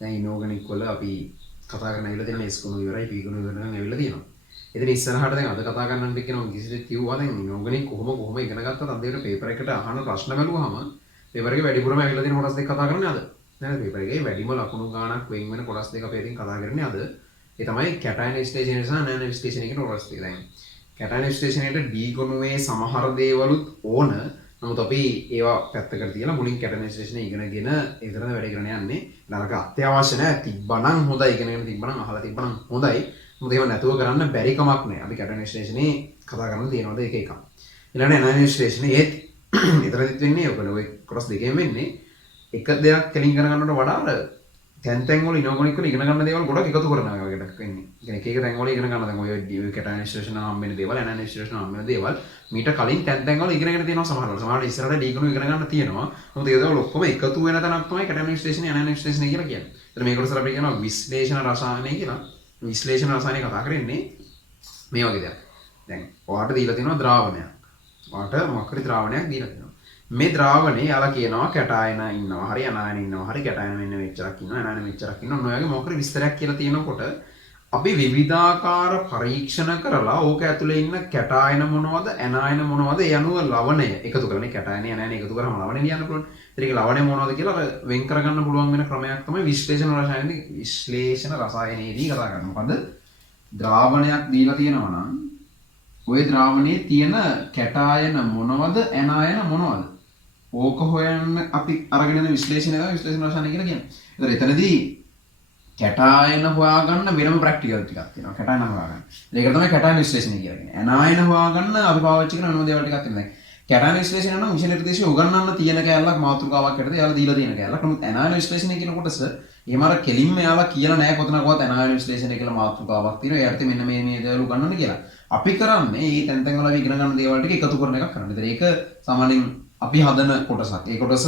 දැන් ඉනෝගනික් වල අපි කතා කරන ඇවිල්ලා තියෙන S කුණු ඉවරයි P කුණු ඉවරයි නම් ඇවිල්ලා තියෙනවා. ඉතින් ඉස්සරහට දැන් අද කතා කරන්නත් කියනවා කිසිදෙයක් කිව්වා දැන් ඉනෝගනික් කොහොම ඉගෙන ගත්තත් අන්තිමට පේපර් එකට අහන ප්‍රශ්න බැලුවාම පේපර් එකේ වැඩිපුරම ඇවිල්ලා තියෙන කොටස් දෙක කතා කරන්නේ අද. නේද? පේපර් එකේ වැඩිම ලකුණු ගාණක් වෙන් වෙන කොටස් දෙක අපි අදින් කතා කරන්නේ අද. ඒ තමයි කැටයන් විශ්ලේෂණය සහ නෑනෝ විශ්ලේෂණය කියන කොටස් දෙක. දැන් කැටයන් විශ්ලේෂණයට D ගුණයේ සමහර දේවලුත් ඕන. නමුත් අපි ඒවා පැත්තකට තියලා මුලින් කැටයන් විශ්ලේෂණය ඉගෙනගෙන ඒතරම වැඩ කරගෙන යන්නේ. නරක අත්‍යවශ්‍ය නැහැ. තිබ්බනම් හොඳයි. ඉගෙනගෙන තිබ්බනම් අහලා තිබ්බනම් හොඳයි. මොකද ඒව නැතුව කරන්න බැරි කමක් නැහැ. අපි කැටයන් විශ්ලේෂණේ කතා කරන්න තියෙනවද එක එක. ඊළඟට නෑනෝ විශ්ලේෂණේ ඒත් ඊතරදිත් වෙන්නේ ඔය කොටස් දෙකෙන් වෙන්නේ එක දෙයක් කෙලින් කරගන්නට වඩා තැන් තැන් වල ඉනෝගනික් වල ඉගෙන ගන්න දේවල් ගොඩක් එකතු කරනවා වගේට වෙන්නේ. කියන්නේ එක එක තැන් වල ඉගෙන ගන්න දැන් ඔය කැටයන් විශ්ලේෂණ හම් වෙන දේවල් ඇනලයිස් විශ්ලේෂණ හම් වෙන දේවල් මීට කලින් තැන් තැන් වල ඉගෙනගෙන තියෙනවා සමහරවල්. සමහරවල් ඉස්සරහට D ගුණ ඉගෙන ගන්න තියෙනවා. මොකද ඒ දේවල් ඔක්කොම එකතු වෙන තැනක් තමයි කැටයන් විශ්ලේෂණ ඇනලයිස් විශ්ලේෂණ කියලා කියන්නේ. ඒතර මේ කොටසට අපි කියනවා විශ්ලේෂණ රසායනය කියලා. විශ්ලේෂණ රසායනය කතා කරන්නේ මේ වගේ දෙයක්. දැන් ඔයාලට දීලා තියෙනවා ද්‍රාවණයක්. ඔයාලට මොකක් හරි ද්‍රාවණයක් දීලා තියෙනවා. මේ ද්‍රාවණේ යාලා කියනවා කැටායන ඉන්නවා හරි අනායන ඉන්නවා හරි කැටායන මෙන්න මෙච්චරක් ඉන්නවා අනායන මෙච්චරක් ඉන්නවා ඔය වගේ මොකක් හරි විස්තරයක් කියලා තියෙනකොට අපි විවිධාකාර පරීක්ෂණ කරලා ඕක ඇතුලේ ඉන්න කැටායන මොනවද අනායන මොනවද ඒ අනුව ලවණය එකතු කරන්නේ කැටායන අනායන එකතු කරාම ලවණය ලියන්න පුළුවන්. ඒක ලවණය මොනවද කියලා වෙන් කරගන්න පුළුවන් වෙන ක්‍රමයක් තමයි විශ්ලේෂණ රසායනයේදී කතා කරන්නේ. මොකද ද්‍රාවණයක් දීලා තියෙනවා නම් ওই ද්‍රාවණයේ තියෙන කැටායන මොනවද අනායන මොනවද ඕක හොයන්න අපි අරගෙන යන විශ්ලේෂණය තමයි විශ්ලේෂණ රසායනය කියලා කියන්නේ. ඒතර එතනදී කැටායන හොයාගන්න වෙනම ප්‍රැක්ටිකල් ටිකක් තියෙනවා. කැටායන හොයාගන්න. ඒක තමයි කැටායන විශ්ලේෂණය කියලා කියන්නේ. අනායන හොයාගන්න අපි පාවිච්චි කරන වෙනම දේවල් ටිකක් තියෙනවා. දැන් කැටායන විශ්ලේෂණය නම් විෂය නිර්දේශය උගන්වන්න තියෙන කැලලක් මාතෘකාවක් යටතේ යාලා දීලා තියෙන කැලලක්. නමුත් අනායන විශ්ලේෂණය කියන කොටස එහෙම අර කෙලින්ම යාලා කියලා නැහැ කොතනකවත් අනායන විශ්ලේෂණය කියලා මාතෘකාවක් තියෙනවා. ඒ යටතේ මෙන්න මේ දේවල් උගන්වන්න කියලා. අපි කරන්නේ මේ තැන් තැන් වල අපි ඉගෙන ගන්න දේවල් ටික එකතු කරන එකක් කරන්නේ. ඒක සාමාන්‍යයෙන් අපි හදන කොටසක්. ඒ කොටස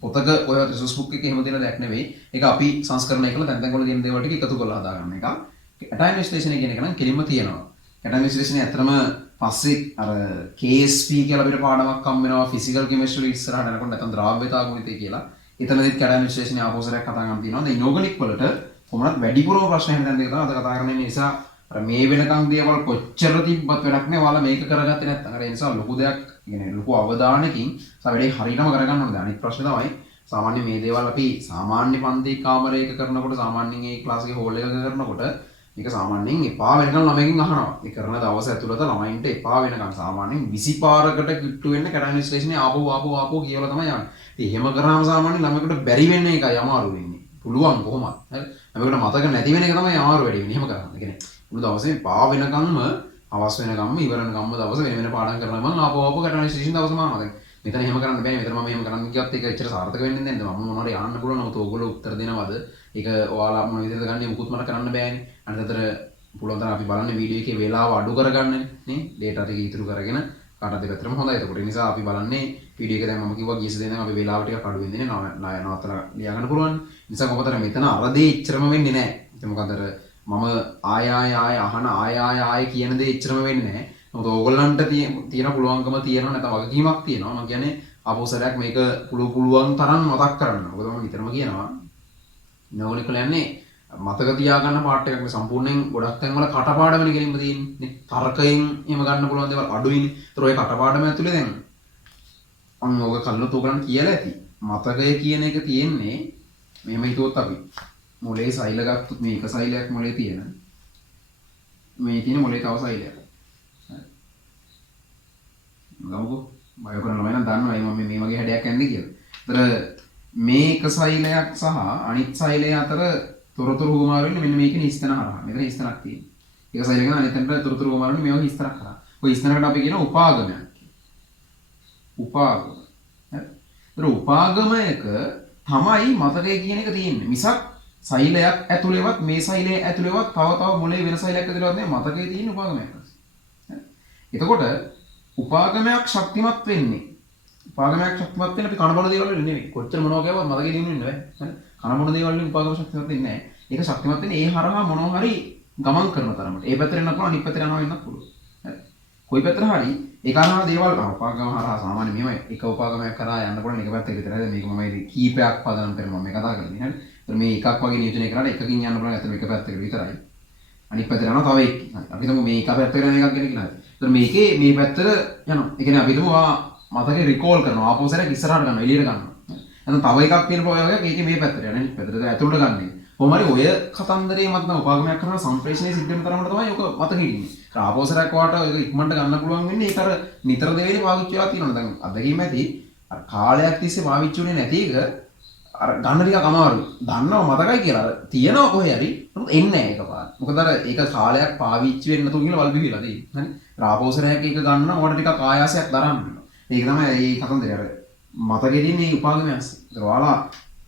පොතක ඔය රිසෝස් බුක් එකේ එහෙම තියෙන දෙයක් නෙවෙයි. ඒක අපි සංස්කරණය කරලා තැන් තැන් වල තියෙන දේවල් ටික එකතු කරලා හදාගන්න එක. කැටායන විශ්ලේෂණය කියන එක නම් කෙලින්ම තියෙනවා. කැටායන විශ්ලේෂණය ඇත්තටම පස්සේ අර KSP කියලා අපිට පාඩමක් හම් වෙනවා ෆිසිකල් කෙමිස්ට්‍රි ඉස්සරහට යනකොට නැත්නම් ද්‍රව්‍යතා ගුණිතය කියලා. එතනදිත් කැටායන විශ්ලේෂණය ආපෝසරයක් කතා කරන්න තියෙනවා. දැන් ඉනෝගනික් වලට කොහොමවත් වැඩිපුරම ප්‍රශ්න හෙන්න දැන් දෙක තමයි අද කතා කරන්නේ. නිසා අර මේ වෙනකන් දේවල් කොච්චර තිබ්බත් වැඩක් නෑ. ඔයාලා මේක කරගත්තේ නැත්නම් අර ඒ නිසා ලොකු දෙයක් කියන්නේ ලොකු අවධානයකින් වැඩේ හරියටම කරගන්න ඕනේ. අනිත් ප්‍රශ්නේ තමයි සාමාන්‍ය මේ දේවල් අපි සාමාන්‍ය පන්ති කාමරයක කරනකොට සාමාන්‍යයෙන් ඒ ක්ලාස් එකේ හෝල් එකක කරනකොට මේක සාමාන්‍යයෙන් එපා වෙනකන් ළමයිකින් අහනවා. ඒ කරන දවස් ඇතුළත ළමයින්ට එපා වෙනකන් සාමාන්‍යයෙන් 20 පාරකට කිට්ටු වෙන්න කැටයන් විශ්ලේෂණය ආපෝ කියලා තමයි යන්නේ. ඉතින් එහෙම කරාම සාමාන්‍යයෙන් ළමයිකට බැරි වෙන්නේ එකයි අමාරු වෙන්නේ. පුළුවන් කොහොමද? හරි. ළමයිකට මතක නැති වෙන එක තමයි අමාරු වැඩි වෙන්නේ. එහෙම කරන්නේ. ඒ කියන්නේ මුළු දවසේ පා වෙනකන්ම අවස් වෙනකම්ම ඉවර වෙනකම්ම දවස වෙන පාඩම් කරනවා මම ආපෝ කැටයන් විශ්ලේෂණ දවසම ආනවා. දැන් මෙතන එහෙම කරන්න බෑ. මෙතන මම එහෙම කරන්න ගියත් ඒක එච්චර සාර්ථක වෙන්නේ නැහැ. මම මොනවාරි යන්න පුළුවන්. නමුත් ඕගොල්ලෝ උත්තර දෙනවද? ඒක ඔයාලා මොන විදිහටද ගන්නේ? මුකුත් මට කරන්න බෑනේ. අනිතතර පුළුවන් තරම් අපි බලන්නේ වීඩියෝ එකේ වේලාව අඩු කරගන්න නේ. ඩේටා ටික ඉතුරු කරගෙන කාට දෙකතරම හොඳයි. ඒකට ඒ නිසා අපි බලන්නේ වීඩියෝ එක දැන් මම කිව්වා ගියස දෙන අපි වේලාව ටිකක් අඩු වෙන්නේ නවත්තලා ලියා ගන්න පුළුවන්. නිසා කොහොමද මෙතන අර දේ ඉච්චරම වෙන්නේ නැහැ. ඒක මොකද අර මම ආය අහන ආය කියන දේ ඉච්චරම වෙන්නේ නැහැ. මොකද ඕගොල්ලන්ට තියෙන පුළුවන්කම තියෙනවා නැත්නම් වගකීමක් තියෙනවා. මම කියන්නේ ආපෝසරයක් මේක පුළුවන් තරම් මතක් කරගන්න. මොකද මම නිතරම කියනවා නෝනික කියන්නේ මතක තියාගන්න පාට් එකක් සම්පූර්ණයෙන් ගොඩක් තැන්වල කටපාඩමනේ කෙලින්ම තියෙන්නේ. තර්කයෙන් එහෙම ගන්න පුළුවන් දේවල් අඩුයිනේ. ඒතර ඔය කටපාඩම ඇතුලේ දැන් මම ඕක කල්ලොත් ඕගලන් කියලා ඇති. මතකය කියන එක තියෙන්නේ මෙහෙම හිතුවොත් අපි මොලේ සෛල ගත්තොත් මේක සෛලයක් මොලේ තියෙන. මේ තියෙන මොලේ තව සෛලයක්. ගමුකෝ බයෝ කරන ළමයි නම් දන්නවා මම මේ වගේ හැඩයක් යන්නේ කියලා. ඒතර මේක සෛලයක් සහ අනිත් සෛලය අතර තොරතුරු හුවමාරු වෙන්නේ මෙන්න මේකේ හිස්තන හරහා. මෙතන හිස්තනක් තියෙනවා. ඒක සෛලයක අනිතෙන්ට තොරතුරු හුවමාරු වෙන්නේ මේ වගේ හිස්තනක් හරහා. ඔය හිස්තනකට අපි කියන උපාගමයක් කියලා. උපාගම. හරි. ඒතර උපාගමයක තමයි මතකය කියන එක තියෙන්නේ. මිසක් සෛලයක් ඇතුළේවත් මේ සෛලයේ ඇතුළේවත් තව මොලේ වෙන සෛලයක් ඇතුළේවත් නේ මතකයේ තියෙන උපාගමයක්. හරි. එතකොට උපාගමයක් ශක්තිමත් වෙන්නේ. උපාගමයක් ශක්තිමත් වෙන්නේ අපි කනබන දේවල් වලින් නෙවෙයි. කොච්චර මොනවා කියවත් මතකෙ දිනුනේ නැහැ. හරි. කනබන දේවල් වලින් උපාගම ශක්තිමත් වෙන්නේ නැහැ. ඒක ශක්තිමත් වෙන්නේ ඒ හරහා මොනවා හරි ගමන් කරන තරමට. ඒ පැත්තට යන්න පුළුවන් අනිත් පැත්තට යනවා වෙන්නත් පුළුවන්. හරි. කොයි පැත්තට හරි ඒ කරනා දේවල් උපාගම හරහා සාමාන්‍ය මෙහෙමයි එක උපාගමයක් කරා යන්න පුළුවන් එක පැත්තකට විතරයි. මේක මම කීපයක් පදනම් කරනවා මම කතා කරන්නේ. හරි. ඒතර මේ එකක් වගේ නියෝජනය කරලා එකකින් යන්න පුළුවන් ඇත්තට එක පැත්තකට විතරයි. අනිත් පැත්තට යනවා තව එකක්. අපි හිතමු මේ එක පැත්තකට යන එකක් ගැන කියලා. ඒතර මේකේ මේ පැත්තට යනවා. ඒ කියන්නේ අපි හිතමු මතකේ රිකෝල් කරනවා. ආපහු සැරයක් ඉස්සරහට ගන්නවා එළියට ගන්නවා. එහෙනම් තව එකක් තියෙන ප්‍රෝග්‍රෑම් එකක් ඒකේ මේ පැත්තට යන අනිත් පැත්තට ඇතුළට ගන්න එක. කොහොම හරි ඔය කතන්දරේ මත නම් උපාගමයක් කරනවා සම්ප්‍රේෂණයේ සිද්ධ වෙන තරමට තමයි ඔක මතක හිටින්නේ. ආපහු සැරයක් වාට ඒක ඉක්මනට ගන්න පුළුවන් වෙන්නේ ඒක අර නිතර දෙවෙනි පාවිච්චි වෙලා තියෙනවා. දැන් අත්දැකීම් ඇති අර කාලයක් තිස්සේ පාවිච්චි වුණේ නැති එක අර ගන්න ටිකක් අමාරුයි. දන්නව මතකයි කියලා. අර තියනවා කොහේ හරි. නමුත් එන්නේ නැහැ එකපාරට. මොකද අර ඒක කාලයක් පාවිච්චි වෙන්නේ නැතුව කියලා වල් බිහිලා තියෙන්නේ. හරි. ආපහු සැරයක් ඒක ගන්න ඕකට ටිකක් ආයාසයක් දරන්න වෙනවා. ඒක තමයි මේ කතන්දරේ අර මතකෙ තියෙන මේ උපාගමයන්ස්. ඒතර ඔයාලා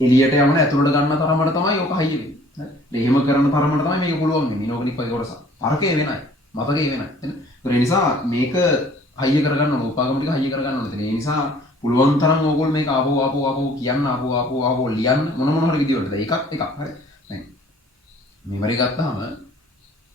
එළියට යවන ඇතුළට ගන්න තරමට තමයි ඔක හයිය වෙන්නේ. හරි. එහෙම කරන තරමට තමයි මේක පුළුවන් වෙන්නේ. ඉනෝගනික් වගේ කොටස. අරකේ වෙනයි. මතකේ වෙනයි. ඒ නිසා මේක හයිය කරගන්න ඕන. උපාගම ටික හයිය කරගන්න ඕන. ඒ නිසා පුළුවන් තරම් ඕගොල්ලෝ මේක ආපහු කියන්න ආපහු ලියන්න මොන හරි විදියකට. එකක් හරි. දැන් මෙමරි ගත්තාම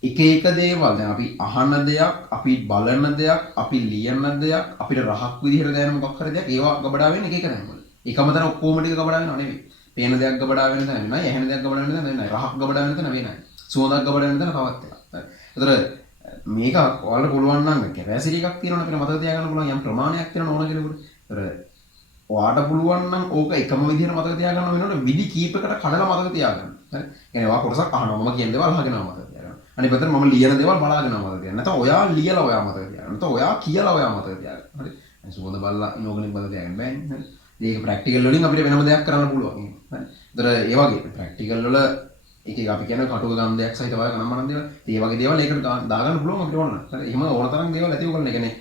එක එක දේවල් දැන් අපි අහන දෙයක්, අපි බලන දෙයක්, අපි ලියන දෙයක්, අපිට රහක් විදිහට දැනෙන මොකක් හරි දෙයක් ඒවා ගබඩා වෙන්නේ එක එක තැන්වල. එකම තැන ඔක්කොම ටික ගබඩා වෙනව නෙවෙයි. පේන දෙයක් ගබඩා වෙන තැන වෙනයි, ඇහෙන දෙයක් ගබඩා වෙන තැන වෙනයි, රහක් ගබඩා වෙන තැන වෙනයි. සුවඳක් ගබඩා වෙන තැන තවත් එකක්. හරි. ඒතර මේක ඔයාලට පුළුවන් නම් කැපැසිටි එකක් තියෙනවනේ අපිට මතක තියාගන්න පුළුවන් යම් ප්‍රමාණයක් තියෙනවා ඕන කෙනෙකුට. ඒතර ඔයාට පුළුවන් නම් ඕක එකම විදිහට මතක තියාගන්න වෙනකොට විදි කීපයකට කඩලා මතක තියාගන්න. හරි. කියන්නේ ඔයා කොටසක් අහනවා මම කියන දේවල් අහගෙනම මතක තියාගන්න. අනිත් පැත්තට මම ලියන දේවල් බලාගෙනම මතක තියාගන්න. නැත්නම් ඔයා ලියලා ඔයා මතක තියාගන්න. නැත්නම් ඔයා කියලා ඔයා මතක තියාගන්න. හරි. දැන් සුවඳ බලලා ඉනෝගනික් මතක තියාගන්න බෑනේ. හරි. ඒක ප්‍රැක්ටිකල් වලින් අපිට වෙනම දෙයක් කරන්න පුළුවන්. හරි. ඒතර ඒ වගේ ප්‍රැක්ටිකල් වල එක අපි කියන කටුක ගන්ධයක් සහිත වගේ ගණන් දේවල් ඒ වගේ දේවල් ඒකට දාගන්න පුළුවන් අපිට ඕන. හරි. එහෙම ඕන තරම් දේවල් ඇතිව කරන. ඒ කියන්නේ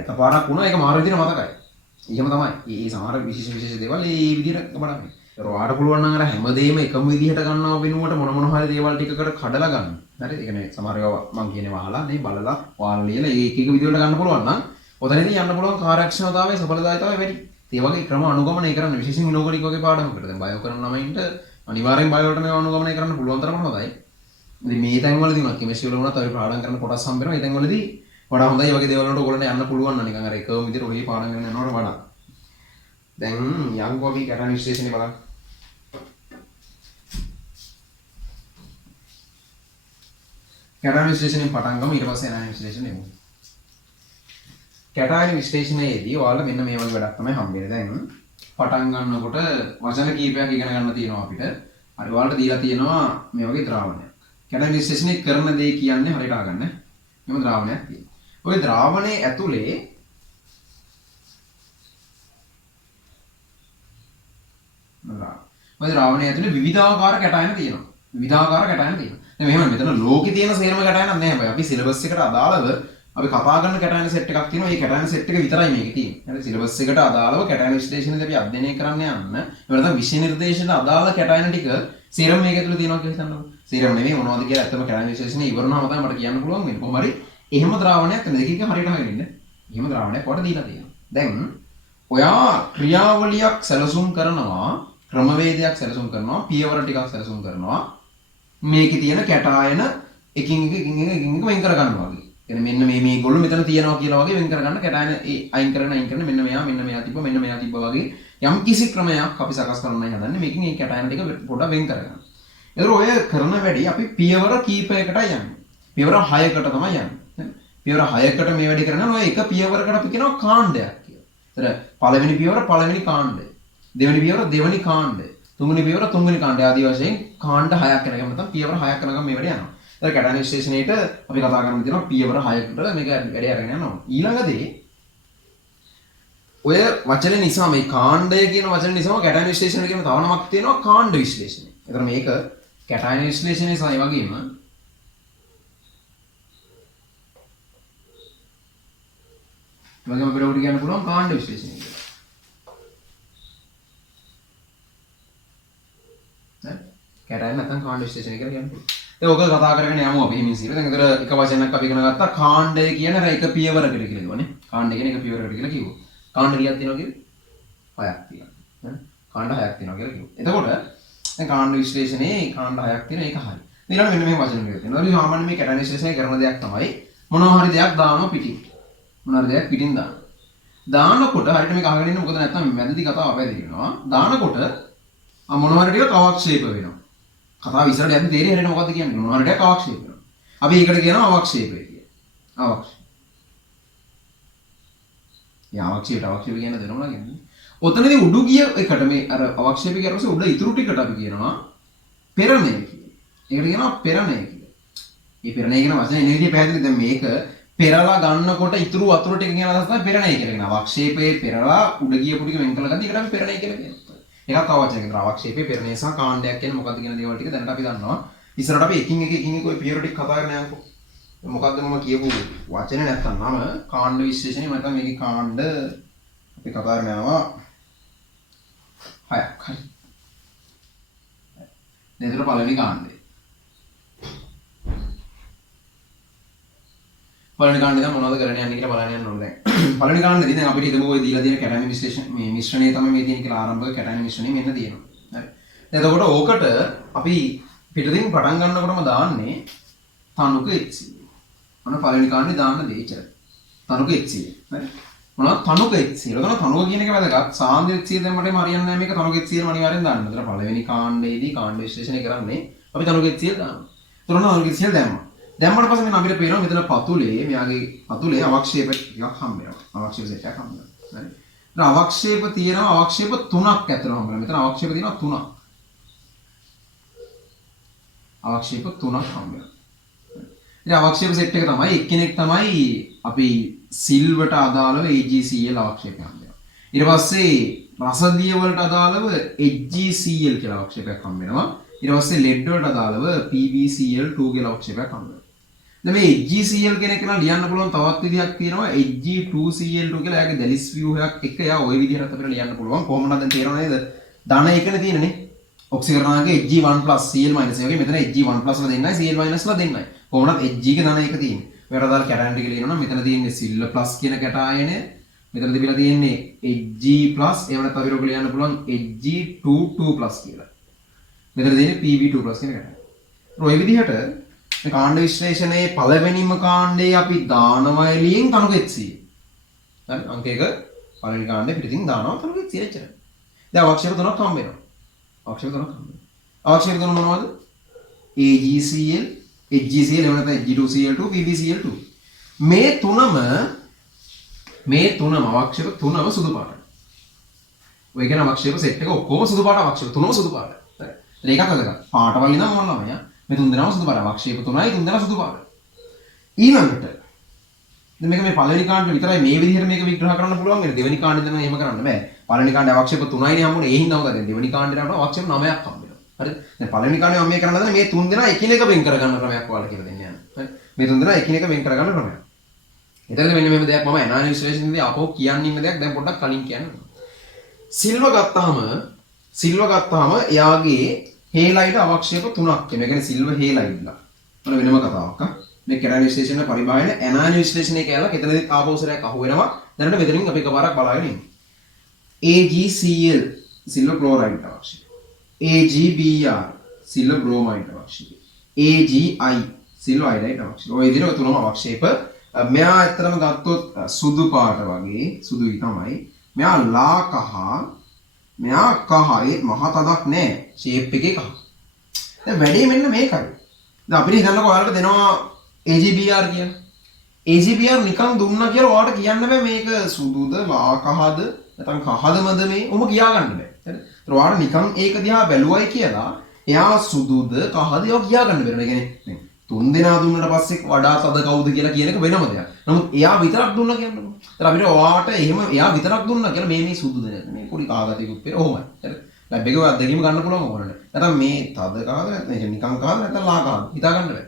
එකපාරක් වුණා ඒක මාරු විදිහට මතකයි. එහෙම තමයි. මේ සමහර විශේෂ දේවල් මේ විදිහට බලන්න. ඒක ඔයාලට පුළුවන් නම් අර හැමදේම එකම විදිහට ගන්නව වෙනුවට මොන හරි දේවල් ටිකකට කඩලා ගන්න. හරි. ඒ කියන්නේ සමහර ඒවා මම කියන්නේ වහලා නේ බලලා ඔයාලා ලියලා ඒක එක විදිහට ගන්න පුළුවන් නම් ඔතනදී යන්න පුළුවන් කාර්යක්ෂමතාවය සඵලතාවය වැඩි. ඒ වගේ ක්‍රම අනුගමනය කරන්න විශේෂයෙන් ඉනෝගනික් වගේ පාඩමකට දැන් බයෝ කරන ළමයින්ට අනිවාර්යෙන් බයෝ වලට මේව අනුගමනය කරන්න පුළුවන් තරමට හොඳයි. ඉතින් මේ තැන්වලදී මම කෙමිස්ට්‍රි වල වුණත් අපි පාඩම් කරන කොටස් හම්බ වෙනවා. ඒ තැන්වලදී වඩා හොඳයි වගේ දේවල් වලට ඔයගොල්ලන්ට යන්න පුළුවන් නම් නිකන් අර එකම විදිහට ඔය පාඩම් කරගෙන යනවට වඩා. දැන් යන්කෝ අපි කැටාන විශ්ලේෂණය බලන්න. කැටාන විශ්ලේෂණයෙන් පටන් ගමු ඊට පස්සේ ඇනාන විශ්ලේෂණය යමු. කැටාන විශ්ලේෂණයේදී ඔයාලා මෙන්න මේ වගේ වැඩක් තමයි හම්බෙන්නේ. දැන් පටන් ගන්නකොට වචන කීපයක් ඉගෙන ගන්න තියෙනවා අපිට. හරි ඔයාලට දීලා තියෙනවා මේ වගේ ද්‍රාවණයක්. කැටාන විශ්ලේෂණය කරන දේ කියන්නේ හරියට අහගන්න. මෙම ද්‍රාවණයක් තියෙනවා. ওই ද්‍රාවණයේ ඇතුලේ ඔය ද්‍රාවණයේ ඇතුලේ විවිධාකාර කැටායන තියෙනවා. විවිධාකාර කැටායන තියෙනවා. දැන් මෙහෙම මෙතන ලෝකේ තියෙන සේරම කැටායන නැහැ හැබැයි අපි සිලබස් එකට අදාළව අපි කතා කරන කැටායන සෙට් එකක් තියෙනවා. මේ කැටායන සෙට් එක විතරයි මේකේ තියෙන්නේ. හරි සිලබස් එකට අදාළව කැටායන විශ්ලේෂණයේදී අපි අධ්‍යයනය කරන්න යන්න. ඒ නැත්නම් විෂය නිර්දේශනට අදාළ කැටායන ටික සේරම මේක ඇතුලේ තියෙනවා කියලා හිතන්නකො. සේරම නෙමෙයි මොනවද කියලා ඇත්තම කැටායන විශ්ලේෂණය ඉවරනම තමයි මට කියන්න පුළුවන් වෙන්නේ. කොහොම හරි එහෙම ද්‍රාවණයක් තියෙන දෙකක හරියට අහගෙන ඉන්න. එහෙම ද්‍රාවණයක් වට දීලා තියෙනවා. දැන් ඔයා ක්‍රියාවලියක් සැලසුම් කරනවා ක්‍රමවේදයක් සැලසුම් කරනවා පියවර ටිකක් සැලසුම් කරනවා මේකේ තියෙන කැටායන එකින් එක වෙන් කර ගන්නවා වගේ. කියන්නේ මෙන්න මේගොල්ලෝ මෙතන තියෙනවා කියලා වගේ වෙන් කර ගන්න කැටායන අයින් කරන මෙන්න මෙයා තිබ්බ මෙන්න මෙයා තිබ්බ වගේ යම් කිසි ක්‍රමයක් අපි සකස් කරන්නයි හදන්නේ. මේකෙන් මේ කැටායන ටික පොඩ්ඩක් වෙන් කරගන්න. ඒතර ඔය කරන වැඩි අපි පියවර කීපයකට යන්නේ. පියවර 6කට තමයි යන්නේ. පියවර 6කට මේ වැඩි කරනවා. ඔය එක පියවරකට අපි කියනවා කාණ්ඩයක් කියලා. ඒතර පළවෙනි පියවර පළවෙනි කාණ්ඩය. දෙවෙනි පියවර දෙවෙනි කාණ්ඩය. තුන්වෙනි පියවර තුන්වෙනි කාණ්ඩය ආදී වශයෙන් කාණ්ඩ 6ක් යනකම් නැත්නම් පියවර 6ක් යනකම් මේ වැඩ යනවා. ඒතර කැටායන විශ්ලේෂණයේට අපි කතා කරන්න තියෙනවා පියවර 6කට මේක වැඩ අරගෙන යනවා. ඊළඟදී ඔය වචනේ නිසා මේ කාණ්ඩය කියන වචනේ නිසාම කැටායන විශ්ලේෂණය කියන තව නමක් තියෙනවා කාණ්ඩ විශ්ලේෂණය. ඒතර මේක කැටායන විශ්ලේෂණය සහ ඒ වගේම අපිට උඩ කියන්න පුළුවන් කාණ්ඩ විශ්ලේෂණය කියලා. කැටායන නැත්නම් කාණ්ඩ විශ්ලේෂණය කියලා කියන්න පුළුවන්. ඒක ඔක කතා කරගෙන යමු අපි හිමින් සිර. දැන් ඒතර එක වචනයක් අපි ඉගෙන ගත්තා කාණ්ඩය කියන එක පියවරකට කියලා කිව්වනේ. කාණ්ඩය කියන එක පියවරකට කියලා කිව්වා. කාණ්ඩ කීයක් තියෙනවා කියන්නේ? 6ක් තියෙනවා. කාණ්ඩ 6ක් තියෙනවා කියලා කිව්වා. එතකොට දැන් කාණ්ඩ විශ්ලේෂණයේ කාණ්ඩ 6ක් තියෙනවා ඒක හරි. ඊළඟ මෙන්න මේ වචන ටික තියෙනවා. ඒ සාමාන්‍ය මේ කැටායන විශ්ලේෂණය කරන දෙයක් තමයි මොනවා හරි දෙයක් දානවා පිටින්. මොනවා හරි දෙයක් පිටින් දානවා. දානකොට හරියට මේක අහගෙන ඉන්න මොකද නැත්නම් මැදදී කතාව අපැදිරිනවා. දානකොට මොනවා හරි ටික අවක්ෂේප වෙනවා. කතාව ඉස්සරහට යද්දි තේරෙන්නේ හරියට මොකද්ද කියන්නේ මොනවා හරියට අවක්ෂේප වෙනවා. අපි ඒකට කියනවා අවක්ෂේපය කියලා. අවක්ෂේප. අවක්ෂේප කියන දේ නෝනා කියන්නේ. ඔතනදී උඩු ගිය එකට මේ අර අවක්ෂේපය කියන පස්සේ උඩ ඉතුරු ටිකට අපි කියනවා පෙරණය කියලා. ඒකට කියනවා පෙරණය කියලා. මේ පෙරණය කියන වචනේ එන විදිහ පැහැදිලි. දැන් මේක පෙරලා ගන්නකොට ඉතුරු වතුර ටික කියන අදහස තමයි පෙරණය කියලා කියනවා. අවක්ෂේපයේ පෙරලා උඩ ගියපු ටික වෙන් කළා ගන්න ඒකට අපි පෙරණය කියලා කියනවා. ඒකත් තව වචනයකින් අවක්ෂේපයේ පෙරණය සහ කාණ්ඩයක් කියන්නේ මොකද්ද කියන දේවල් ටික දැනට අපි දන්නවා. ඉස්සරහට අපි එකින් එක ඔය පියවර ටික කතා කරන්න යනකො. මොකද්ද මම කියපු වචනේ නැත්තම් නම කාණ්ඩ විශ්ලේෂණය මම තමයි මේකේ කාණ්ඩ අපි කතා කරන්න යනවා. හයක් හරි. දැන් ඒතර පළවෙනි කාණ්ඩය. පළවෙනි කාණ්ඩේ දැන් මොනවද කරන්න යන්නේ කියලා බලන්න යන්න ඕනේ දැන්. පළවෙනි කාණ්ඩේදී දැන් අපිට හිතමු ඔය දීලා තියෙන කැටයන විශ්ලේෂණ මේ මිශ්‍රණය තමයි මේ තියෙන කියලා ආරම්භක කැටයන මිශ්‍රණය මෙන්න තියෙනවා. හරි. එතකොට ඕකට අපි පිටින් පටන් ගන්නකොටම දාන්නේ තනුක HCl. මොන පළවෙනි කාණ්ඩේ දාන්න දෙයිචර. තනුක HCl. හරි. මොනවද තනුක HCl. එතන තනුක කියන එක වැදගත්. සාන්ද්‍ර HCl දැම්මට හරියන්නේ නැහැ මේක තනුක HCl අනිවාර්යෙන් දාන්න. එතන පළවෙනි කාණ්ඩේදී කාණ්ඩ විශ්ලේෂණය කරන්නේ අපි තනුක HCl දානවා. එතන තනුක HCl දැම්මා. දැම්මට පස්සේ මෙන්න අපිට පේනවා මෙතන පතුලේ මෙයාගේ පතුලේ අවක්ෂේප ටිකක් හම්බ වෙනවා. අවක්ෂේප සෙට් එකක් හම්බ වෙනවා. හරි. ඒතර අවක්ෂේප තියෙනවා අවක්ෂේප 3ක් ඇතුළේ හම්බ වෙනවා. මෙතන අවක්ෂේප තියෙනවා 3ක්. අවක්ෂේප 3ක් හම්බ වෙනවා. ඉතින් අවක්ෂේප සෙට් එක තමයි එක්කෙනෙක් තමයි අපි සිල්වට අදාළව AgCl අවක්ෂේපයක් හම්බ වෙනවා. ඊට පස්සේ රසදිය වලට අදාළව HgCl කියලා අවක්ෂේපයක් හම්බ වෙනවා. ඊට පස්සේ ලෙඩ් වලට අදාළව PbCl2 කියලා අවක්ෂේපයක් හම්බ වෙනවා. දැන් මේ HgCl කියන එක නම් ලියන්න පුළුවන් තවත් විදිහක් තියෙනවා Hg2Cl2 කියලා. එයාගේ දැලිස් ව්‍යුහයක් එක්ක එයා ওই විදිහට අපිට ලියන්න පුළුවන්. කොහොමද දැන් තේරෙනව නේද? ධන එකනේ තියෙන්නේ. ඔක්සිජනාගේ Hg1+ Cl- ඒ වගේ මෙතන Hg1+ ලා දෙන්නයි Cl- ලා දෙන්නයි. කොහොමද Hg ගේ ධන එක තියෙන්නේ. ඔයාලා දාලා කැටයන් ටික ලියනවා. මෙතන තියෙන්නේ Cl+ කියන කැටායනය. මෙතන තිබිලා තියෙන්නේ Hg+, එහෙම නැත්නම් අපිට ඔක ලියන්න පුළුවන් Hg2+ කියලා. මෙතන තියෙන්නේ Pb2+ කියන කැටායන. ඔය විදිහට මේ කාණ්ඩ විශ්ලේෂණයේ පළවෙනිම කාණ්ඩේ අපි දානවා එළියෙන් තනුක HCl. හරි අංක 1 පළවෙනි කාණ්ඩේ පිටින් දානවා තනුක HCl එච්චරයි. දැන් අවක්ෂේප තුනක් හම්බ වෙනවා. අවක්ෂේප තුනක් හම්බ වෙනවා. අවක්ෂේප තුන මොනවද? AgCl, HgCl, එහෙම නැත්නම් Hg2Cl2, PbCl2. මේ තුනම අවක්ෂේප තුනම සුදු පාටයි. ඔය කියන අවක්ෂේප සෙට් එක ඔක්කොම සුදු පාට අවක්ෂේප තුනම සුදු පාටයි. හරි. ඒකත් වැදගත්. පාටවල ඉඳන් මොන ළමයා මේ තුන් දෙනාම සුදු පාට අවක්ෂේප තුනයි තුන් දෙනා සුදු පාට. ඊළඟට දැන් මේක මේ පළවෙනි කාණ්ඩේ විතරයි මේ විදිහට මේක විග්‍රහ කරන්න පුළුවන්. වෙන දෙවෙනි කාණ්ඩේ නම් එහෙම කරන්න බෑ. පළවෙනි කාණ්ඩේ අවක්ෂේප 3යිනේ හම්බුනේ. ඒ හින්දා මොකද දෙවෙනි කාණ්ඩේට අපිට අවක්ෂේප 9ක් හම්බ වෙනවා. හරිද? දැන් පළවෙනි කාණ්ඩේ මම මේ කරන්න හදන්නේ මේ තුන් දෙනා එකිනෙක වෙන් කරගන්න ක්‍රමයක් ඔයාලා කියලා දෙන්න යනවා. හරි? මේ තුන් දෙනා එකිනෙක වෙන් කරගන්න ක්‍රමයක්. එතකොට මෙන්න මේව දෙයක් මම ඇනාලිසිස් විශ්ලේෂණයේදී අපෝ කියන්න ඉන්න දෙයක් දැන් පොඩ්ඩක් කලින් කියන්න. සිල්ව ගත්තාම එයාගේ හේලයිඩ් අවක්ෂේප 3ක් තියෙනවා. ඒ කියන්නේ සිල්ව හේලයිඩ්ලා. මොන වෙනම කතාවක් ආ. මේ කැටයන් විශ්ලේෂණ පරිභායන ඇනාලිසිස් විශ්ලේෂණය කියලා එතනදී ආපෝසරයක් අහු වෙනවා. දැනට මෙතනින් අපි එකපාරක් බලාගෙන ඉමු. AgCl සිල්ව ක්ලෝරයිඩ් අවශ්‍යයි. AgBr සිල්ව බ්‍රෝමයිඩ් අවශ්‍යයි. AgI සිල්ව අයඩයිඩ් අවශ්‍යයි. ඔය විදිහට තුනම අවක්ෂේප. මෙයා ඇත්තටම ගත්තොත් සුදු පාට වගේ සුදුයි තමයි. මෙයා ලා කහ. මෙයා කහ. ඒ මහ තදක් නෑ. ෂේප් එකේ කහ. දැන් වැඩේ මෙන්න මේකයි. දැන් අපිට හිතන්නකෝ ඔයාලට දෙනවා AgBr කියලා. AgBr නිකන් දුන්නා කියලා ඔයාලට කියන්න බෑ මේක සුදුද ලා කහද නැත්නම් කහදමද මේ ඔම කියා ගන්න බෑ. හරිද? ඒතර ඔයාලට නිකන් ඒක දිහා බැලුවයි කියලා එයා සුදුද කහද ඒක කියා ගන්න බැහැ. ඒ කියන්නේ තුන් දෙනා දුන්නට පස්සේ වඩා තද කවුද කියලා කියන එක වෙනම දෙයක්. නමුත් එයා විතරක් දුන්නා කියන්නකො. ඒතර අපිට ඔයාට එහෙම එයා විතරක් දුන්නා කියලා මේ සුදුද මේ පොඩි කාගතියකුත් පෙර ඔහොමයි. හරිද? ලැබ් එකේ අත්දැකීම ගන්න පුළුවන් ඕනනේ. නැත්නම් මේ තද කාද නැත්නම් නිකන් කාද නැත්නම් ලා කාද හිතා ගන්න බෑ.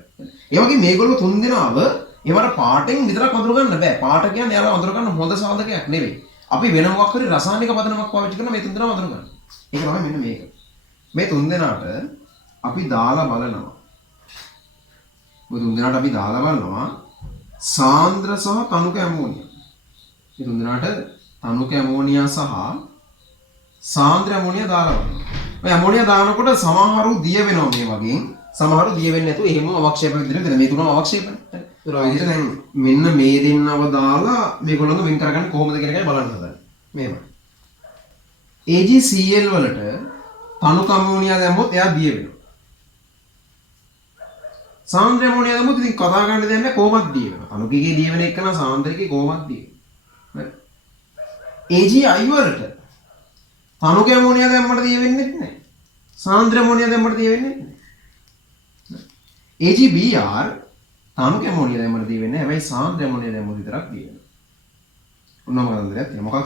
ඒ වගේ මේගොල්ලෝ තුන් දෙනාව ඒවට පාටෙන් විතරක් අඳුර ගන්න බෑ. පාට කියන්නේ යාලා අඳුර ගන්න හොඳ සාධකයක් නෙවෙයි. අපි වෙන මොකක් හරි රසායනික පදනමක් පාවිච්චි කරන මේ තුන් දෙනාම අඳුර ගන්න. ඒක තමයි මෙන්න මේක. මේ තුන් දෙනාට අපි දාලා බලනවා. මේ තුන් දෙනාට අපි දාලා බලනවා සාන්ද්‍ර සහ තනුක ඇමෝනියා. මේ තුන් දෙනාට තනුක ඇමෝනියා සහ සාන්ද්‍ර ඇමෝනියා දාලා බලනවා. මේ ඇමෝනියා දානකොට සමහරු දිය වෙනවා මේ වගේ. සමහරු දිය වෙන්නේ නැතුව එහෙම අවක්ෂේප විදිහට දෙන මේ තුනම අවක්ෂේපනේ. ඒක විදිහට දැන් මෙන්න මේ දෙන්නව දාලා මේගොල්ලෝ වෙන් කරගන්නේ කොහොමද කියන එකයි බලන්න හදන්නේ. මේවා. AgCl වලට තනුක ඇමෝනියා දැම්මොත් එයා දිය වෙනවා. සාන්ද්‍ර ඇමෝනියා දැම්මොත් ඉතින් කතා කරන්න දෙයක් නැහැ කොහොමද දිය වෙනවා. තනුකගේ දිය වෙන එක නම් සාන්ද්‍රකේ කොහොමද දිය වෙන්නේ. AgI වලට තනුක ඇමෝනියා දැම්මට දිය වෙන්නේ නැහැ. සාන්ද්‍ර ඇමෝනියා දැම්මට දිය වෙන්නේ නැහැ. AgBr තනුක ඇමෝනියා දැම්මට දිය වෙන්නේ නැහැ. හැබැයි සාන්ද්‍ර ඇමෝනියා දැම්මොත් විතරක් දිය වෙනවා. ඔන්නම කතන්දරයක් තියෙනවා.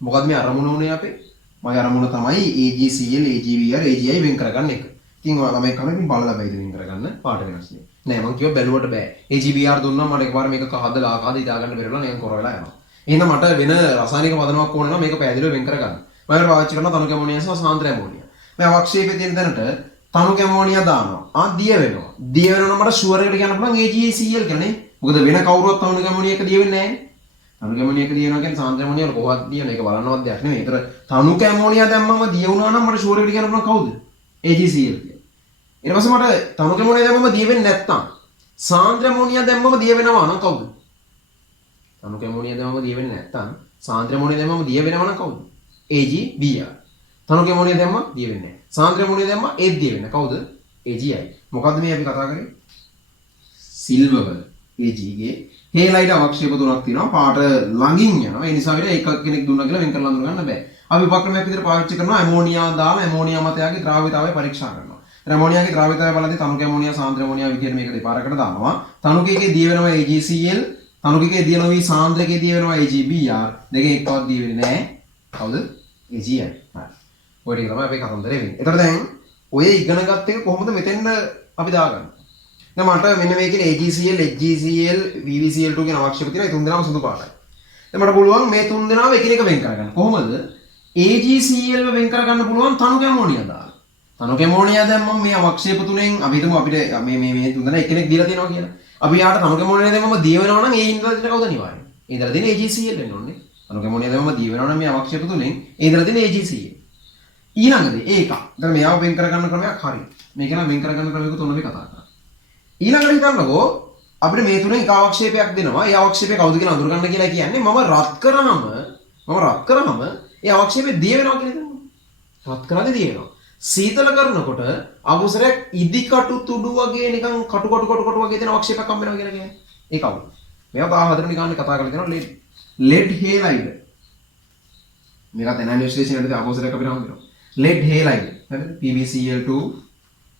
මොකක්ද මේ අරමුණ උනේ අපේ? මගේ අරමුණ තමයි AgCl, AgBr, AgI වෙන් කරගන්න එක. ඉතින් ඔයාලා මේ කලින් බලලා බැයිද වෙන් කරගන්න පාට වෙනස් නේ. නෑ මං කිව්වා බැලුවට බෑ. AgBr දුන්නා මට එකපාර මේක කහදලා ආකාද ඉදා ගන්න බැරිවලා නිකන් කොර වෙලා යනවා. එහෙනම් මට වෙන රසායනික පදනමක් ඕන නම් මේක පැහැදිලිව වෙන් කරගන්න. මම ඒකට පාවිච්චි කරනවා තනුක ඇමෝනියා සහ සාන්ද්‍ර ඇමෝනියා. මේ අවක්ෂේපයේ තියෙන දැනට තනුක ඇමෝනියා දානවා. දිය වෙනවා. දිය වෙනවා මට ෂුවර් එකට කියන්න පුළුවන් AgCl කියලා නේ. මොකද වෙන කවුරුවත් තනුක ඇමෝනියා එක දිය වෙන්නේ නැහැ. තනුක ඇමෝනියා එක දිය වෙනවා කියන්නේ සාන්ද්‍ර ඇමෝනියා වල කොහොමද දිය වෙන එක බලන්නවත් දෙයක් නෙමෙයි. ඒතර තනුක ඇමෝනියා දැම්මම දිය වුණා නම් මට ෂුවර් එකට කියන්න පුළුවන් කවුද? AgCl කියලා. ඊට පස්සේ මට තනුක ඇමෝනියා දැම්මම දිය වෙන්නේ නැත්තම් සාන්ද්‍ර ඇමෝනියා දැම්මම දිය වෙනවා නම් කවුද? තනුක ඇමෝනියා දැම්මම දිය වෙන්නේ නැත්තම් සාන්ද්‍ර ඇමෝනියා දැම්මම දිය වෙනවා නම් කවුද? AgBr. තනුක ඇමෝනියා දැම්මම දිය වෙන්නේ නැහැ. සාන්ද්‍ර ඇමෝනියා දැම්මම ඒත් දිය වෙන්නේ. කවුද? AgI. මොකද්ද මේ අපි කතා කරේ? සිල්වර් වල Ag ගේ හේලයිඩ් අවක්ෂේප තුනක් තියෙනවා. පාට ළඟින් යනවා. ඒ නිසා අපිට එකක් කෙනෙක් දුන්නා කියලා වෙන් කරලා අඳුර ගන්න බෑ. අපි උපක්‍රමයක් විදිහට පාවිච්චි කරනවා ඇමෝනියා දාලා ඇමෝනියා මතයාගේ ද්‍රාව්‍යතාවය පරීක්ෂා කරනවා. ඇමෝනියාගේ ද්‍රාව්‍යතාවය බලද්දී තනුක ඇමෝනියා සාන්ද්‍ර ඇමෝනියා විදිහට මේක දෙපාරකට දානවා. තනුකයේ දිය වෙනවා AgCl, තනුකයේ දිය වෙනවා සාන්ද්‍රකයේ දිය වෙනවා AgBr. දෙකෙන් එකවත් දිය වෙන්නේ නැහැ. කවුද? AgI. හරි. ඔය ටික තමයි අපේ කතන්දරේ වෙන්නේ. එතකොට දැන් ඔය ඉගෙන ගත්ත එක කොහොමද මෙතෙන්න අපි දාගන්නේ? දැන් මට මෙන්න මේකේ AgCl, HgCl, VVCl2 කියන අවශ්‍යක තියෙනවා. ඒ තුන් දෙනාම සුදු පාටයි. දැන් මට පුළුවන් මේ තුන් දෙනාම එකිනෙක වෙන් කරගන්න. කොහොමද? AgCl වෙන් කරගන්න පුළුවන් තනුක ඇමෝනියා දාලා. තනුක ඇමෝනියා දැම්මම මේ අවක්ෂේප තුනෙන් අපි හිතමු අපිට මේ තුන් දෙනා එක්කෙනෙක් දීලා තියෙනවා කියලා. අපි යාට තනුක ඇමෝනියා දැම්මම දිය වෙනවා නම් ඒ ඉඳලා දෙන කවුද අනිවාර්යයෙන්? ඒ ඉඳලා දෙන AgCl වෙන්න ඕනේ. තනුක ඇමෝනියා දැම්මම දිය වෙනවා නම් මේ අවක්ෂේප තුනෙන් ඒ ඉඳලා දෙන AgCl. ඊළඟදී ඒක. දැන් මෙයාව වෙන් කරගන්න ක්‍රමයක් හරි. මේක නම් වෙන් කරගන්න ක්‍රමයක තුන අපි කතා කරා. ඊළඟට හිතන්නකෝ අපිට මේ තුනෙන් එක අවක්ෂේපයක් දෙනවා. ඒ අවක්ෂේපය කවුද කියලා අඳුර ගන්න කියලා කියන්නේ මම රත් කරාම ඒ අවක්ෂේපය දිය වෙනවා කියලා හිතන්න. රත් කරාද දිය වෙනවා. සීතල කරනකොට අකුසරයක් ඉදිකටු තුඩු වගේ නිකන් කටු වගේ තියෙන අවක්ෂේපයක් හම්බ වෙනවා කියලා කියන්නේ. ඒ කවුද? මේවා 14 වෙනි කාණ්ඩේ කතා කරලා තියෙනවා lead halide. මේකත් එනයින් විශ්ලේෂණය කරද්දී අකුසරයක් අපිට හම්බ වෙනවා. lead halide. හරිද? PbCl2,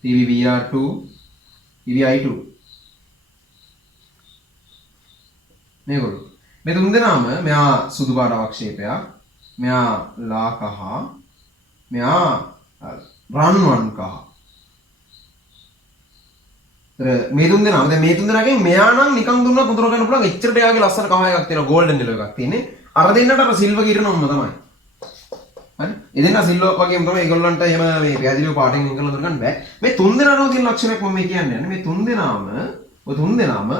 PbBr2, PbI2. මේගොල්ලෝ මේ තුන් දෙනාම මෙයා සුදු පාට අවක්ෂේපයක්, මෙයා ලා කහ, මෙයා රන්වන් කහ. මේ තුන් දෙනාම දැන් මේ තුන් දෙනාගෙන් මෙයා නම් නිකන් දුන්නත් උතුර ගන්න පුළුවන්. එච්චරට එයාගේ ලස්සන කහ එකක් තියෙනවා, ගෝල්ඩන් යෙලෝ එකක් තියෙන්නේ. අර දෙන්නට අර සිල්වර් කිරණම්ම තමයි. හරි? එදෙනා සිල්වර් වගේම තමයි ඒගොල්ලන්ට එහෙම මේ පැහැදිලිව පාටින් වෙන් කරලා දුර ගන්න බෑ. මේ තුන් දෙනාම තියෙන ලක්ෂණයක් මම මේ කියන්නේ. මේ තුන් දෙනාම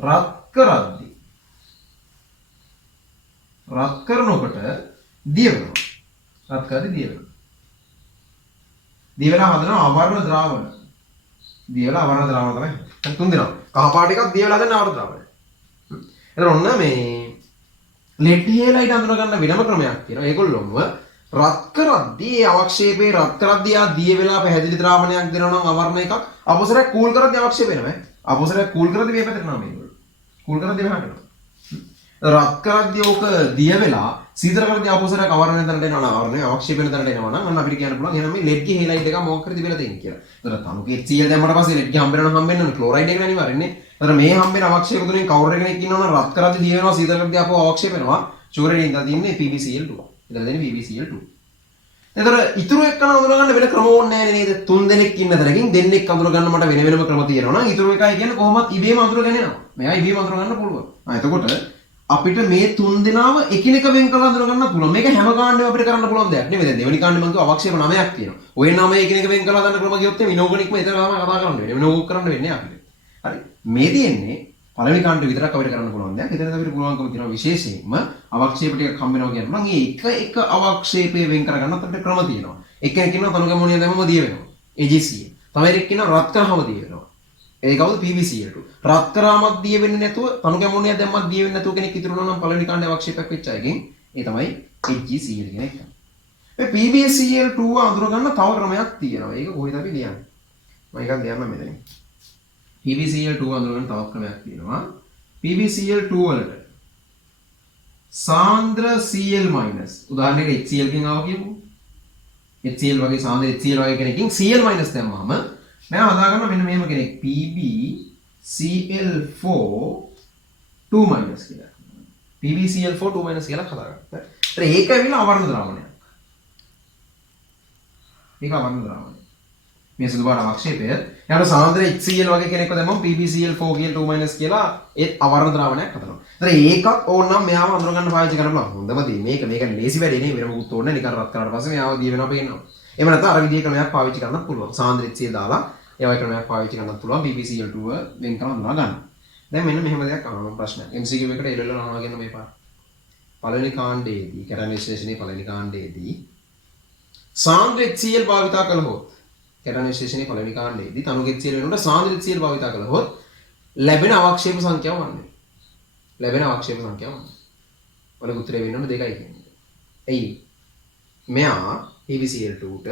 රත් කරද්දී රත් කරනකොට දිය වෙනවා. රත් කරද්දී දිය වෙනවා. දිය වෙලා හදනවා අවර්ණ ද්‍රාවණ. දිය වෙලා අවර්ණ ද්‍රාවණ තමයි. තුන් දෙනා. කහ පාට එකක් දිය වෙලා හදන අවර්ණ ද්‍රාවණය. එතන ඔන්න මේ ලෙඩ් හේලයිඩ් අඳුන ගන්න වෙනම ක්‍රමයක් තියෙනවා. ඒගොල්ලොම රත් කරද්දී අවක්ෂේපේ රත් කරද්දී ආ දිය වෙලා පැහැදිලි ද්‍රාවණයක් දෙනවා නම් අවර්ණ එකක්. අපොසරයක් කූල් කරද්දී අවක්ෂේප වෙනවා. අපොසරයක් කූල් කරද්දී මේ පැත්තට යනවා මේගොල්ලෝ. කූල් කරද්දී මෙහාට යනවා. රත් කරද්දී ඕක දිය වෙලා සීතල කරද්දී අපොසරයක් අවර්ණය තැනට එනවා නම් අවර්ණය අවක්ෂේප වෙන තැනට එනවා නම් අන්න අපිට කියන්න පුළුවන් එහෙනම් මේ ලෙඩ් ගේ හේලයිඩ් එක මොකක් කරද තිබිලා තියෙන්නේ කියලා. ඒතර තනුකේ HCl දැම්මට පස්සේ ලෙඩ් ගේ හම්බෙන්න ඕනේ ක්ලෝරයිඩ් එක අනිවාර්යනේ. ඒතර මේ හම්බෙන අවක්ෂේප තුනෙන් කවුරු කෙනෙක් ඉන්නවනම් රත් කරද්දී දිය වෙනවා සීතල කරද්දී අපෝ අවක්ෂේප වෙනවා. ෂුගර් එකේ ඉඳලා තියෙන්නේ PbCl2. ඉතල දෙන්නේ PbCl2. එතකොට ඉතුරු එක්කන අඳුර ගන්න වෙන ක්‍රම ඕනේ නැහැ නේද? තුන් දෙනෙක් ඉන්න තැනකින් දෙන්නෙක් අඳුර ගන්න මට වෙන වෙනම ක්‍රම තියෙනවා නම් ඉතුරු එකයි කියන්නේ කොහොමත් ඉබේම අඳුර ගන්නවා. මෙයා ඉබේම අඳුර ගන්න පුළුවන්. එතකොට අපිට මේ තුන් දෙනාම එකිනෙක වෙන් කරලා අඳුර ගන්න පුළුවන්. මේක හැම කාණ්ඩෙම අපිට කරන්න පුළුවන් දෙයක් නෙමෙයි. දැන් දෙවෙනි කාණ්ඩේ මම කිව්වා අවක්ෂේප 9ක් තියෙනවා. ඔය 9 එකිනෙක වෙන් කරලා ගන්න ක්‍රම කියොත් එimhe ඉනෝගනික්ම එතන තමයි කතා කරන්න වෙන්නේ. ඉනෝගොක් කරන්න වෙන්නේ අපිට. හරි. මේ තියෙන්නේ පළවෙනි කාණ්ඩේ විතරක් අපිට කරන්න පුළුවන් දෙයක්. එතනද අපිට පුළුවන්කම තියෙනවා විශේෂයෙන්ම අවක්ෂේප ටිකක් හම්බ වෙනවා කියනවා. නම් මේ එක අවක්ෂේපේ වෙන් කරගන්නත් අපිට ක්‍රම තියෙනවා. එක්කෙනෙක් ඉන්නවා තනුක ඇමෝනියා දැම්මම දිය වෙනවා. AgCl. තව එකෙක් ඉන්නවා රත් කරාම දිය වෙනවා. ඒ කවුද? PbCl2. රත් කරාමත් දිය වෙන්නේ නැතුව තනුක ඇමෝනියා දැම්මත් දිය වෙන්නේ නැතුව කෙනෙක් ඉතුරු වෙනවා නම් පළවෙනි කාණ්ඩේ අවක්ෂේපයක් වෙච්ච අයගෙන් ඒ තමයි HgCl කියන එක. මේ PbCl2 අඳුර ගන්න තව ක්‍රමයක් තියෙනවා. ඒක කොහෙද අපි ලියන්නේ? මම එකක් ලියන්නම් මෙතනින්. PbCl2 අඳුරගන්න තවත් ක්‍රමයක් තියෙනවා. PbCl2 වලට සාන්ද්‍ර Cl- උදාහරණයකට HCl කින් ආව කියමු. HCl වගේ සාන්ද්‍ර HCl වගේ කෙනකින් Cl- දැම්මම මම හදාගන්න මෙන්න මෙහෙම කෙනෙක් PbCl4 2- කියලා. PbCl4 2- කියලා හදාගන්න. ඒතර ඒක ඇවිල්ලා අවර්ණ ද්‍රාවණයක්. මේක අවර්ණ ද්‍රාවණය. මේ සුදු පාට අවක්ෂේපය යාර සාන්ද්‍ර HCl වගේ කෙනෙක්ව දැම්මම PbCl4 කියලා ඒත් අවර්ණ ද්‍රාවණයක් හදනවා. ඒතර ඒකත් ඕනනම් මෙයාව අඳුර ගන්න පාවිච්චි කරන්න පුළුවන්. හොඳම දේ මේක ලේසි වැඩේ නේ. වෙන මොකුත් ඕනේ නිකන් රත් කරාට පස්සේ මෙයාව දිය වෙනවා පේනවා. එහෙම නැත්නම් අර විදිහේ ක්‍රමයක් පාවිච්චි කරන්නත් පුළුවන්. සාන්ද්‍ර HCl දාලා ඒ වගේ ක්‍රමයක් පාවිච්චි කරන්නත් පුළුවන්. PbCl2 වෙන් කරලා අඳුරා ගන්න. දැන් මෙන්න මෙහෙම දෙයක් අහනවා ප්‍රශ්නයක්. MCQ එකට එල්ලලා අහනවා කියන මේ පාර. පළවෙනි කාණ්ඩයේදී කැටයන් විශ්ලේෂණයේ පළවෙනි කාණ්ඩයේදී සාන්ද්‍ර HCl භාවිතා කළහොත් කැටයන් විශ්ලේෂණයේ පළවෙනි කාණ්ඩයේදී තනුක HCl වෙනුවට සාන්ද්‍ර HCl භාවිතා කළහොත් ලැබෙන අවක්ෂේප සංඛ්‍යාව වන්නේ. ලැබෙන අවක්ෂේප සංඛ්‍යාව වන්නේ. වල උත්තරේ වෙන්න ඕන 2යි කියන්නේ. එයි මෙයා PbCl2ට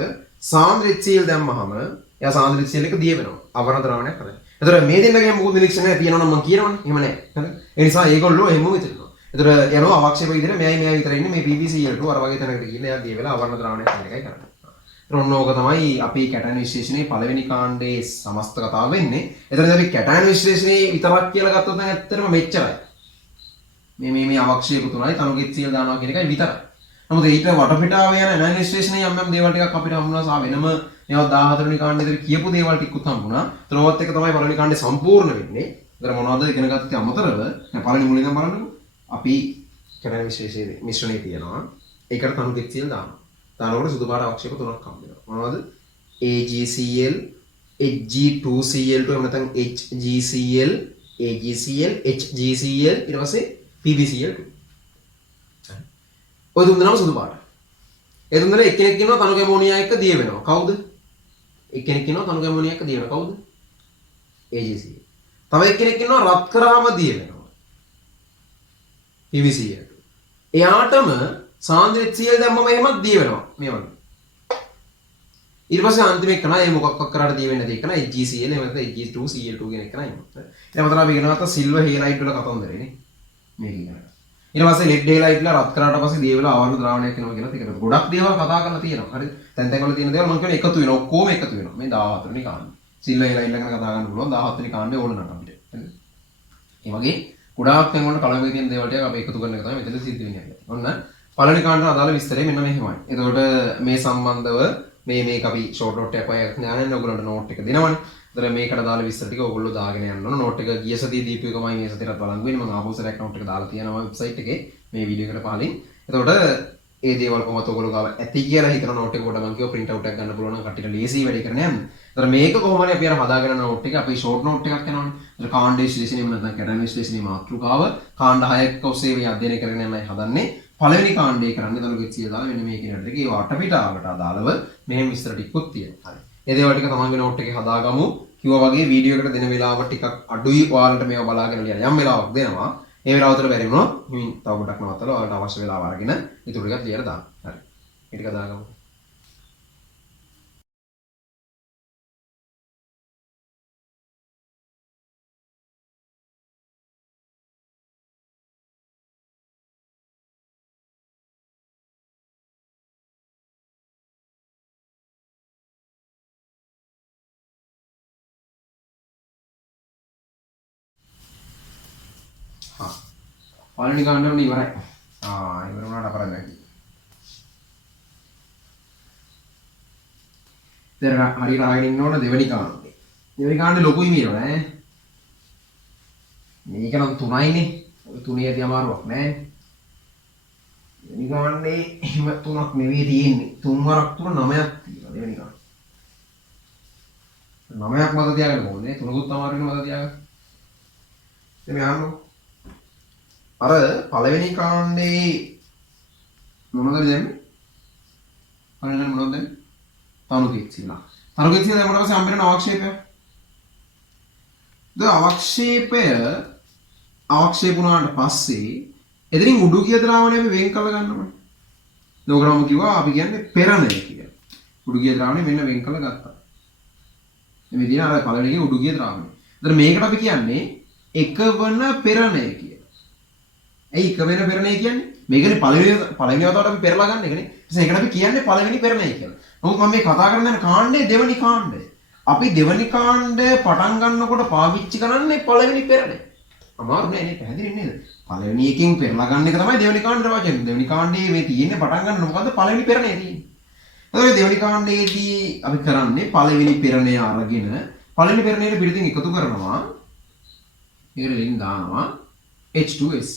සාන්ද්‍ර HCl දැම්මහම එයා සාන්ද්‍ර HCl එක දිය වෙනවා. අවර්ණ ද්‍රාවණයක් කරන්නේ. එතකොට මේ දෙන්නගේ මොකද නිරීක්ෂණය තියෙනවා නම් මම කියනවනේ. එහෙම නැහැ. හරිද? ඒ නිසා ඒගොල්ලෝ එහෙමම විතරනවා. එතකොට යනවා අවක්ෂේප විදිහට මෙයයි විතර ඉන්නේ මේ PbCl2 අර වගේ තැනකට ගිහිල්ලා එයා දිය වෙලා අවර්ණ ද්‍රාවණයක් කරන එකයි කරන්නේ. ඔන්න ඕක තමයි අපි කැටයන් විශ්ලේෂණයේ පළවෙනි කාණ්ඩයේ සමස්ත කතාව වෙන්නේ. එතනදී අපි කැටයන් විශ්ලේෂණයේ විතරක් කියලා ගත්තොත් නම් ඇත්තටම මෙච්චරයි. මේ අවක්ෂේප තුනයි තනුක HCl දානවා කියන එකයි විතරයි. නමුත් ඊට වටපිටාව යන ඇනල් විශ්ලේෂණයේ යම් දේවල් ටිකක් අපිට හම්බුණා සහ වෙනම මේවා 14 වෙනි කාණ්ඩයේදී කියපු දේවල් ටිකකුත් හම්බුණා. ඒතරවත් එක තමයි පළවෙනි කාණ්ඩේ සම්පූර්ණ වෙන්නේ. ඒතර මොනවද ඉගෙන ගත්තත් අමතරව දැන් පළවෙනි මුලින්ම බලන්නකො. අපි කැටයන් විශ්ලේෂණයේ මිශ්‍රණය තියෙනවා. ඒකට තනුක HCl දානවා. දානකොට සුදු පාට අවක්ෂේප තුනක් හම්බ වෙනවා. මොනවද? AgCl, Hg2Cl2 එහෙම නැත්නම් HgCl, AgCl, HgCl ඊට පස්සේ PbCl2. ඔය තුන් දෙනාම සුදු පාට. ඒ තුන් දෙනා එක්කෙනෙක් ඉන්නවා තනුක ඇමෝනියා එක්ක දිය වෙනවා. කවුද? එක්කෙනෙක් ඉන්නවා තනුක ඇමෝනියා එක්ක දිය වෙනවා. කවුද? AgCl. තව එක්කෙනෙක් ඉන්නවා රත් කරාම දිය වෙනවා. PbCl2. එයාටම සාන්ද්‍ර HCl දැම්මම එහෙමත් දිය වෙනවා මේ වගේ. ඊට පස්සේ අන්තිම එක නෑ මොකක් කරාට දිය වෙන්නේ නැති එක නෑ HgCl එහෙම නැත්නම් Hg2Cl2 කියන එක නෑ. දැන් මතන අපි ඉගෙන ගත්තා සිල්වර් හේලයිට් වල කතන්දරේ නේ. මේක ඉගෙන ගත්තා. ඊට පස්සේ ලෙඩ් හේලයිට් ලා රත් කරාට පස්සේ දිය වෙලා ආවරණ ද්‍රාවණයක් වෙනවා කියලා තියෙනවා. ගොඩක් දේවල් කතා කරලා තියෙනවා. හරිද? තැන් වල තියෙන දේවල් මම කියන්නේ එකතු වෙනවා. ඔක්කොම එකතු වෙනවා. මේ 14 වෙනි කාණ්ඩේ. සිල්වර් හේලයිට් ලා ගැන කතා කරන්න පුළුවන් 17 වෙනි කාණ්ඩේ ඕනනම් අපිට. හරිද? ඒ වගේ ගොඩාක් තැන් වල කලවගේ තියෙන දේවල් ටික අපි එකතු කරන එක තමයි මෙතන සිද්ධ වෙන්නේ. ඔන්න පළවෙනි කාණ්ඩට අදාළ විස්තරය මෙන්න මෙහෙමයි. එතකොට මේ සම්බන්ධව මේක අපි ෂෝට් නෝට් එකක් වගේ ඥානෙන් ඔයගොල්ලන්ට නෝට් එක දෙනවනේ. ඒතර මේකට දාලා විස්තර ටික ඔයගොල්ලෝ දාගෙන යන්න ඕන. නෝට් එක ගිය සතියේ දීපු එකමයි මේ සතියටත් බලන් වෙන්නේ. මම ආපහු සරයක් නෝට් එක දාලා තියෙනවා වෙබ්සයිට් එකේ මේ වීඩියෝ එකට පහලින්. එතකොට ඒ දේවල් කොහොමද ඔයගොල්ලෝ ගාව ඇති කියලා හිතන නෝට් එක කොට මම කිව්වා print out එකක් ගන්න පුළුවන් නම් කට්ටියට ලේසි වැඩේ කරන්න යන්න. ඒතර මේක කොහොමද අපි අර හදාගෙන නෝට් එක අපි ෂෝට් නෝට් එකක් යනවනේ. ඒතර කාණ්ඩ විශ්ලේෂණය නැත්නම් කැටයන් විශ්ලේෂණයේ මාතෘකාව කාණ්ඩ 6ක ඔස්සේ මේ අධ්‍යයනය කරගෙන යන්නයි හදන්නේ. පළවෙනි කාණ්ඩේ කරන්නේ තනුක HCl දාලා මෙන්න මේ කියන දෙකේ වටපිටාවට අදාළව මෙහෙම විස්තර ටිකකුත් තියෙනවා. හරි. ඒ දේවල් ටික තමන්ගේ නෝට් එකේ හදාගමු. කිව්වා වගේ වීඩියෝ එකට දෙන වෙලාව ටිකක් අඩුයි ඔයාලට මේවා බලාගෙන ලියන්න. යම් වෙලාවක් දෙනවා. ඒ වෙලාව තුළ බැරි වුණොත් හිමින් තව පොඩක් නවත්තලා ඔයාලට අවශ්‍ය වෙලාව අරගෙන ඊටු ටිකක් ලියලා දාන්න. හරි. ඒ ටික දාගමු. හා. පළවෙනි කාණ්ඩම ඉවරයි. ඉවර වුණාට අපරාධ නැහැ. දැන් හරියට අහගෙන ඉන්න ඕන දෙවෙනි කාණ්ඩේ. දෙවෙනි කාණ්ඩේ ලොකුයි මීර නෑ. මේක නම් 3යිනේ. ඔය 3 ඇති අමාරුවක් නෑ. දෙවෙනි කාණ්ඩේ එහෙම 3ක් නෙවෙයි තියෙන්නේ. 3 වරක් 3 9ක් තියෙනවා දෙවෙනි කාණ්ඩේ. 9ක් මත තියාගන්න ඕනේ. 3කුත් අමාරුනේ මත තියාගන්න. එතන යන්නකො. අර පළවෙනි කාණ්ඩේ මොනවද දැම්මේ? පළවෙනි මොනවද දැම්මේ? තනුක HCl. තනුක HCl දැම්මම පස්සේ හම්බ වෙන අවක්ෂේපය. අවක්ෂේප වුණාට පස්සේ එතනින් උඩු ගිය ද්‍රාවණය අපි වෙන් කරලා ගන්න ඕනේ. ලෝග්‍රාම කිව්වා අපි කියන්නේ පෙරණය කියලා. උඩු ගිය ද්‍රාවණය මෙන්න වෙන් කරලා ගත්තා. මේ විදිහට අර පළවෙනි එකේ උඩු ගිය ද්‍රාවණය. ඒතර මේකට අපි කියන්නේ එකවන පෙරණය කියලා. ඇයි එකවන පෙරණය කියන්නේ? මේකනේ පළවෙනි වතාවට අපි පෙරලා ගන්න එකනේ. ඒකට අපි කියන්නේ පළවෙනි පෙරණය කියලා. නමුත් මම මේ කතා කරන යන කාණ්ඩේ දෙවෙනි කාණ්ඩය. අපි දෙවෙනි කාණ්ඩය පටන් ගන්නකොට පාවිච්චි කරන්නේ පළවෙනි පෙරණය. අමාරු නෑ නේ පැහැදිලි නේද? පළවෙනි එකෙන් පෙරලා ගන්න එක තමයි දෙවෙනි කාණ්ඩේ වචනේ. දෙවෙනි කාණ්ඩේ මේ තියෙන්නේ පටන් ගන්න මොකද්ද පළවෙනි පෙරණය තියෙන්නේ. එතකොට දෙවෙනි කාණ්ඩයේදී අපි කරන්නේ පළවෙනි පෙරණය අරගෙන පළවෙනි පෙරණයට පිටින් එකතු කරනවා. ඒකට ලින් දානවා H2S.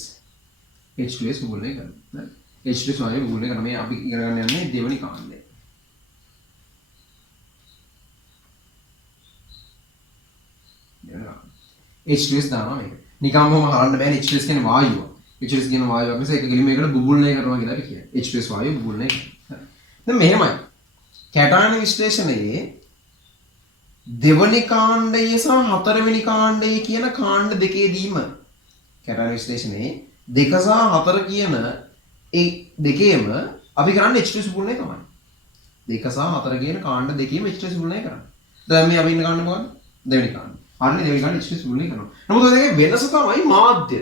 H2S මුගුල්නේ කරනවා. H2S වගේ මුගුල්නේ කරන මේ අපි ඉගෙන ගන්න යන්නේ දෙවෙනි කාණ්ඩය. H2S දානවා මේක. නිකම්ම හරන්න බෑනේ H2S කියන්නේ වායුව. H2S කියන වායුවක් නිසා ඒක ගිලිම ඒකට බුබුල්නේ කරනවා කියලා අපි කියන්නේ. H2S වායුව බුබුල්නේ කරනවා. දැන් මෙහෙමයි. කැටායන විශ්ලේෂණයේ දෙවනි කාණ්ඩය සහ හතරවෙනි කාණ්ඩය කියන කාණ්ඩ දෙකේදීම කැටායන විශ්ලේෂණයේ 2 සහ 4 කියන ඒ දෙකේම අපි කරන්නේ H2S බුබුල්නේ තමයි. 2 සහ 4 කියන කාණ්ඩ දෙකේම H2S බුබුල්නේ කරන්නේ. දැන් මේ අපි ඉන්න කාණ්ඩ මොකද්ද? දෙවෙනි කාණ්ඩ. අනේ දෙවෙනි කාණ්ඩ H2S බුබුල්නේ කරනවා. නමුත් ඔය දෙකේ වෙනස තමයි මාධ්‍ය.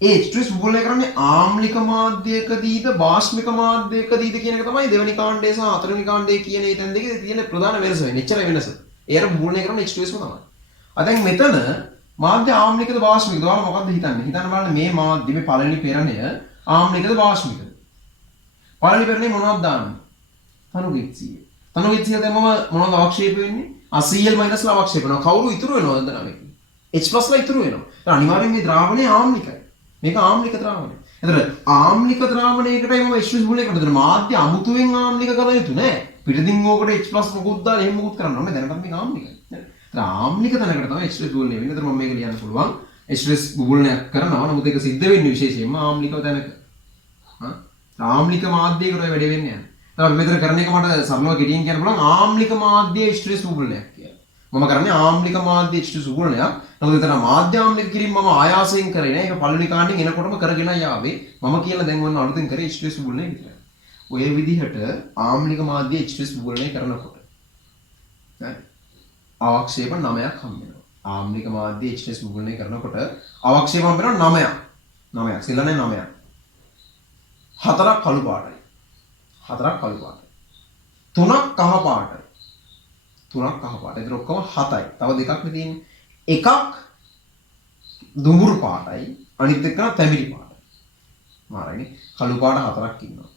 ඒ H2S බුබුල්නේ කරන්නේ ආම්ලික මාධ්‍යයකදීද වාෂ්මික මාධ්‍යයකදීද කියන එක තමයි දෙවෙනි කාණ්ඩය සහ හතරවෙනි කාණ්ඩය කියන ඒ තැන් දෙකේ තියෙන ප්‍රධාන වෙනස වෙන්නේ. එච්චරයි වෙනස. ඒකට බුබුල්නේ කරන්නේ H2Sම තමයි. දැන් මෙතන මාධ්‍ය ආම්ලිකද වාෂ්මිකද? ඔයාලා මොකද්ද හිතන්නේ? හිතන්න බලන්න මේ මාධ්‍ය මේ පළවෙනි පෙරණය ආම්ලිකද වාෂ්මිකද? පළවෙනි පෙරණේ මොනවද දාන්නේ? තනුගෙච්චිය. තනුගෙච්චිය දැන් මොනවද අවක්ෂේප වෙන්නේ? Cl- ලා අවක්ෂේප වෙනවා. කවුරු ඉතුරු වෙනවද නම් මේක? H+ ලා ඉතුරු වෙනවා. ඒත් අනිවාර්යෙන් මේ ද්‍රාවණය ආම්ලිකයි. මේක ආම්ලික ද්‍රාවණය. එතකොට ආම්ලික ද්‍රාවණයකටයි මම H+ බුබුල්නේ කරන්නේ. මාධ්‍ය අමුතුවෙන් ආම්ලික කරලා යුතු නෑ. පිටින් ඕකට H+ මොකුත් දාලා එහෙම මොකුත් කරන්න ඕනේ. දැනටත් මේක ආම්ලිකයි. ඒතර ආම්ලික තැනකට තමයි H2S බුබුල්නේ වෙන්නේ. ඒතර මම මේක ලියන්න පුළුවන්. H2S බුබුල්නයක් කරනවා. නමුත් ඒක සිද්ධ වෙන්නේ විශේෂයෙන්ම ආම්ලිකව තැනක. ආම්ලික මාධ්‍යයකට ඔය වැඩේ වෙන්නේ නැහැ. තමයි මෙතන කරන එක මට සරලව ගෙඩියෙන් කියන්න පුළුවන් ආම්ලික මාධ්‍ය H2S බුබුල්නයක් කියලා. මම කරන්නේ ආම්ලික මාධ්‍ය H2S බුබුල්නයක්. නමුත් එතන මාධ්‍ය ආම්ලික කිරීම මම ආයාසයෙන් කරේ නෑ. ඒක පළවෙනි කාණ්ඩෙන් එනකොටම කරගෙන ආවේ. මම කියලා දැන් වන්න අලුතෙන් කරේ H2S බුබුල්නේ විතරයි. ඔය විදිහට ආම්ලික මාධ්‍ය H2S බුබුල්නේ කරනකොට හරි අවක්ෂේප 9ක් හම්බ වෙනවා. ආම්ලික මාධ්‍ය H2S බුබුල්නේ කරනකොට අවක්ෂේප හම්බ වෙනවා 9ක්. 9ක්. සිල්ලනේ 9ක්. 4ක් කළු පාටයි. 4ක් කළු පාටයි. 3ක් කහ පාටයි. 3ක් කහ පාටයි. ඒතර ඔක්කොම 7යි. තව දෙකක් නේ තියෙන්නේ. එකක් දුඹුරු පාටයි. අනිත් එක තැඹිලි පාටයි. මාරයිනේ. කළු පාට 4ක් ඉන්නවා.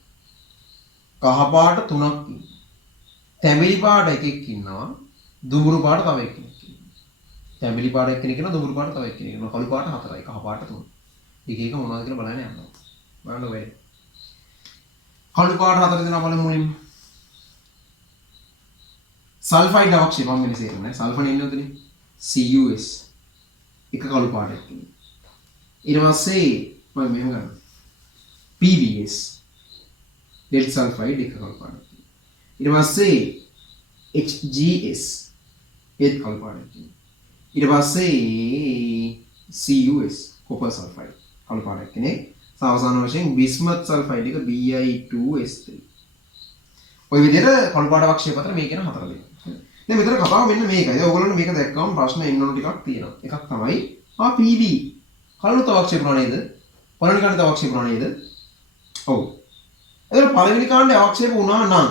කහ පාට 3ක් ඉන්නවා. තැඹිලි පාට එකෙක් ඉන්නවා. දුඹුරු පාට තව එකෙක් ඉන්නවා. තැඹිලි පාට එක්කෙනෙක් ඉන්නවා. දුඹුරු පාට තව එක්කෙනෙක් ඉන්නවා. කළු පාට 4යි. කහ පාට 3. එක එක මොනවද කියලා බලන්න යනවා. බලන්න වෙයි. කළු පාට 4 දෙනා බලමු මුලින්ම. සල්ෆයිඩ් අවක්ෂේප මම මෙලෙස කරන්නේ. සල්ෆර් ඉන්නවද නේ? CuS. එක කළු පාටක් ඉන්නේ. ඊට පස්සේ මම මෙහෙම ගන්නවා. PbS. ලෙඩ් සල්ෆයිඩ් එක කළු පාටක්. ඊට පස්සේ HgS. ඒත් කළු පාටක්. ඊට පස්සේ CuS කොපර් සල්ෆයිඩ් කළු පාටක් කෙනෙක්. සාවසාන වශයෙන් බිස්මත් සල්ෆයිඩ් එක Bi2S3. ඔය විදිහට කළු පාට අවක්ෂේප අතර මේ කියන හතර දෙක. දැන් මෙතන කතාව මෙන්න මේකයි. දැන් ඔයගොල්ලන්ට මේක දැක්කම ප්‍රශ්න එන්න ඕන ටිකක් තියෙනවා. එකක් තමයි PB කළු අවක්ෂේප කරනවා නේද? පළවෙනි කාණ්ඩේ අවක්ෂේප කරනවා නේද? ඔව්. ඒක පළවෙනි කාණ්ඩේ අවක්ෂේප වුණා නම්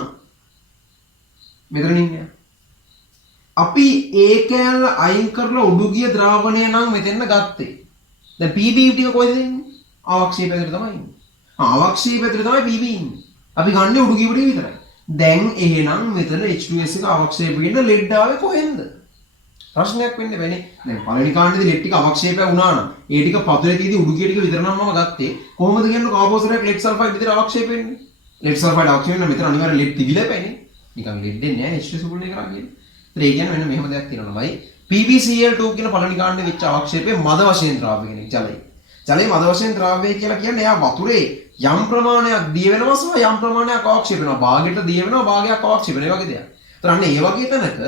මෙතන ඉන්නේ. අපි ඒ කෑල්ල අයින් කරලා උඩු ගිය ද්‍රාවණය නම් මෙතෙන්න ගත්තේ. දැන් PB ටික කොහෙද ඉන්නේ? අවක්ෂේප ඇතුලේ තමයි ඉන්නේ. අවක්ෂේප ඇතුලේ තමයි PB ඉන්නේ. අපි ගන්නේ උඩු ගිය ටික විතරයි. දැන් එහෙනම් මෙතන H2S එක අවක්ෂේප වෙන්න ලෙඩ් ආවේ කොහෙන්ද? ප්‍රශ්නයක් වෙන්නේ වෙන්නේ. දැන් පළවෙනි කාණ්ඩේදී ලෙඩ් ටික අවක්ෂේපය වුණා නම් ඒ ටික පතුලේ තියෙදි උඩු ගිය ටික විතර නම් මම ගත්තේ. කොහොමද කියන්නේ කාබෝසරයක් ලෙඩ් සල්ෆයිඩ් විතර අවක්ෂේප වෙන්නේ? ලෙඩ් සල්ෆයිඩ් අවක්ෂේප වෙන්න මෙතන අනිවාර්යෙන් ලෙඩ් තිබිලා පැනේ. නිකන් ලෙඩ් දෙන්නේ නැහැ H2S බුබුල්නේ කරා කියන්නේ. ඒත් ඒ කියන්නේ මෙන්න මෙහෙම දෙයක් තියෙනවා නමයි. PbCl2 කියන පළවෙනි කාණ්ඩේ වෙච්ච අවක්ෂේපයේ මද වශයෙන් ද්‍රාව්‍ය කෙනෙක් ජලය. ජලයේ මද වශයෙන් ද්‍රාව්‍ය කියලා කියන්නේ එයා වතුරේ යම් ප්‍රමාණයක් දිය වෙනවා සහ යම් ප්‍රමාණයක් අවක්ෂේප වෙනවා. භාගයට දිය වෙනවා භාගයක් අවක්ෂේප වෙනවා. ඒ වගේ දෙයක්. ඒතර අන්න ඒ වගේ තැනක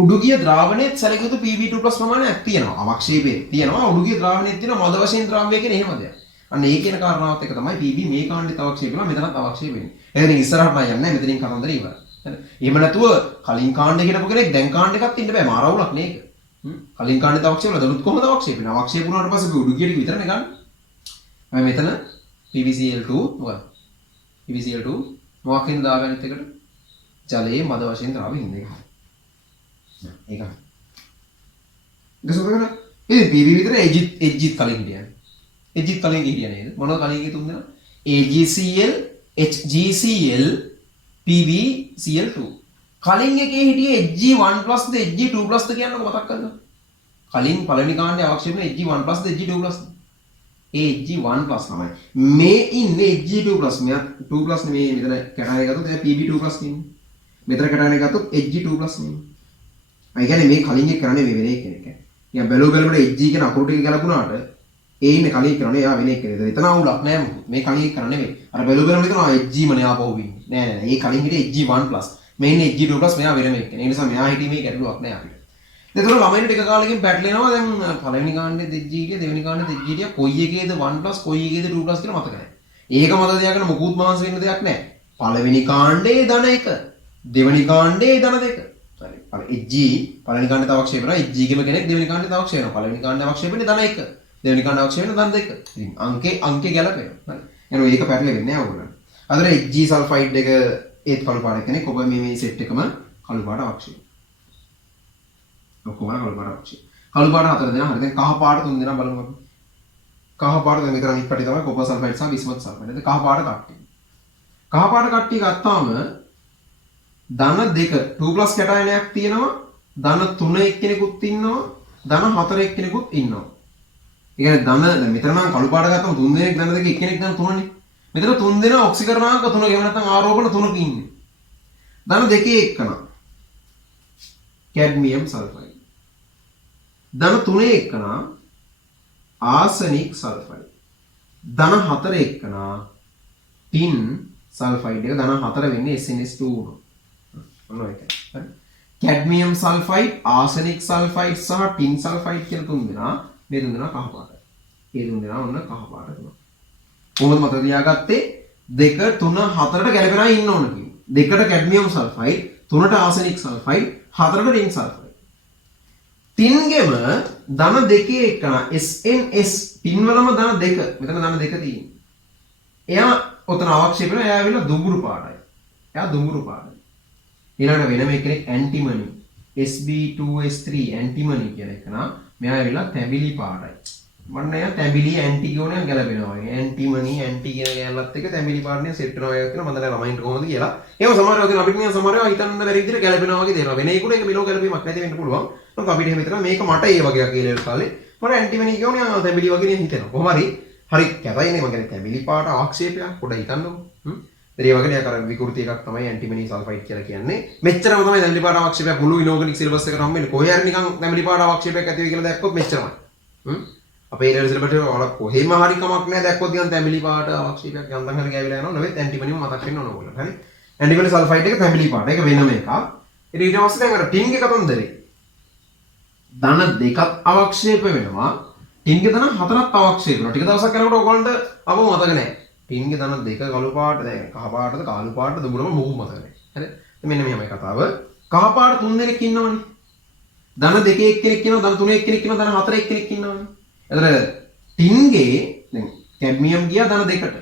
උඩුගිය ද්‍රාවණයේ සැලකියුතු Pb2+ ප්‍රමාණයක් තියෙනවා. අවක්ෂේපයේ තියෙනවා. උඩුගිය ද්‍රාවණයේ තියෙනවා මද වශයෙන් ද්‍රාව්‍ය කියන එහෙම දෙයක්. අන්න ඒ කියන කාරණාවත් එක තමයි Pb මේ කාණ්ඩෙත් අවක්ෂේප වෙනවා මෙතනත් අවක්ෂේප වෙන්නේ. ඒක ඉතින් ඉස්සරහට නම් යන්නේ නැහැ. මෙතනින් කතන්දරේ ඉවරයි. හරි. එහෙම නැතුව කලින් කාණ්ඩේ හිටපු කෙනෙක් දැන් කාණ්ඩ එකක් ඉන්න බෑ. මාරවුලක් නේක. කලින් කාණ්ඩේ තව අවක්ෂේප වල දනුත් කොහොමද අවක්ෂේප වෙන්නේ? අවක්ෂේප වුණාට පස්සේ අපි උඩු ගියට විතරනේ ගන්න. හැබැයි මෙතන PbCl2 මොකක්ද? PbCl2 මොකකින්ද දාගන්න එකට? ජලයේ මද වශයෙන් ද්‍රව්‍ය හින්දා ඒක. ඒකයි. ගසුකන ඉතින් PB විතර එජ්ජිත් කලින් හිටියනේ. එජ්ජිත් කලින් හිටියා නේද? මොනවද කලින් හිතුම් දෙනා? AgCl HgCl PbCl2. කලින් එකේ හිටියේ Hg1 ද Hg2 ද කියන්නකො මතක් කරගන්න. කලින් පළවෙනි කාණ්ඩේ අවශ්‍ය වෙන Hg1 ද Hg2 ද. ඒ Hg1 තමයි. මේ ඉන්නේ Hg2 මෙයා 2 නෙමෙයි මෙතන කැටාරේ ගත්තොත් එයා Pb2 ඉන්නේ. මෙතන කැටාරේ ගත්තොත් Hg2 නෙමෙයි. ඒ කියන්නේ මේ කලින් එක කරන්නේ මේ වෙන එකෙක්. නිකන් බැලුවට Hg කියන අකුරු ටික ගලපුණාට ඒ ඉන්නේ කලින් කරන්නේ එයා වෙන එකෙක්. එතන අවුලක් නෑ මොකද. මේ කලින් එක කරන්නේ නෙමෙයි. අර බැලුවට හිතනවා Hg මනේ ආපහු වෙන්නේ. නෑ නෑ. ඒ කලින් හිටියේ Hg1+. මේ ඉන්නේ Hg2+ මෙයා වෙන එකෙක්. ඒ නිසා මෙයා හිටියේ මේ ගැටලුවක් නෑ අපිට. එතකොට ළමයින්ට ටික කාලෙකින් පැටලෙනවා දැන් පළවෙනි කාණ්ඩේ Hg හිටිය දෙවෙනි කාණ්ඩේ Hg හිටිය කොයි එකේද 1+ කොයි එකේද 2+ කියලා මතක නැහැ. ඒක මතක තියාගන්න මොකුත් මහන්සි වෙන්න දෙයක් නැහැ. පළවෙනි කාණ්ඩේ ධන 1 දෙවෙනි කාණ්ඩේ ධන 2. හරි. අර Hg පළවෙනි කාණ්ඩේ තව අවශ්‍ය වෙනවා Hg ගෙම කෙනෙක් දෙවෙනි කාණ්ඩේ තව අවශ්‍ය වෙනවා. පළවෙනි කාණ්ඩේ අවශ්‍ය වෙන්නේ ධන 1. දෙවෙනි කාණ්ඩේ අවශ්‍ය වෙන්නේ ධන 2. ඉතින් අංකේ ගැලපෙනවා. හරි. එහෙනම් ඒක පැටලෙන්නේ නැහැ ඕගොල්ලන්ට. අදට Hg සල්ෆයිඩ් එක ඒත් කළු පාට කෙනෙක් ඔබ මේ සෙට් එකම කළු පාට අවශ්‍යයි. ඔක්කොම කළු පාට අවශ්‍යයි. කළු පාට හතර දෙනා හරි. දැන් කහ පාට තුන් දෙනා බලමු අපි. කහ පාට දැන් මෙතන අනිත් පැත්තේ තමයි කොපර් සල්ෆයිඩ් සහ බිස්මත් සල්ෆයිඩ්. දැන් කහ පාට කට්ටිය. කහ පාට කට්ටිය ගත්තාම ධන 2 2+ කැටායනයක් තියෙනවා. ධන 3 එක්කෙනෙකුත් ඉන්නවා. ධන 4 එක්කෙනෙකුත් ඉන්නවා. ඒ කියන්නේ ධන දැන් මෙතන නම් කළු පාට ගත්තම 3 දෙනෙක් ධන 2 එක්කෙනෙක් ධන 3නේ. මෙතන 3 දෙනා ඔක්සිකරණාංක 3 ගෙව නැත්නම් ආරෝපණ 3ක ඉන්නේ. ධන 2 එක්කන කැඩ්මියම් සල්ෆයිඩ්. ධන 3 එක්කන ආසනික් සල්ෆයිඩ්. ධන 4 එක්කන ටින් සල්ෆයිඩ් එක ධන 4 වෙන්නේ SnS2 උනොත්. ඔන්න ඒකයි. හරි. කැඩ්මියම් සල්ෆයිඩ්, ආසනික් සල්ෆයිඩ් සහ ටින් සල්ෆයිඩ් කියලා තුන් දෙනා මේ තුන් දෙනා කහ පාටයි. මේ තුන් දෙනා ඔන්න කහ පාට තුන. කොහොමද මතක තියාගත්තේ 2 3 4ට ගැලපෙන අය ඉන්න ඕන කිව්වා. 2ට කැඩ්මියම් සල්ෆයිඩ්, 3ට ආසනික් සල්ෆයිඩ්, 4ට ටින් සල්ෆයිඩ්. ටින්ගෙම ධන 2 එකන SnS ටින් වලම ධන 2. මෙතන ධන 2 තියෙනවා. එයා ඔතන අවක්ෂේප වෙනවා. එයා ඇවිල්ලා දුඹුරු පාටයි. එයා දුඹුරු පාටයි. ඊළඟට වෙනම කෙනෙක් ඇන්ටිමනි Sb2S3 ඇන්ටිමනි කියන එක නා මෙයා ඇවිල්ලා තැඹිලි පාටයි. මන්න එයා තැඹිලි ඇන්ටිගෝනියන් ගැලපෙනවා වගේ. ඇන්ටිමනි ඇන්ටි කියන ගැලලත් එක තැඹිලි පාටනේ සෙට් වෙනවා වගේ කියලා මම දැන් ළමයින්ට කොහොමද කියලා. ඒව සමහරව දෙන අපිට නිකන් සමහරව හිතන්න බැරි විදිහට ගැලපෙනවා වගේ දේනවා. වෙන එකකට ඒක මිලෝ ගැලපීමක් නැති වෙන්න පුළුවන්. මොකද අපිට එහෙම හිතනවා මේක මට ඒ වගේ කියලා කාලේ මට ඇන්ටිමනි ගෝනියන් තැඹිලි වගේ නේ හිතෙනවා. කොහොම හරි කැතයිනේ මම කියන්නේ තැඹිලි පාට ආක්ෂේපයක් පොඩ හිතන්නකෝ. ඒ වගේ අර විකෘති එකක් තමයි ඇන්ටිමනි සල්ෆයිඩ් කියලා කියන්නේ. මෙච්චරම තමයි තැඹිලි පාට ආක්ෂේපයක් මුළු ඉනෝගනික් සිලබස් එකට හම් වෙන්නේ. කොහේ හරි නිකන් තැඹිලි පාට ආක්ෂේපයක් ඇති වෙයි කියලා දැක්කොත් මෙච්චරමයි. අපේ ඉරල් සිලබස් එක වල කොහෙම හරි කමක් නැහැ දැක්කොත් ගියන් තැඹිලි පාට ආක්ෂේපයක් යන්තම් හරි ගෑවිලා යනවා. නෙවෙයි ඇන්ටිමනිම මතක් වෙන්න ඕන ඕගොල්ලෝ. හරි. ඇන්ටිමනි සල්ෆයිඩ් එක තැඹිලි පාට. ඒක වෙනම එකක්. ඊට පස්සේ දැන් අර ටින් එක කතන්දරේ. ධන 2ක් අවක්ෂේප වෙනවා. ටින්ගේ ධන 4ක් අවක්ෂේප වෙනවා. ටික දවසක් යනකොට ඕගොල්ලන්ට අපව මතක නැහැ. ටින්ගේ ධන 2 කළු පාට දැන් කහ පාටද කාලු පාටද දුඹුරම මොකුත් මතක නැහැ. හරි. මෙන්න මෙහෙමයි කතාව. කහ පාට 3 දෙනෙක් ඉන්නවනේ. ධන 2 එක්කෙනෙක් ඉන්නවා, ධන 3 එක්කෙනෙක් ඉන්නවා, ධන 4 එක්කෙනෙක් ඉන්නවනේ. එතන ටින්ගේ දැන් කැඩ්මියම් ගියා ධන 2ට.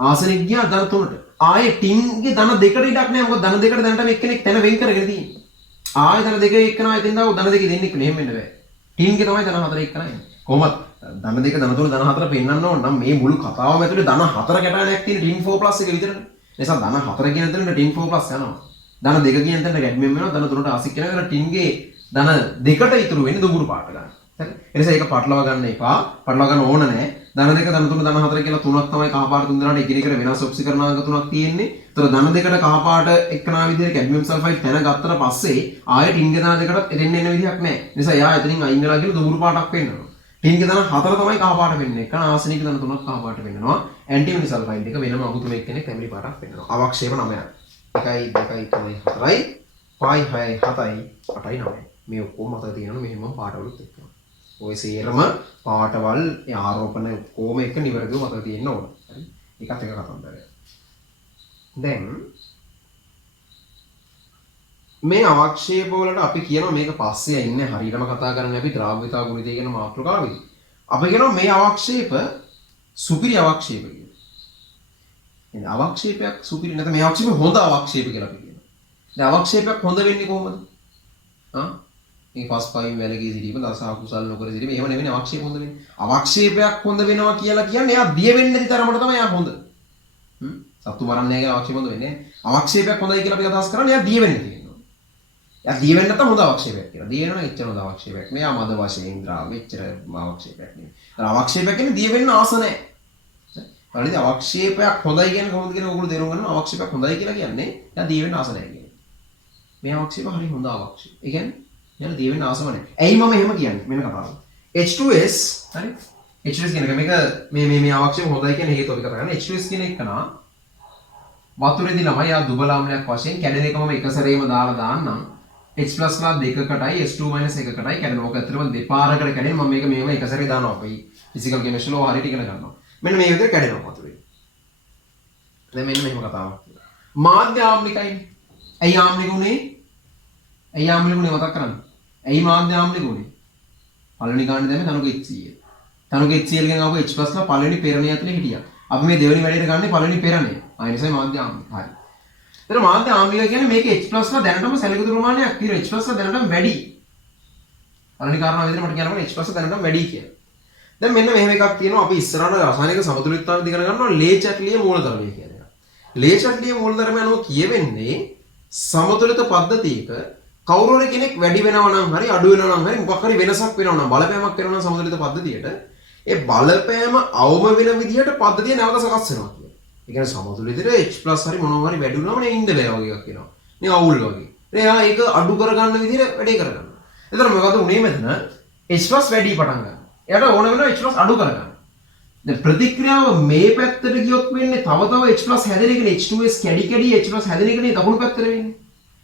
ආසනික් ගියා ධන 3ට. ආයේ ටින්ගේ ධන 2ට ඉඩක් නැහැ. මොකද ධන 2ට දැනට එක්කෙනෙක් තැන වෙන් කරගෙන තියෙන්නේ. ආයේ ධන 2 එක්කනවා ඉතින් දාව ධන 2 දෙන්නෙක් නෙහෙම වෙන්න බෑ. ටින්ගේ තමයි ධන 4 එක්කනා ඉන්නේ. කොහොමද ධන 2 ධන 3 ධන 4 පෙන්වන්න ඕන නම් මේ මුළු කතාවම ඇතුලේ ධන 4 කැටායනයක් තියෙන ටින් 4+ එක විතරනේ. නිසා ධන 4 කියන තැනට ටින් 4+ යනවා. ධන 2 කියන තැනට කැඩ්මියම් වෙනවා. ධන 3ට ආසික් වෙනවා. ටින්ගේ ධන 2ට ඉතුරු වෙන්නේ දුඹුරු පාට ගන්න. හරි. ඒ නිසා ඒක පටලවා ගන්න එපා. පටලවා ගන්න ඕන නැහැ. ධන 2 ධන 3 ධන 4 කියලා තුනක් තමයි කහ පාට තුන් දෙනාට එකිනෙකට වෙනස් ඔක්සිකරණාංග තුනක් තියෙන්නේ. ඒතර ධන 2ට කහ පාට එක්කනා විදිහට කැඩ්මියම් සල්ෆයිඩ් තැන ගත්තට පස්සේ ආයෙ ටින්ගේ ධන 2ටත් එතෙන් එන්න විදිහක් නැහැ. නිසා එයා එතනින් අයින් වෙලා කියලා දුඹුරු පාටක් වෙන්නවා. ටින්ගේ ධන 4 තමයි කහ පාට වෙන්නේ. එක ආසනික ධන 3ක් කහ පාට වෙන්නවා. ඇන්ටිමනි සල්ෆයිඩ් එක වෙනම අමුතුම එක්කෙනෙක් තැඹිලි පාටක් වෙන්නවා. අවක්ෂේප 9ක්. 1 2 3 4යි 5 6 7යි 8යි 9යි. මේ ඔක්කොම මතක තියෙනවා මෙහෙම පාටවලුත් එක්කම. ඔය සේරම පාටවල් ආරෝපණ කොහොම එක නිවැරදිව මතක තියෙන්න ඕන. හරි. ඒකත් එක කතන්දරයක්. දැන් මේ අවක්ෂේප වලට අපි කියනවා මේක පස්සේ ඉන්නේ හරියටම කතා කරන්නේ අපි ද්‍රාව්‍යතා ගුණිතය කියන මාතෘකාවෙදී. අපි කියනවා මේ අවක්ෂේප සුපිරි අවක්ෂේප කියලා. එන්නේ අවක්ෂේපයක් සුපිරි නැත්නම් මේ අවක්ෂේප හොඳ අවක්ෂේප කියලා අපි කියනවා. දැන් අවක්ෂේපයක් හොඳ වෙන්නේ කොහොමද? මේ පස්පයින් වැලකී සිටීම දස අකුසල් නොකර සිටීම එහෙම නෙවෙයි අවක්ෂේප හොඳ වෙන්නේ. අවක්ෂේපයක් හොඳ වෙනවා කියලා කියන්නේ එයා දිය වෙන්නේ නැති තරමට තමයි එයා හොඳ. සත්තු මරන්නේ නැහැ කියලා අවක්ෂේප හොඳ වෙන්නේ නැහැ. අවක්ෂේපයක් හොඳයි කියලා අපි අදහස් කරන්නේ එයා දිය වෙන්නේ තියෙනවා. එයා දිය වෙන්නේ නැත්නම් හොඳ අවක්ෂේපයක් කියලා. දිය වෙනවා එච්චර හොඳ අවක්ෂේපයක්. මෙයා මද වශයෙන් ද්‍රාව්‍ය එච්චර අවක්ෂේපයක් නෙවෙයි. ඒතර අවක්ෂේපයක් කියන්නේ දිය වෙන්න ආස නැහැ. හරිද? අවක්ෂේපයක් හොඳයි කියන්නේ කොහොමද කියන ඕගොල්ලෝ තේරුම් ගන්න. අවක්ෂේපයක් හොඳයි කියලා කියන්නේ එයා දිය වෙන්න ආස නැහැ කියන්නේ. මේ අවක්ෂේප හරි හොඳ අවක්ෂේප. ඒ කියන්නේ එයාලා දිය වෙන්න ආසම නැහැ. ඇයි මම එහෙම කියන්නේ? මෙන්න කතාව. H2S හරි? H2S කියන එක මේක මේ අවක්ෂේප හොඳයි කියන හේතුව අපි කතා කරන්නේ. H2S කියන එක නා වතුරේදී ළමයි යා දුබල ආම්ලයක් වශයෙන් කැඩෙන එකම එක සැරේම දාලා දාන්නම් H+ ලා දෙකකටයි H2 - එකකටයි කැඩෙනවා. ඔක ඇත්තටම දෙපාරකට කැඩෙන මම මේක මේව එක සැරේ දානවා. අපි ෆිසිකල් කෙමිස්ට්‍රි ලෝ හරියට ඉගෙන ගන්නවා. මෙන්න මේ විදිහට කැඩෙනවා වතුරේ. දැන් මෙන්න මෙහෙම කතාවක්. මාධ්‍ය ආම්ලිකයි. ඇයි ආම්ලික උනේ? ඇයි ආම්ලික උනේ මතක් කරන්න. ඇයි මාධ්‍ය ආම්ලික උනේ? පළවෙනි කාණ්ඩේ දැම්මේ තනුක HCl. තනුක HCl ගෙන් ආපු H+ ලා පළවෙනි පෙරණිය ඇතුලේ හිටියා. අපි මේ දෙවෙනි වැඩේට ගන්නේ පළවෙනි පෙරණිය. ආයෙ නිසා මාධ්‍ය ආම්ලික. හරි. එතන මාධ්‍ය ආම්ලික කියන්නේ මේක H+ ලා දැනටම සැලකුණු ප්‍රමාණයක් තියෙනවා. H+ ලා දැනටම වැඩි. පළවෙනි කාරණාව විදිහට මට කියන්න ඕනේ H+ ලා දැනටම වැඩි කියලා. දැන් මෙන්න මෙහෙම එකක් තියෙනවා. අපි ඉස්සරහට රසායනික සමතුලිතතාවය ඉගෙන ගන්නවා ලේචැට්ලිය මූලධර්මය කියන එක. ලේචැට්ලිය මූලධර්මය අනුව කියවෙන්නේ සමතුලිත පද්ධතියක කවුරු හරි කෙනෙක් වැඩි වෙනවා නම් හරි අඩු වෙනවා නම් හරි මොකක් හරි වෙනසක් වෙනවා නම් බලපෑමක් වෙනවා නම් සමතුලිත පද්ධතියට ඒ බලපෑම අවම වෙන විදිහට පද්ධතිය නැවත සකස් වෙනවා කියන්නේ. ඒ කියන්නේ සමතුලිතෙට H+ හරි මොනවා හරි වැඩි වුණාම නේ ඉන්න බෑ වගේ එකක් වෙනවා. නේ අවුල් වගේ. නේ එයා ඒක අඩු කරගන්න විදිහට වැඩේ කරගන්නවා. එතන මොකද උනේ මෙතන H+ වැඩි පටන් ගන්නවා. එයාට ඕන වෙනවා H+ අඩු කරගන්න. දැන් ප්‍රතික්‍රියාව මේ පැත්තට ගියොත් වෙන්නේ තව H+ හැදෙන එකනේ H2S කැඩි කැඩි H+ හැදෙන එකනේ දකුණු පැත්තට වෙන්නේ.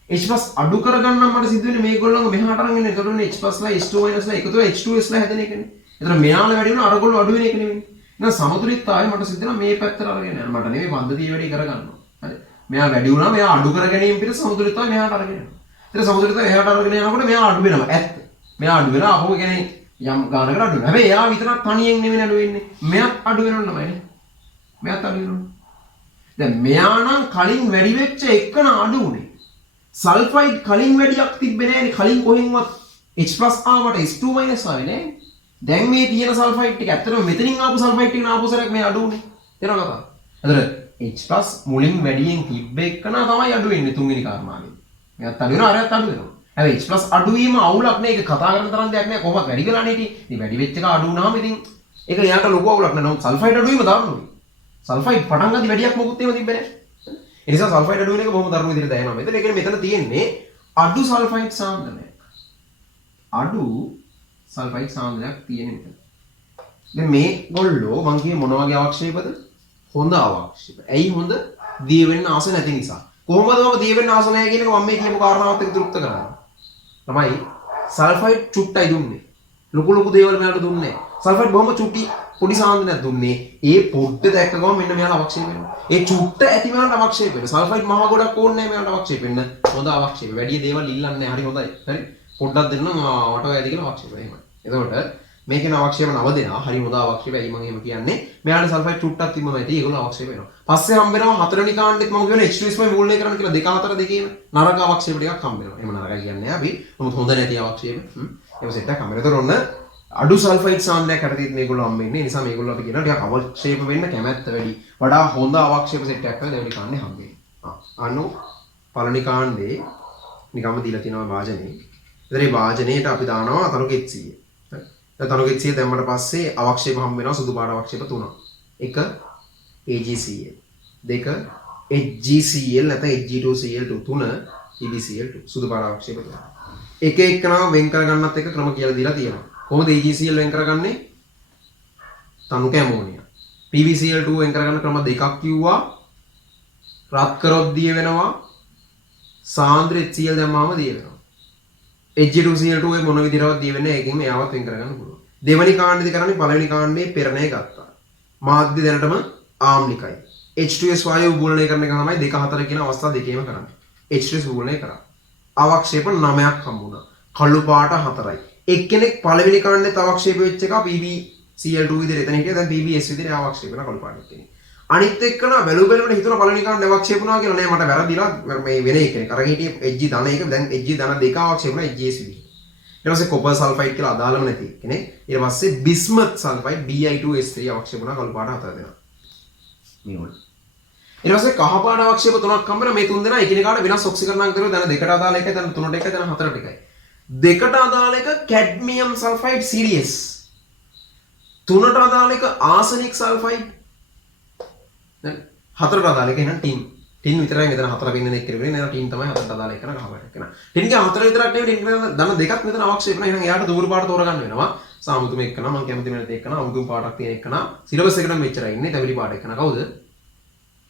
H+ අඩු කරගන්න මට සිද්ධ වෙන්නේ මේගොල්ලන්ව මෙහාට අරන් එන්නේ. ඒකට H+ ලා H2 - ලා එකතු වෙලා H2S ලා හැදෙන එකනේ. ඒතර මෙයාලා වැඩි වෙනවා අරගොල්ලෝ අඩු වෙන එක නෙවෙයි. එහෙනම් සමතුලිතතාවය මට සිද්ධ වෙනවා මේ පැත්තට අරගෙන යන්න. මට නෙවෙයි පද්ධතිය වැඩි කරගන්නවා. හරි. මෙයා වැඩි වුණා මෙයා අඩු කර ගැනීම පිට සමතුලිතතාවය මෙහාට අරගෙන යනවා. ඒතර සමතුලිතතාවය එහාට අරගෙන යනකොට මෙයා අඩු වෙනවා. ඇත්ත. මෙයා අඩු වෙනවා අපෝ කියන්නේ යම් ගානකට අඩු වෙනවා. හැබැයි එයා විතරක් තනියෙන් නෙවෙයි අඩු වෙන්නේ. මෙයාත් අඩු වෙනවනේ නමයිනේ. මෙයාත් අඩු වෙනවා. දැන් මෙයා නම් කලින් වැඩි වෙච්ච එකන අඩු උනේ. සල්ෆයිඩ් කලින් වැඩියක් තිබ්බේ නෑනේ. කලින් කොහෙන්වත් H+ ආවට H2 - ආවේ නෑ. දැන් මේ තියෙන සල්ෆයිඩ් ටික ඇත්තටම මෙතනින් ආපු සල්ෆයිඩ් ටික නාපු සරයක් මේ අඩු උනේ. තේරෙනවද කතාව? අතන H+ මුලින් වැඩියෙන් තිබ්බ එකන තමයි අඩු වෙන්නේ තුන්වෙනි කාරණාවෙන්. මෙයාත් අඩු වෙනවා අරයත් අඩු වෙනවා. හැබැයි H+ අඩු වීම අවුලක් නේ. ඒක කතා කරන තරම් දෙයක් නෑ. කොහොමද වැඩි වෙලානේ ඉතින්. ඉතින් වැඩි වෙච්ච එක අඩු වුණාම ඉතින් ඒක යාට ලොකු අවුලක් නෑ. නමුත් සල්ෆයිඩ් අඩු වීම දාන්නුයි. සල්ෆයිඩ් පටන් ගන්න වැඩියක් මොකුත් එහෙම තිබ්බේ නෑ. ඒ නිසා සල්ෆයිඩ් අඩු වෙන එක බොහොම දරුණු විදිහට දැනෙනවා. මෙතන ඒ කියන්නේ මෙතන තියෙන්නේ අඩු සල්ෆයිඩ් සාන්ද්‍රණයක්. අඩු සල්ෆයිඩ් සාන්ද්‍රණයක් තියෙන මෙතන. දැන් මේගොල්ලෝ මං කියේ මොන වගේ අවක්ෂේපද? හොඳ අවක්ෂේප. ඇයි හොඳ? දිය වෙන්න ආස නැති නිසා. කොහොමද මම දිය වෙන්න ආස නැහැ කියන එක මම මේ කියපු කාරණාවත් එක්ක තෘප්ත කරන්නේ. තමයි සල්ෆයිඩ් චුට්ටයි දුන්නේ. ලොකු දේවල් මෙයාට දුන්නේ නැහැ. සල්ෆයිඩ් බොහොම චුට්ටි පොඩි සාන්ද්‍රණයක් දුන්නේ. ඒ පොඩ්ඩ දැක්ක ගමන් මෙන්න මෙයාට අවක්ෂේප වෙනවා. ඒ චුට්ට ඇති මෙයාට අවක්ෂේප වෙනවා. සල්ෆයිඩ් මහ ගොඩක් ඕනේ නැහැ මෙයාට අවක්ෂේප වෙන්න. හොඳ අවක්ෂේප. වැඩි දේවල් ඉල්ලන්නේ නැහැ. හරි හොඳයි. හරි. පොඩ්ඩක් දෙන්න මට ඔය ඇති කියලා අවක්ෂේප වෙනවා. එතකොට මේකේ අවක්ෂේප 9 දෙනා හරි හොඳ අවක්ෂේප. ඇයි මම එහෙම කියන්නේ? මෙයාට සල්ෆයිඩ් චුට්ටක් තිබ්බම ඇති ඒගොල්ලෝ අවක්ෂේප වෙනවා. පස්සේ හම්බ වෙනවා හතරවෙනි කාණ්ඩෙත් මම කියන H2S මූලණය කරන්න කියලා 2 4 2 නරක අවක්ෂේප ටිකක් හම්බ වෙනවා. එහෙම නරකයි කියන්නේ අපි. නමුත් හොඳ නැති අවක්ෂේප. ඒක සෙට් එකක් හම්බ වෙනවා. ඒතර ඔන්න අඩු සල්ෆයිඩ් සාන්ද්‍රණයක් යටතේ මේගොල්ලෝ හම්බ වෙන්නේ. ඒ නිසා මේගොල්ලෝ අපි කියනවා ටිකක් අවක්ෂේප වෙන්න කැමැත්ත වැඩි. වඩා හොඳ අවක්ෂේප සෙට් එකක් තමයි දෙවෙනි කාණ්ඩේ හම්බ වෙන්නේ. අනු පළවෙනි කාණ්ඩේ නිකම්ම දීලා තියෙනවා වාජනේ. ඒතර මේ වාජනේට අපි දානවා තනුක HCl. දැන් තනුක HCl දැම්මට පස්සේ අවක්ෂේප හම්බ වෙනවා සුදු පාට අවක්ෂේප 3. 1 AgCl 2 HgCl නැත්නම් Hg2Cl2 3 EbCl2 සුදු පාට අවක්ෂේප 3. එක එකනවා වෙන් කර ගන්නත් එක ක්‍රම කියලා දීලා තියෙනවා. කොහොමද AgCl වෙන් කරගන්නේ? තනුක ඇමෝනියා. PbCl2 වෙන් කරගන්න ක්‍රම දෙකක් කිව්වා. රත් කරොත් දිය වෙනවා. සාන්ද්‍ර HCl දැම්මාම දිය වෙනවා. Hg2Cl2 ඒ මොන විදිහටවත් දිය වෙන්නේ ඒකෙන් එයාවත් වෙන් කරගන්න පුළුවන්. දෙවෙනි කාණ්ඩෙදි කරන්නේ පළවෙනි කාණ්ඩේ පෙරණේ ගත්තා. මාධ්‍ය දැනටම ආම්ලිකයි. H2S වායුව බූලණය කරන එක තමයි 2 4 කියන අවස්ථා දෙකේම කරන්නේ. H2S බූලණය කරා. අවක්ෂේප 9ක් හම්බුණා. කළු පාට 4යි. එක්කෙනෙක් පළවෙනි කාණ්ඩෙත් අවක්ෂේප වෙච්ච එක PbCl2 විදිහට එතන හිටියා. දැන් PbS විදිහට අවක්ෂේප වෙන කළු පාට එක්කෙනෙක්. අනිත් එක්කන බැලුවට හිතුණා පළවෙනි කාණ්ඩේ අවක්ෂේප වුණා කියලා. නෑ මට වැරදිලා මේ වෙන එකෙක්. අර හිටියේ Hg ධන එක දැන් Hg ධන දෙක අවක්ෂේප වුණා HGS විදිහට. ඊට පස්සේ කොපර් සල්ෆයිඩ් කියලා අදාළම නැති කෙනෙක්. ඊට පස්සේ බිස්මත් සල්ෆයිඩ් Bi2S3 අවක්ෂේප වුණා කළු පාට 4 දෙනා. මේ වල. ඊට පස්සේ කහ පාට අවක්ෂේප 3ක් හම්බ වෙනවා. මේ තුන් දෙනා එකිනෙකාට වෙනස් ඔක්සිකරණාංක දෙනවා. දැන් දෙකට අදාළ එකයි, දැන් තුනට එකයි, දැන් හතරට එකයි. දෙකට අදාළ එක කැඩ්මියම් සල්ෆයිඩ් සීරීස්. තුනට අදාළ එක ආසනික් සල්ෆයිඩ්. දැන් හතරට අදාළ එක එහෙනම් ටින්. ටින් විතරයි මෙතන හතර පින්නන එක කරගෙන නේද? ටින් තමයි හතරට අදාළ එක න කහපාට එක න. ටින්ගේ හතර විතරක් නෙවෙයි ටින් දන දෙකක් මෙතන අවශ්‍ය වෙනවා. එහෙනම් එයාට දූර පාට තෝරගන්න වෙනවා. සාමුතුම එක්කන මම කැමති වෙන දේ එක්කන අමුතුම පාටක් තියෙන එක්කන සිලබස් එකට මෙච්චරයි ඉන්නේ. තැවිලි පාට එක්කන කවුද?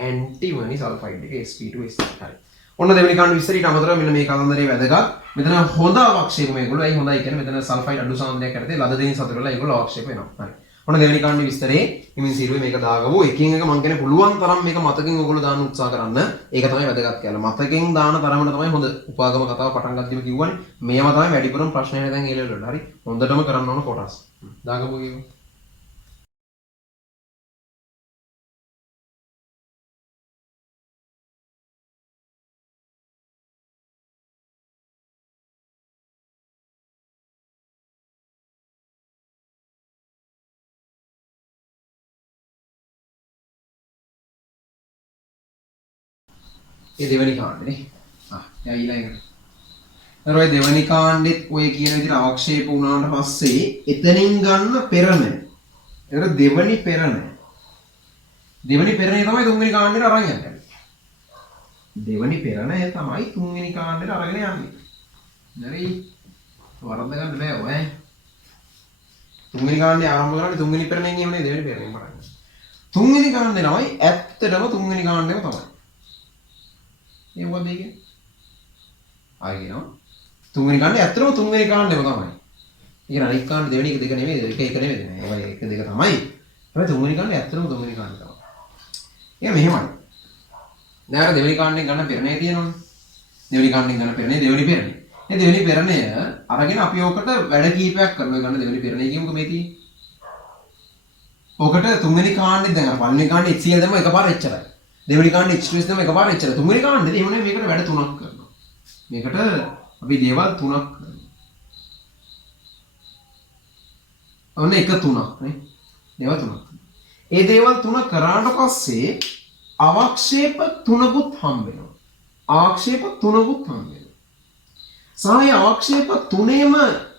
ඇන්ටිමනි සල්ෆයිඩ් එක sp2s. හරි. ඔන්න දෙවෙනි කාණ්ඩ විස්තර ඊට අමතරව මෙන්න මේ කතන්දරේ වැදගත්. මෙතන හොඳ අවක්ෂේප මේගොල්ලෝ. ඇයි හොඳයි කියන්නේ මෙතන සල්ෆයිඩ් අඩු සාන්ද්‍රයක් යටතේ ලද දෙයින් සතුට වෙලා ඒගොල්ලෝ අවක්ෂේප වෙනවා. හරි. ඔන්න දෙවෙනි කාණ්ඩ විස්තරේ ඉමින් සිරුවේ මේක දාගමු. එකින් එක මම කියන්නේ පුළුවන් තරම් මේක මතකෙන් ඔයගොල්ලෝ දාන්න උත්සාහ කරන්න. ඒක තමයි වැදගත් කියලා. මතකෙන් දාන තරමට තමයි හොඳ උපාගම කතාව පටන් ගන්නදීම කිව්වනේ. මේව තමයි වැඩිපුරම ප්‍රශ්න එන දැන් ඒ ලෙවල් වල. හරි. හොඳටම කරන්න ඕන කොටස්. දාගමු කියමු. ඒ දෙවෙනි කාණ්ඩනේ. එයා ඊළඟට. ඊට ඔය දෙවෙනි කාණ්ඩෙත් ඔය කියන විදිහට අවක්ෂේප වුණාට පස්සේ එතනින් ගන්න පෙරණ. ඒකට දෙවෙනි පෙරණ. දෙවෙනි පෙරණේ තමයි තුන්වෙනි කාණ්ඩේට අරන් යන්නේ. දෙවෙනි පෙරණය තමයි තුන්වෙනි කාණ්ඩේට අරගෙන යන්නේ. හරි. වරද්ද ගන්න බෑ ඔය. තුන්වෙනි කාණ්ඩේ ආරම්භ කරන්නේ තුන්වෙනි පෙරණෙන් එන්නේ දෙවෙනි පෙරණෙන් පටන්. තුන්වෙනි කාණ්ඩේ තමයි ඇත්තටම තුන්වෙනි කාණ්ඩේම තමයි. ඒ මොකද ඒක? ආයෙ කියනවා. තුන්වෙනි කාණ්ඩේ ඇත්තටම තුන්වෙනි කාණ්ඩේම තමයි. ඒක අනිත් කාණ්ඩ දෙවෙනි එක දෙක නෙමෙයි, එක නෙමෙයි. ඒවා එක දෙක තමයි. හැබැයි තුන්වෙනි කාණ්ඩේ ඇත්තටම තුන්වෙනි කාණ්ඩේ තමයි. ඒක මෙහෙමයි. දැන් අර දෙවෙනි කාණ්ඩෙන් ගන්න පෙරණේ තියෙනවනේ. දෙවෙනි කාණ්ඩෙන් ගන්න පෙරණේ දෙවෙනි පෙරණේ. මේ දෙවෙනි පෙරණය අරගෙන අපි ඕකට වැඩ කීපයක් කරනවා. ගන්න දෙවෙනි පෙරණේ කියමුකෝ මේ තියෙන්නේ. ඕකට තුන්වෙනි කාණ්ඩේ දැන් අර පළවෙනි කාණ්ඩේ HCl දැම්ම එකපාර එච්චරයි. දෙවෙනි කාණ්ඩේ H2S දැම්ම එකපාර එච්චරයි. තුන්වෙනි කාණ්ඩේ එහෙම නෙමෙයි මේකට වැඩ තුනක් කරනවා. මේකට අපි දේවල් තුනක් කරනවා. ඔන්න එක තුනක් නේ. දේවල් තුනක්. ඒ දේවල් තුන කරාට පස්සේ අවක්ෂේප තුනකුත් හම්බ වෙනවා. ආක්ෂේප තුනකුත් හම්බ වෙනවා. සාය අවක්ෂේප තුනේම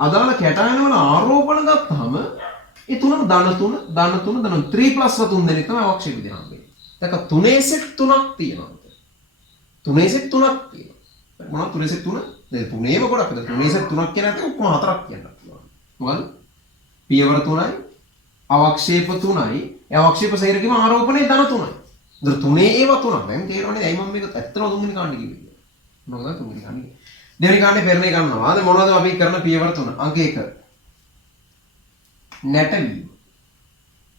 අදාළ කැටයන වල ආරෝපණ ගත්තාම ඒ තුනම ධන 3 3 දෙනෙක් තමයි අවක්ෂේප දෙන හම්බ වෙන්නේ. දැන් තුනේ සෙට් තුනක් තියෙනවා. තුනේ සෙට් තුනක් තියෙනවා. මොනවද තුනේ සෙට් තුන? දැන් තුනේම ගොඩක් නේද? තුනේ සෙට් තුනක් කියන එක ඔක්කොම හතරක් කියන්න පුළුවන්. මොකද? පියවර 3යි, අවක්ෂේප 3යි, ඒ අවක්ෂේප සේරකෙම ආරෝපණේ ධන 3යි. දැන් තුනේ ඒවා තුනක්. දැන් තේරෙන්නේ ඇයි මම මේක ඇත්තම තුන්වෙනි කාණ්ඩේ කිව්වේ කියලා. මොනවද තුන්වෙනි කාණ්ඩේ? දෙවෙනි කාණ්ඩේ පෙරණේ ගන්නවා. දැන් මොනවද අපි කරන පියවර 3? අංක 1. නැටවීම.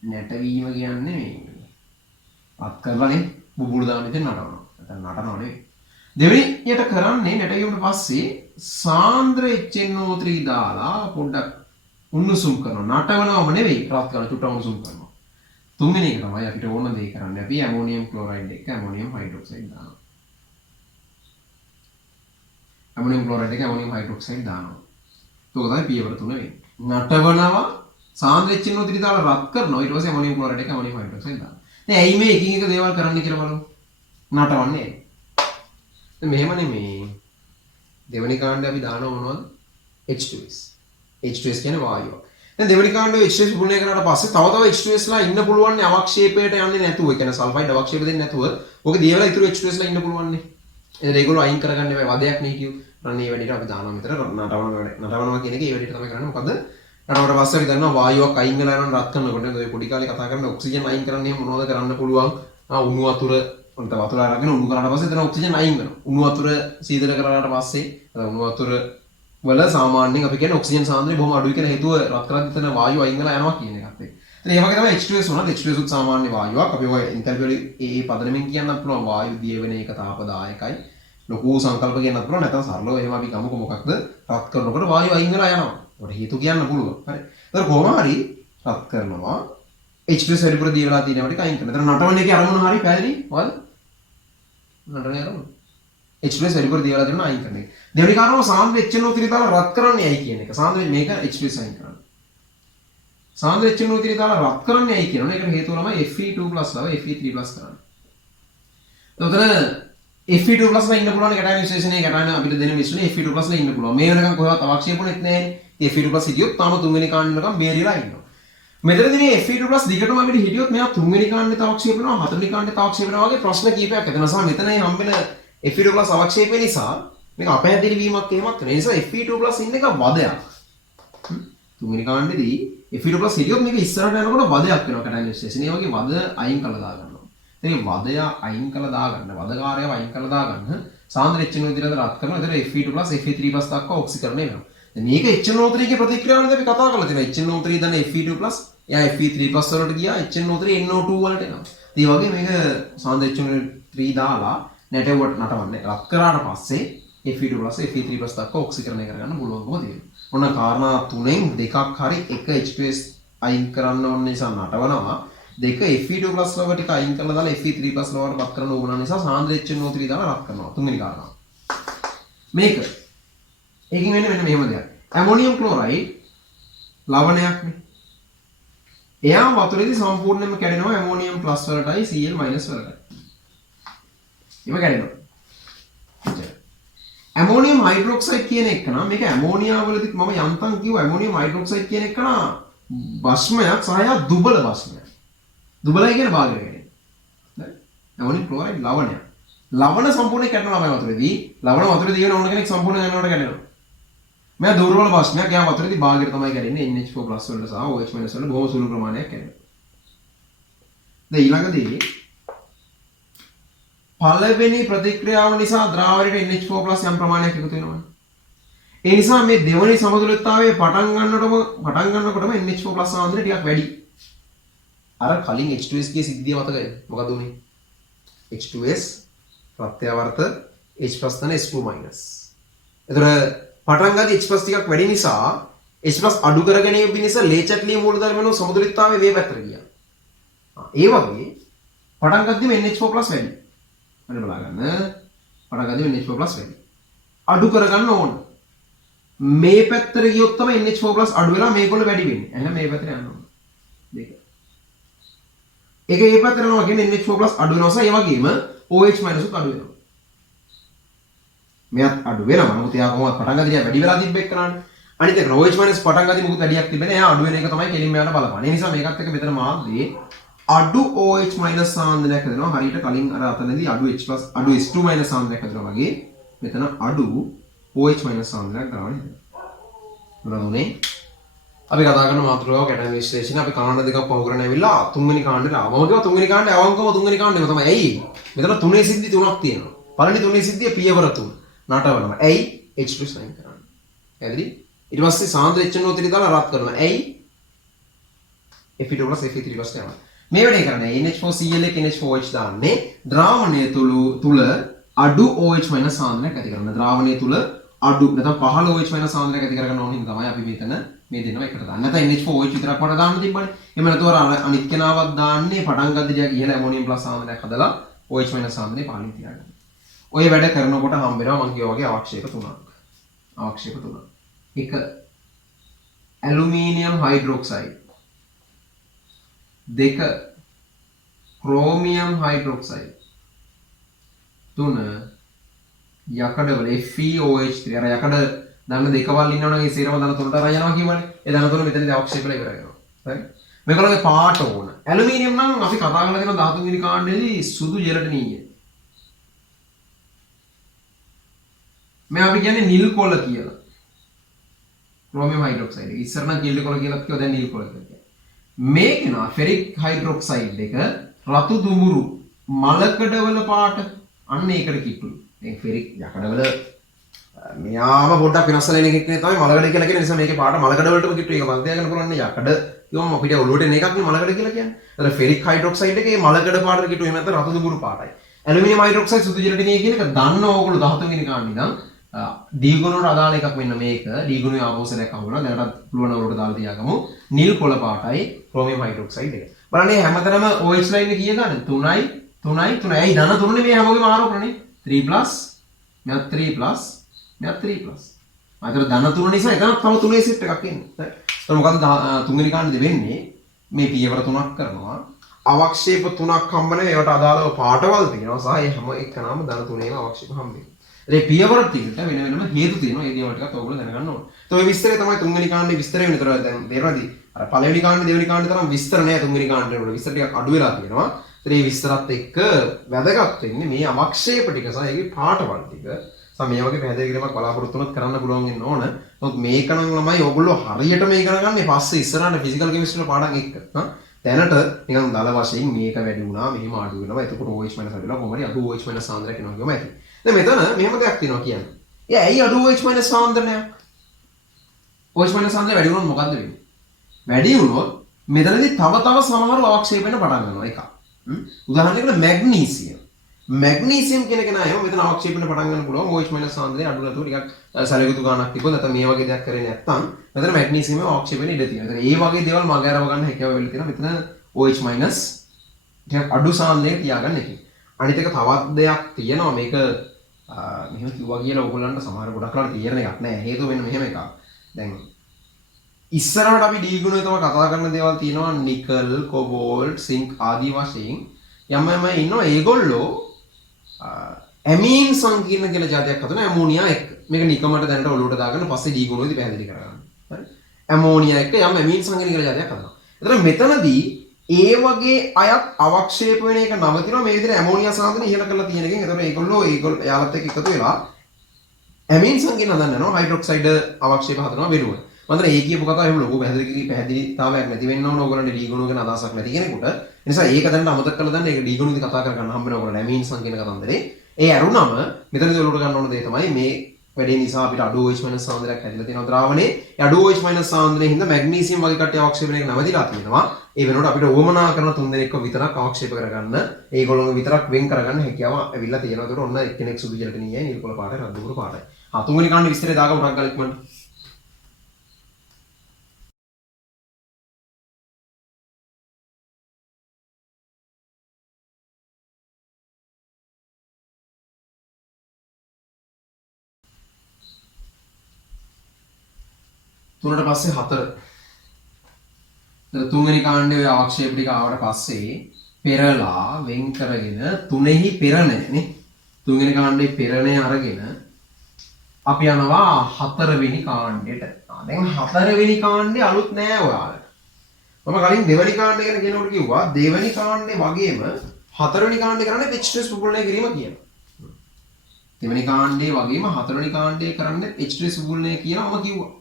නැටවීම කියන්නේ මේ අත් කරලානේ බුබුලු දාන විදිහට නටවනවා. නැත්නම් නටනව නෙවෙයි. දෙවෙනියට කරන්නේ නැටවීමට පස්සේ සාන්ද්‍ර HNO3 දාලා පොඩ්ඩක් උණුසුම් කරනවා. නටවනවම නෙවෙයි රත් කරන චුට්ට උණුසුම් කරනවා. තුන්වෙනි එක තමයි අපිට ඕන දේ කරන්නේ. අපි ඇමෝනියම් ක්ලෝරයිඩ් එක ඇමෝනියම් හයිඩ්‍රොක්සයිඩ් දානවා. ඇමෝනියම් ක්ලෝරයිඩ් එක ඇමෝනියම් හයිඩ්‍රොක්සයිඩ් දානවා. ඒක තමයි පියවර 3 වෙන්නේ. නටවනවා සාන්ද්‍ර HNO3 දාලා රත් කරනවා. ඊට පස්සේ ඇමෝනියම් ක්ලෝරයිඩ් එක ඇමෝනියම් හයිඩ්‍රොක්සයිඩ් දානවා. දැන් ඇයි මේ එකින් එක දේවල් කරන්න කියලා බලමු. නටවන්නේ ඇයි? දැන් මෙහෙම නෙමේ. දෙවෙනි කාණ්ඩේ අපි දානවා මොනවද? H2S. H2S කියන්නේ වායුවක්. දැන් දෙවෙනි කාණ්ඩේ H2S පුරණය කරාට පස්සේ තව H2S ලා ඉන්න පුළුවන් නේ අවක්ෂේපයට යන්නේ නැතුව. ඒ කියන්නේ සල්ෆයිඩ් අවක්ෂේප දෙන්නේ නැතුව. ඔකේ දියවල ඉතුරු H2S ලා ඉන්න පුළුවන් නේ. එතන ඒගොල්ලෝ අයින් කරගන්න බෑ වදයක් නේ කියු. රන්නේ වැඩිට අපි දානවා මෙතන නටවනවා කියන එක ඒ වැඩිට තමයි කරන්නේ. මොකද නටවට පස්සේ අපි දන්නවා වායුවක් අයින් වෙලා යනවා රත් කරනකොට නේද? ඔය පොඩි කාලේ කතා කරන්නේ ඔක්සිජන් අයින් කරන්නේ මොනවද කරන්න පුළුවන්? උණු වතුර උන්ට වතුර අරගෙන උණු කරාට පස්සේ එතන ඔක්සිජන් අයින් වෙනවා. උණු වතුර සීතල කරාට පස්සේ උණු වතුර වල සාමාන්‍යයෙන් අපි කියන්නේ ඔක්සිජන් සාන්ද්‍රය බොහොම අඩුයි කියන හේතුව රත් කරද්දී එතන වායුව අයින් වෙලා යනවා කියන එකත් එක්ක. ඉතින් ඒ වගේ තමයි H2S උනත් H2S උත් සාමාන්‍ය වායුවක්. අපි ඔය එන්තල්පි වල ඒ පදනමෙන් කියන්න පුළුවන් වායු දිය වෙන එක තාපදායකයි. ලොකු සංකල්ප කියන්නත් පුළුවන් නැත්නම් සරලව එහෙම අපි ගමුකෝ මොකක්ද රත් කරනකොට වායුව අයින් වෙලා යනවා. ඒකට හේතු කියන්න පුළුවන්. හරි. ඒතර කොහොම හරි රත් කරනවා H2S වැඩිපුර දීලා තියෙනවා ටික අයින් කරනවා. ඒතර නටවන එකේ අරමුණ හරි පැහැදිලි. මොකද? නටන අරමුණ. H2S වැඩිපුර දීලා තියෙනවා අයින් කරන එක. දෙවෙනි කාරණාව සාන්ද්‍ර HNO3 දාලා රත් කරන්නේ ඇයි කියන එක. සාන්ද්‍ර මේක H2S අයින් කරන්නේ. සාන්ද්‍ර HNO3 දාලා රත් කරන්නේ ඇයි කියනවා. ඒකට හේතුව තමයි Fe2+ ලව Fe3+ කරන්නේ. එතන Fe2+ ලා ඉන්න පුළුවන් කැටයන් විශේෂණයේ කැටයන් අපිට දෙන මිශ්‍රණේ Fe2+ ලා ඉන්න පුළුවන්. මේ වෙනකන් කොහෙවත් අවක්ෂේපණෙත් නැහැ. ඉතින් Fe2+ හිටියොත් තාම තුන්වෙනි කාණ්ඩනකම් බේරිලා ඉන්නවා. මෙතනදී මේ Fe2+ දිගටම අපිට හිටියොත් මෙයා තුන්වෙනි කාණ්ඩේ අවක්ෂේප වෙනවා, හතරවෙනි කාණ්ඩේ අවක්ෂේප වෙනවා වගේ ප්‍රශ්න කීපයක් ඇති වෙනවා. මෙතන මේ හම්බෙන Fe2+ අවක්ෂේපය නිසා මේක අපහැදිලි වීමක් එහෙමත් වෙන නිසා Fe2+ ඉන්න එක වදයක්. තුන්වෙනි කාණ්ඩේදී Fe2+ හිටියොත් මේක ඉස්සරහට යනකොට වදයක් වෙනවා කැටයන් විශේෂණේ. මේ වගේ වද අයින් කළා දාගන්නවා. මේ වදය අයින් කළා දාගන්න, වදකාරයව අයින් කළා දාගන්න සාන්ද්‍ර HNO3 විදිහට රත් කරනවා. එතන Fe2+ Fe3+ දක්වා ඔක්සිකරණය වෙනවා. දැන් මේක HNO3 ගේ ප්‍රතික්‍රියාවනේ අපි කතා කරලා තියෙනවා. HNO3 දන්න Fe2+ එයා Fe3+ වලට ගියා HNO3 NO2 වලට එනවා. ඒ වගේ මේක සාන්ද්‍ර HNO3 දාලා නැටෙවට නටවන්නේ රත් කරාට පස්සේ Fe2+ Fe3+ දක්වා ඔක්සිකරණය කරගන්න පුළුවන්කම තියෙනවා. ඔන්න කාරණා තුනෙන් දෙකක් හරි එක H2S අයින් කරන්න ඕන නිසා නටවනවා. දෙක Fe2+ ලව ටික අයින් කරලා දාලා Fe3+ ලවට පත් කරන ඕන නිසා සාන්ද්‍ර HNO3 දාලා රත් කරනවා. තුන්වෙනි කාරණාව. මේක ඒකින් වෙන්නේ මෙන්න මෙහෙම දෙයක්. ඇමෝනියම් ක්ලෝරයිඩ් ලවණයක්නේ. එයා වතුරේදී සම්පූර්ණයෙන්ම කැඩෙනවා ඇමෝනියම් ප්ලස් වලටයි Cl මයිනස් වලටයි. ඒක කැඩෙනවා. ඇමෝනියම් හයිඩ්‍රොක්සයිඩ් කියන එක නා මේක ඇමෝනියා වලදී මම යන්තම් කිව්ව ඇමෝනියම් හයිඩ්‍රොක්සයිඩ් කියන එක නා භස්මයක් සහ දුබල භස්මයක්. දුබලයි කියන භාගය කියන්නේ. හරි. Ammonium chloride ලවණයක්. ලවණ සම්පූර්ණයෙන් කැඩෙනවා මේ වතුරේදී. ලවණ වතුරේදී වෙන ඕන කෙනෙක් සම්පූර්ණයෙන් යනකොට කැඩෙනවා. මේ දුර්වල භස්මයක් යා වතුරේදී භාගයට තමයි කැඩෙන්නේ NH4+ වලට සහ OH- වලට බොහොම සුළු ප්‍රමාණයක් කැඩෙනවා. දැන් ඊළඟදී පළවෙනි ප්‍රතික්‍රියාව නිසා ද්‍රාවණයට NH4+ යම් ප්‍රමාණයක් එකතු වෙනවා. ඒ නිසා මේ දෙවෙනි සමතුලිතතාවයේ පටන් ගන්නකොටම NH4+ සාන්ද්‍රණය ටිකක් වැඩි. අර කලින් H2S ගේ සිද්ධිය මතකයි. මොකද උනේ? H2S ප්‍රත්‍යවර්ත H+ තන S2-. එතකොට පටන් ගන්න H+ ටිකක් වැඩි නිසා H+ අඩු කරගෙන යපු නිසා ලේචට්ලිය මූලධර්මන සමතුලිතතාවයේ මේ පැත්තට ගියා. ඒ වගේ පටන් ගත්තම NH4+ වැඩි. අන්න බලා ගන්න. පටන් ගත්තම NH4+ වැඩි. අඩු කරගන්න ඕන. මේ පැත්තට ගියොත් තමයි NH4+ අඩු වෙලා මේගොල්ලෝ වැඩි වෙන්නේ. එහෙනම් මේ පැත්තට යන්න ඕන. දෙක. ඒක ඒ පැත්තට යනවා කියන්නේ NH4+ අඩු වෙනවා සහ ඒ වගේම OH- උත් අඩු වෙනවා. මෙයත් අඩු වෙනවා. නමුත් එයා කොහොමද පටන් ගත්තේ වැඩි වෙලා තිබ්බ එක්කනනේ. අනිත් එක OH- පටන් ගත්තේ මොකද වැඩියක් තිබෙන්නේ. එයා අඩු වෙන එක තමයි කෙලින්ම යන බලපන්නේ. ඒ නිසා මේකත් එක්ක මෙතන මාර්ගයේ අඩු OH- සාන්ද්‍රණයක් හදනවා. හරියට කලින් අර අතනදී අඩු H+ අඩු S2- සාන්ද්‍රණයක් හදනවා වගේ මෙතන අඩු OH- සාන්ද්‍රණයක් ගන්න හදනවා. මොනවද අපි කතා කරන මාතෘකාව කැටයන් විශ්ලේෂණ අපි කාණ්ඩ දෙකක් පහු කරගෙන ඇවිල්ලා තුන්වෙනි කාණ්ඩේට ආවම කිව්වා තුන්වෙනි කාණ්ඩේ අවංකව තුන්වෙනි කාණ්ඩේම තමයි. ඇයි? මෙතන තුනේ සිද්ධි තුනක් තියෙනවා. පළවෙනි තුනේ සිද්ධිය පියවර 3 නටවනවා. ඇයි? H2 සයින් කරන්නේ. පැහැදිලි? ඊට පස්සේ සාන්ද්‍ර HNO3 දාලා රත් කරනවා. ඇයි? Fe2+ Fe3+ කරනවා. මේ වැඩේ කරන්නේ NH4Cl එක NH4OH දාන්නේ ද්‍රාවණය තුල අඩු OH- සාන්ද්‍රණයක් ඇති කරන. ද්‍රාවණය තුල අඩු නැත්නම් පහළ OH- සාන්ද්‍රණයක් ඇති කරගන්න ඕන හින්දා තමයි අපි මෙතන මේ දෙනවා එකට දාන්න. නැත්නම් NH4OH විතරක් වට දාන්න තිබ්බනේ. එහෙම නැතුව අර අනිත් කෙනාවක් දාන්නේ පටන් ගන්න දිහා කියලා ඇමෝනියම් ප්ලස් සාන්ද්‍රණයක් හදලා OH- සාන්ද්‍රණය පහළින් තියාගන්න. ඔය වැඩ කරනකොට හම්බ වෙනවා මම කියවා වගේ අවක්ෂේප තුනක්. අවක්ෂේප තුනක්. එක ඇලුමිනියම් හයිඩ්‍රොක්සයිඩ්. දෙක ක්‍රෝමියම් හයිඩ්‍රොක්සයිඩ්. තුන යකඩවල FeOH3 අර යකඩ දන්න දෙකවල් ඉන්නවනම් ඒ සේරම දන්න තුනට අරන් යනවා කියවනේ. ඒ දන්න තුන මෙතනදී අවක්ෂේපලා ඉවර වෙනවා. හරි. මේකලගේ පාට ඕන. ඇලුමිනියම් නම් අපි කතා කරලා තියෙන 13 වෙනි කාණ්ඩයේදී සුදු ජෙලටිනීය. මේ අපි කියන්නේ නිල් කොළ කියලා. Chromium hydroxide. ඉස්සර නම් කිල්ල කොළ කියලා කිව්වා දැන් නිල් කොළ කියලා. මේක නා ෆෙරික් හයිඩ්‍රොක්සයිඩ් එක රතු දුමුරු මලකඩවල පාට අන්න ඒකට කිට්ටුයි. දැන් ෆෙරික් යකඩවල මෙයාම පොඩ්ඩක් වෙනස් වෙන එකක් නේ තමයි මලකඩ කියලා කියන නිසා මේකේ පාට මලකඩ වලටම කිට්ටුයි. ඒක මම තියාගන්න පුළුවන් නේ යකඩ කිව්වම අපිට ඔලුවට එන එකක් නේ මලකඩ කියලා කියන්නේ. ඒතර ෆෙරික් හයිඩ්‍රොක්සයිඩ් එකේ මලකඩ පාටට කිට්ටුයි නැත්නම් රතු දුමුරු පාටයි. ඇලුමිනියම් හයිඩ්‍රොක්සයිඩ් සුදු ජෙලටිනය කියන එක දන්න ඕගොල්ලෝ 13 වෙනි කාණ්ඩේ ඉඳන් D ගුණවලට අදාළ එකක් වෙන්න මේක D ගුණයේ ආපෝෂණයක් අහුණා දැනටත් පුළුවන් වලට දාලා තියාගමු නිල් කොළ පාටයි ක්‍රෝමියම් හයිඩ්‍රොක්සයිඩ් එක බලන්න හැමතැනම OH ලයින් එක කීය ගන්න 3යි 3යි 3යි ඇයි ධන 3නේ මේ හැමෝගෙම ආරෝපණනේ 3+ මෙයා 3+ මෙයා 3+ අතර ධන 3 නිසා එතන තව 3 සෙට් එකක් එන්නේ හරි මොකද තුන්වෙනි කාණ්ඩේ වෙන්නේ මේ පියවර 3ක් කරනවා අවක්ෂේප 3ක් හම්බන ඒවට අදාළව පාටවල් තියෙනවා සහ ඒ හැම එකනම ධන 3ේම අවක්ෂේප හම්බෙන්නේ ඒ පියවර ටිකට වෙන වෙනම හේතු තියෙනවා ඒ දේවල් ටිකත් ඔයගොල්ලෝ දැනගන්න ඕනේ. ඒත් ඔය විස්තරය තමයි තුන්වෙනි කාණ්ඩේ විස්තර වෙන විතර දැන් තේරෙනවද? අර පළවෙනි කාණ්ඩේ දෙවෙනි කාණ්ඩේ තරම් විස්තර නෑ තුන්වෙනි කාණ්ඩේ වල. විස්තර ටිකක් අඩු වෙලා තියෙනවා. ඒත් මේ විස්තරත් එක්ක වැදගත් වෙන්නේ මේ අවක්ෂේප ටික සහ ඒකේ පාටවල් ටික. සම මේ වගේ පැහැදිලි කිරීමක් බලාපොරොත්තු වුණොත් කරන්න පුළුවන් වෙන්න ඕන. මොකද මේක නම් ළමයි ඔයගොල්ලෝ හරියටම ඉගෙන ගන්න පස්සේ ඉස්සරහට ෆිසිකල් කෙමිස්ට්‍රි වල පාඩම් එක්ක. දැනට නිකන් දල වශයෙන් මේක වැඩි වුණා මෙහෙම අඩු වෙනවා. එතකොට OH අඩු වෙලා කොහොමද අඩු OH සාන්ද්‍රයක් එනවා කියවම ඇති. දැන් මෙතන මෙහෙම දෙයක් තියෙනවා කියන්නේ. ඒ ඇයි අඩු OH සාන්ද්‍රණයක්? OH සාන්ද්‍රණය වැඩි වුණොත් මොකද්ද වෙන්නේ? වැඩි වුණොත් මෙතනදී තව සමහරව අවක්ෂේප වෙන්න පටන් ගන්නවා එකක්. උදාහරණයකට මැග්නීසියම්. මැග්නීසියම් කියන එක නෑ මෙතන අවක්ෂේප වෙන්න පටන් ගන්න පුළුවන් OH සාන්ද්‍රණය අඩු නැතුව ටිකක් සැලකුතු ගන්නක් තිබුණ නැත්නම් මේ වගේ දෙයක් කරේ නැත්නම් මෙතන මැග්නීසියම් අවක්ෂේප වෙන්න ඉඩ තියෙනවා. ඒතර ඒ වගේ දේවල් මග අරව ගන්න හැකියාව වෙලා තියෙනවා. මෙතන OH ටිකක් අඩු සාන්ද්‍රණයක තියාගන්න එකයි. අනිත් එක තවත් දෙයක් තියෙනවා මේක මෙහෙම කිව්වා කියලා ඔයගොල්ලන්ට සමහර ගොඩක් ලාට තේරෙන එකක් නෑ. හේතුව වෙන මෙහෙම එකක්. දැන් ඉස්සරහට අපි D ගුණය තමයි කතා කරන දේවල් තියෙනවා නිකල්, කොබෝල්ට්, සින්ක් ආදී වශයෙන් යම් ඉන්නවා ඒගොල්ලෝ ඇමීන් සංකීර්ණ කියලා જાතියක් හදන ඇමෝනියා එක්ක. මේක නිකමට දැනට ඔලුවට දාගන්න පස්සේ D ගුණයේදී පැහැදිලි කරගන්න. හරි. ඇමෝනියා එක්ක යම් ඇමීන් සංකීර්ණ කියලා જાතියක් හදනවා. එතන මෙතනදී ඒ වගේ අයත් අවක්ෂේප වෙන එක නවතිනවා මේ විදිහට ඇමෝනියා සාන්ද්‍රණය ඉහළ කරලා තියෙන එකෙන්. එතකොට ඒගොල්ලෝ යාලත් එක්ක එකතු වෙලා ඇමීන් සංකීර්ණ හදන්න යනවා හයිඩ්‍රොක්සයිඩ් අවක්ෂේප හදනවා වෙනුව. මන්දර ඒ කියපු කතාව එහෙම ලොකු පැහැදිලිතාවයක් නැති වෙන්න ඕන ඕගොල්ලන්ට D ගුණ ගැන අදහසක් නැති කෙනෙකුට. ඒ නිසා ඒක දැන් අමතක කරලා දාන්න ඒක D ගුණෙදි කතා කරගන්න හම්බ වෙන ඕගොල්ලන්ට ඇමීන් සංකීර්ණ කතන්දරේ. ඒ අරුණම මෙතනදී ඔලුවට ගන්න ඕන දේ තමයි මේ වැඩේ නිසා අපිට අඩු OH සාන්ද්‍රයක් හැදිලා තියෙනවා ද්‍රාවණේ. ඒ අඩු OH සාන්ද්‍රයෙන් හින්දා මැග්නීසියම් වගේ කට්ටිය අවක්ෂේපණයක නැවතිලා තියෙනවා. ඒ වෙනකොට අපිට ඕමනා කරන තුන් දෙනෙක්ව විතරක් අවක්ෂේප කරගන්න, ඒගොල්ලෝව විතරක් වෙන් කරගන්න හැකියාව ඇවිල්ලා තියෙනවා. ඒකට ඔන්න එක්කෙනෙක් සුදු ජලටනියයි නිල් කොළ පාටයි රතු කුරු පාටයි. තුන්වෙනි කාණ්ඩේ විස්තරය දාගමු ටක් ගාලා ඉක්මනට. තුනට පස්සේ 4. තුන්වෙනි කාණ්ඩේ ඔය අවක්ෂේප ටික ආවට පස්සේ පෙරලා වෙන් කරගෙන තුනෙහි පෙරණය නේ. තුන්වෙනි කාණ්ඩේ පෙරණය අරගෙන අපි යනවා 4 වෙනි කාණ්ඩෙට. දැන් 4 වෙනි කාණ්ඩේ අලුත් නෑ ඔයාලට. මම කලින් දෙවෙනි කාණ්ඩේ ගැන කියනකොට කිව්වා දෙවෙනි කාණ්ඩේ වගේම 4 වෙනි කාණ්ඩේ කරන්නේ H2S පුපුරණය කිරීම කියනවා. දෙවෙනි කාණ්ඩේ වගේම 4 වෙනි කාණ්ඩේ කරන්නේ H2S පුපුරණය කියලා මම කිව්වා.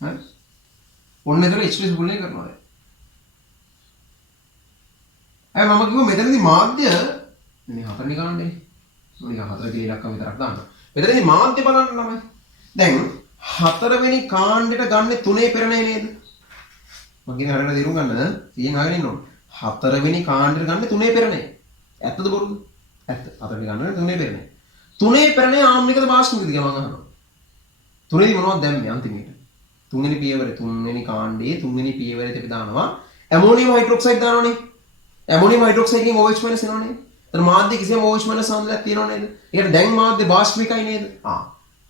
හරි. ඔන්න එතන H2S පුපුරණය කරනවා. මම කිව්වා මෙතනදී මාධ්‍ය මේ 4 වෙනි කාණ්ඩේ. මොනික 4 කියලා ඉලක්කම විතරක් දාන්න. මෙතනදී මාධ්‍ය බලන්න ළමයි. දැන් 4 වෙනි කාණ්ඩෙට ගන්න 3 පෙරණය නේද? මම කියන හරියට තේරුම් ගන්න 100න් අහගෙන ඉන්න ඕන. 4 වෙනි කාණ්ඩෙට ගන්න 3 පෙරණය. ඇත්තද බොරුද? ඇත්ත. 4 වෙනි කාණ්ඩෙට 3 පෙරණය. 3 පෙරණය ආම්ලිකද වාෂ්ණිකද කියලා මම අහනවා. 3 මොනවද දැම්මේ අන්තිමේට? තුන්වෙනි පියවර තුන්වෙනි කාණ්ඩයේ තුන්වෙනි පියවරේදී අපි දානවා ඇමෝනියම් හයිඩ්‍රොක්සයිඩ් දානවනේ. ඇමෝනියම් හයිඩ්‍රොක්සයිඩ් එකෙන් OH එනවනේ. එතන මාධ්‍ය කිසියම් OH සාන්ද්‍රයක් තියෙනව නේද? ඒකට දැන් මාධ්‍ය බාෂ්පිකයි නේද?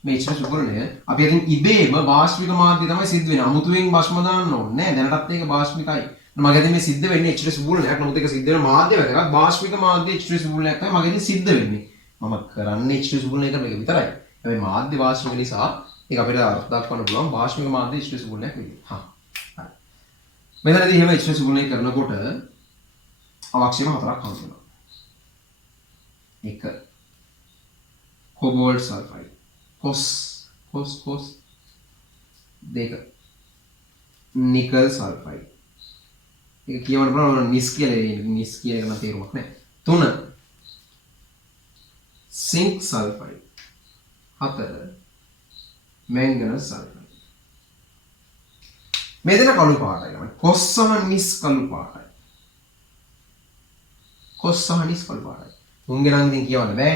මේ H2S පුපුරණය අපි අදින් ඉබේම බාෂ්පික මාධ්‍ය තමයි සිද්ධ වෙන්නේ. අමුතුවෙන් භස්ම දාන්න ඕනේ නෑ. දැනටත් ඒක බාෂ්පිකයි. මගේ අදින් මේ සිද්ධ වෙන්නේ H2S පුපුරණයක්. නමුත් ඒක සිද්ධ වෙන මාධ්‍ය වැදගත්. බාෂ්පික මාධ්‍ය H2S පුපුරණයක් තමයි මගේ අදින් සිද්ධ වෙන්නේ. මම කරන්නේ H2S පුපුරණය කරන එක විතරයි. හැබැයි මාධ්‍ය බාෂ්පික නිසා ඒක අපිට අර්ථ දක්වන්න පුළුවන් බාෂ්පික මාධ්‍ය H2S පුපුරණයක් විදිහට. හරි. මෙතනදී එහෙම H2S පුපුරණය කරනකොට අවක්ෂේප 4ක් හම්බ වෙනවා. 1 කොබෝල්ට් සල්ෆයිඩ් කොස් 2 නිකල් සල්ෆයිඩ් ඒක කියවන්න බලන්න නිස් කියලා එක නම් තේරුමක් නැහැ 3 සින්ක් සල්ෆයිඩ් 4 මැංගනස් සල්ෆයිඩ් මේ දෙන කළු පාටයි ළමයි කොස් සහ නිස් කළු පාටයි කොස් සහ නිස් කළු පාටයි තුන්ගේ නම් ඉතින් කියවන්න බෑනේ.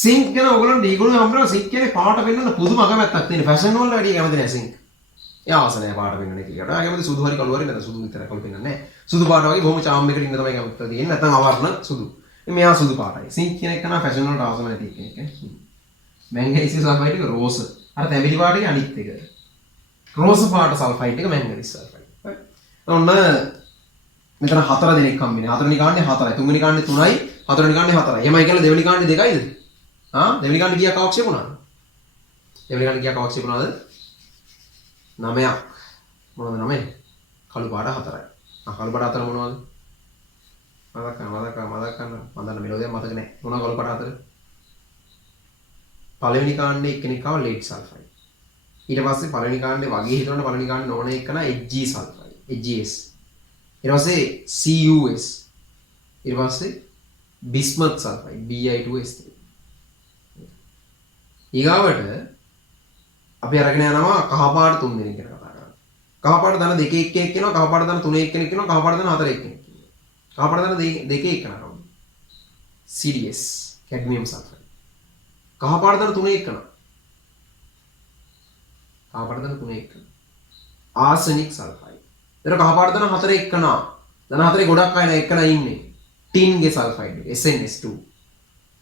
සිංක් ගැන ඔයගොල්ලෝ ඩීගොල්ලෝ හම්බුනා සිංක් කියන්නේ පාට පෙන්වන්න පුදුම අකමැත්තක් තියෙන ෆැෂන් වල වැඩි කැමති නැහැ සිංක්. ඒ ආස නැහැ පාට පෙන්වන්න කියලා. එයා කැමති සුදු හරි කළු හරි නැත්නම් සුදු විතරයි කළු පෙන්වන්නේ නැහැ. සුදු පාට වගේ බොහොම චාම් එකකට ඉන්න තමයි කැමති තියෙන්නේ. නැත්නම් අවර්ණ සුදු. මෙයා සුදු පාටයි. සිංක් කියන එක නම් ෆැෂන් වලට ආසම නැති කෙනෙක් නේ. මැංගනීස් සල්ෆයිඩ් එක රෝස. අර තැඹිලි පාටේ අනිත් එක. රෝස පාට සල්ෆයිඩ් එක මැංගනීස් සල්ෆයිඩ්. ඔන්න මෙතන 4 දෙනෙක් හම්බෙන්නේ. 4 වෙනි කාණ්ඩේ 4යි. 3 වෙනි කාණ්ඩේ 3යි. 4 වෙනි කාණ්ඩේ 4යි. එහෙමයි කියලා දෙවෙනි කාණ්ඩේ 2යිද? දෙවෙනි කාණ්ඩේ කීයක් අවශ්‍ය වුණාද? දෙවෙනි කාණ්ඩේ කීයක් අවශ්‍ය වුණාද? 9ක්. මොනවද 9? කළු පාට 4යි. කළු පාට 4 මොනවද? මතක ගන්න. මම දන්න මෙලෝදියක් මතක නැහැ. මොනවද කළු පාට 4? පළවෙනි කාණ්ඩේ එක්කෙනෙක් ආව ලීඩ් සල්ෆයිඩ්. ඊට පස්සේ පළවෙනි කාණ්ඩේ වගේ හිතනකොට පළවෙනි කාණ්ඩේ ඕන එක නා HG සල්ෆයිඩ්. HGS. ඊට පස්සේ CuS. ඊට පස්සේ බිස්මත් සල්ෆයිඩ් Bi2S3. ඊගාවට අපි අරගෙන යනවා කහ පාට 3 දෙනෙක් ගැන කතා කරන්න. කහ පාට දන 2 එක්කෙනෙක් ඉන්නවා, කහ පාට දන 3 එක්කෙනෙක් ඉන්නවා, කහ පාට දන 4 එක්කෙනෙක් ඉන්නවා. කහ පාට දන 2 එක්කෙනා කවුද? CdS cadmium sulphide. කහ පාට දන 3 එක්කෙනා. කහ පාට දන 3 එක්කෙනා. Arsenic sulphide. එතන කහ පාට දන 4 එක්කෙනා. දන 4 ගොඩක් අය එක්කෙනා ඉන්නේ. ටින් ගේ සල්ෆයිඩ් SNS2.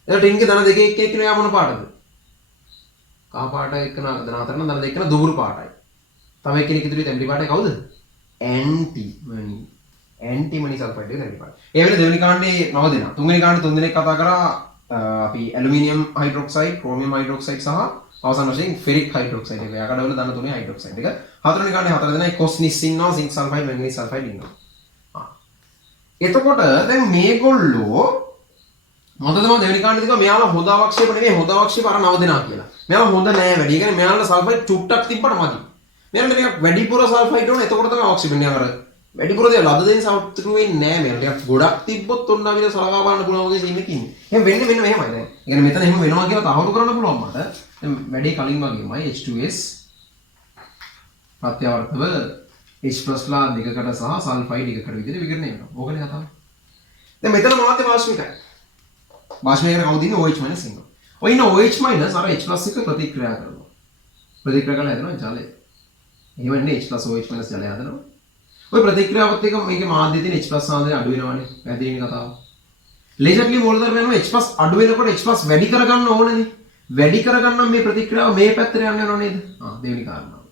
එතන ටින් ගේ දන 2 එක්කෙනෙක් ඉන්නවා මොන පාටද? කහ පාට එක්කන දන 4 නම් දන 2 එක්කන දුඹුරු පාටයි. තව එක්කෙනෙක් ඉදිරියේ තැඹිලි පාටයි කවුද? ඇන්ටිමනි. ඇන්ටිමනි සල්ෆයිඩ් එක තැඹිලි පාට. ඒ වෙලේ දෙවෙනි කාණ්ඩේ 9 දෙනා. තුන්වෙනි කාණ්ඩේ 3 දෙනෙක් කතා කරා අපි ඇලුමිනියම් හයිඩ්‍රොක්සයිඩ්, ක්‍රෝමියම් හයිඩ්‍රොක්සයිඩ් සහ අවසාන වශයෙන් ෆෙරික් හයිඩ්‍රොක්සයිඩ් එක. යාකඩවල දන 3 හයිඩ්‍රොක්සයිඩ් එක. හතරවෙනි කාණ්ඩේ 4 දෙනා කොස්නිස් ඉන්නවා, සින්ක් සල්ෆයිඩ්, මැංගනීස් සල්ෆයිඩ් ඉන්නවා. එතකොට දැන් මේගොල්ලෝ මොකදම දෙවෙනි කාණ්ඩේ තිබ්බා මෙයාලා හොඳ අවක්ෂේප නෙවෙයි හොඳ අවක්ෂේප අර 9 දෙනා කියලා. මෙයාලා හොඳ නෑ වැඩි. ඒ කියන්නේ මෙයාලා සල්ෆයිඩ් චුට්ටක් තිබ්බට මදි. මෙයාලා ටිකක් වැඩිපුර සල්ෆයිඩ් ඕන. එතකොට තමයි අවක්ෂේප වෙන්නේ. අර වැඩිපුර දේ ලද දෙයින් සතුටු වෙන්නේ නෑ මෙයාලා. ටිකක් ගොඩක් තිබ්බොත් ඔන්න අපිට සලකා බලන්න පුළුවන් වගේ සීන් එකක් ඉන්නේ. එහෙනම් වෙන්නේ මෙන්න මෙහෙමයි දැන්. ඒ කියන්නේ මෙතන එහෙම වෙනවා කියලා තහවුරු කරන්න පුළුවන් මට. දැන් වැඩි කලින් වගේමයි H2S ප්‍රත්‍යවර්තව H+ ලා දෙකකට සහ සල්ෆයිඩ් එකකට විදිහට විකරණය වෙනවා. ඕකනේ කතාව. දැන් මෙතන මාධ්‍ය වාෂ්පිකයි. වාෂ්පය කියන කවුද ඉන්නේ OH- ඉන්නවා. ඔය ඉන්න OH- අර H+ එක ප්‍රතික්‍රියා කරනවා. ප්‍රතික්‍රියා කරලා හදනවා ජලය. එහෙම නෙන්නේ H+ OH- ජලය හදනවා. ඔය ප්‍රතික්‍රියාවත් එක්ක මේකේ මාධ්‍යයේ තියෙන H+ සාන්ද්‍රණය අඩු වෙනවනේ. පැහැදිලිනේ කතාව. ලේසර්ලි මූලධර්ම යනවා H+ අඩු වෙනකොට H+ වැඩි කරගන්න ඕනනේ. වැඩි කරගන්න මේ ප්‍රතික්‍රියාව මේ පැත්තට යන්න යනව නේද? දෙවෙනි කාරණාව.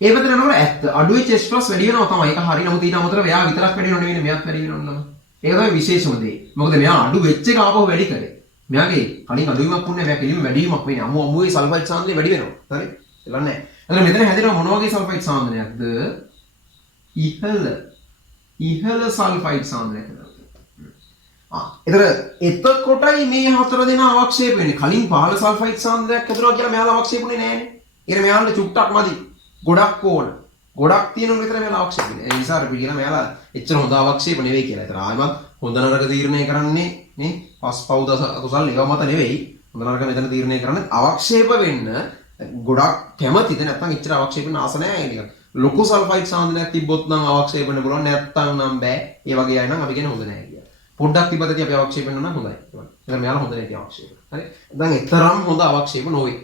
ඒ පැත්තට යනකොට ඇත්ත අඩු වෙච්ච H+ වැඩි වෙනවා තමයි. ඒක හරි. නමුත් ඊට අමතරව එයා විතරක් වැඩි වෙනව නෙවෙයි මෙයාත් වැඩි වෙනව නම. ඒක තමයි විශේෂම දේ. මොකද මෙයා අඩු වෙච්ච එක ආපහු වැඩි කරේ. මෙයාගේ කලින් අඩුවීමක් වුණේ මෙයා කෙලින්ම වැඩිවීමක් වෙන්නේ. අමුවේ සල්ෆයිඩ් සාන්ද්‍රණය වැඩි වෙනවා. හරි? එළන්නේ නැහැ. එතන මෙතන හැදෙනවා මොන වගේ සල්ෆයිඩ් සාන්ද්‍රණයක්ද? ඉහළ සල්ෆයිඩ් සාන්ද්‍රණයක් වෙනවා. එතකොටයි මේ හතර දෙනා අවක්ෂේප වෙන්නේ. කලින් පහළ සල්ෆයිඩ් සාන්ද්‍රණයක් හැදුණා කියලා මෙයාලා අවක්ෂේපුනේ නැහැනේ. ඊට මෙයාලට චුට්ටක් මදි. ගොඩක් ඕන. ගොඩක් තියෙන විතර මෙයාලා අවක්ෂේප වෙන්නේ. ඒ නිසා අපි කියන මෙයාලා එච්චර හොඳ අවක්ෂේප නෙවෙයි කියලා. ඒතර ආයෙමත් හොඳ නරක තීරණය කරන්නේ නේ පස්පව් දස අකුසල් ඒවා මත නෙවෙයි. හොඳ නරක මෙතන තීරණය කරන්නේ අවක්ෂේප වෙන්න ගොඩක් කැමතිද නැත්නම් එච්චර අවක්ෂේප වෙන්න ආස නැහැ ඒක. ලොකු සල්ෆයිඩ් සාන්ද්‍රණයක් තිබ්බොත් නම් අවක්ෂේප වෙන්න පුළුවන්. නැත්නම් නම් බෑ. ඒ වගේ අය නම් අපි කියන්නේ හොඳ නැහැ කියලා. පොඩ්ඩක් තිබ්බද අපි අවක්ෂේප වෙන්න නම් හොඳයි. එහෙනම් මෙයාලා හොඳ නැති අවක්ෂේප. හරි. දැන් එතරම් හොඳ අවක්ෂේප නොවේ.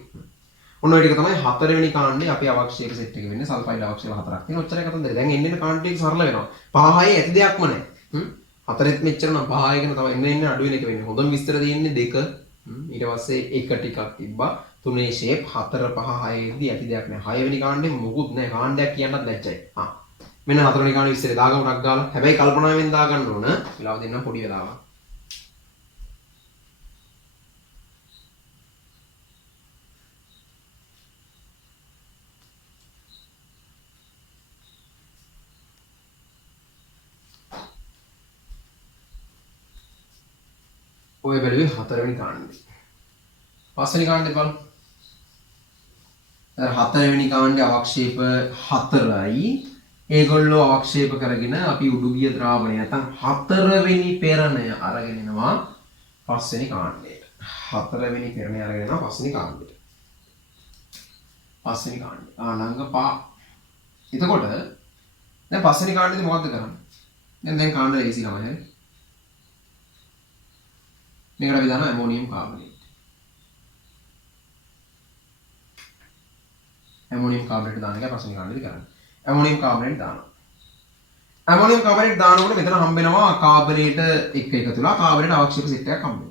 ඔන්න ඔය ටික තමයි හතරවෙනි කාණ්ඩේ අපි අවක්ෂේප සෙට් එක වෙන්නේ. සල්ෆයිඩ් අවක්ෂේප හතරක් තියෙනවා. ඔච්චරයි කතන්දරේ. දැන් එන්න කාණ්ඩේ සරල වෙනවා. 5යි ඇති දෙයක්ම නැහැ. හතරෙත් මෙච්චර නම් 5යි කියන තව එන්න අඩු වෙන එක වෙන්නේ. හොඳම විස්තර තියෙන්නේ 2. ඊට පස්සේ 1 ටිකක් තිබ්බා. 3 ෂේප් 4 5 6 දී ඇති දෙයක් නැහැ. 6 වෙනි කාණ්ඩේ මොකුත් නැහැ. කාණ්ඩයක් කියන්නත් ලැජ්ජයි. මෙන්න 4 වෙනි කාණ්ඩේ විස්තරේ දාගමු ටක් ගාලා. හැබැයි කල්පනාවෙන් දාගන්න ඕන. වෙලාව දෙන්න පොඩි වෙලාවක්. ඔය බැලුවේ 4 වෙනි කාණ්ඩේ. 5 වෙනි කාණ්ඩේ බලමු. 4 වෙනි කාණ්ඩේ අවක්ෂේප 4යි. ඒගොල්ලෝ අවක්ෂේප කරගෙන අපි උඩුගිය ද්‍රාවණය නැත්නම් 4 වෙනි පෙරණය අරගෙන එනවා 5 වෙනි කාණ්ඩේට. 4 වෙනි පෙරණය අරගෙන එනවා 5 වෙනි කාණ්ඩේට. 5 වෙනි කාණ්ඩේ. ආනංග පා. එතකොට දැන් 5 වෙනි කාණ්ඩේදී මොකද්ද කරන්නේ? දැන් කාණ්ඩය AC ළමයි හරි. මේකට අපි දානවා ඇමෝනියම් කාබනේට්. ඇමෝනියම් කාබනේට් දාන එක ප්‍රශ්න කාණ්ඩෙදි කරන්නේ. ඇමෝනියම් කාබනේට් දානවා. ඇමෝනියම් කාබනේට් දානකොට මෙතන හම්බ වෙනවා කාබනේට එක එකතු වෙලා කාබනේට අවක්ෂේප සෙට් එකක් හම්බ වෙනවා.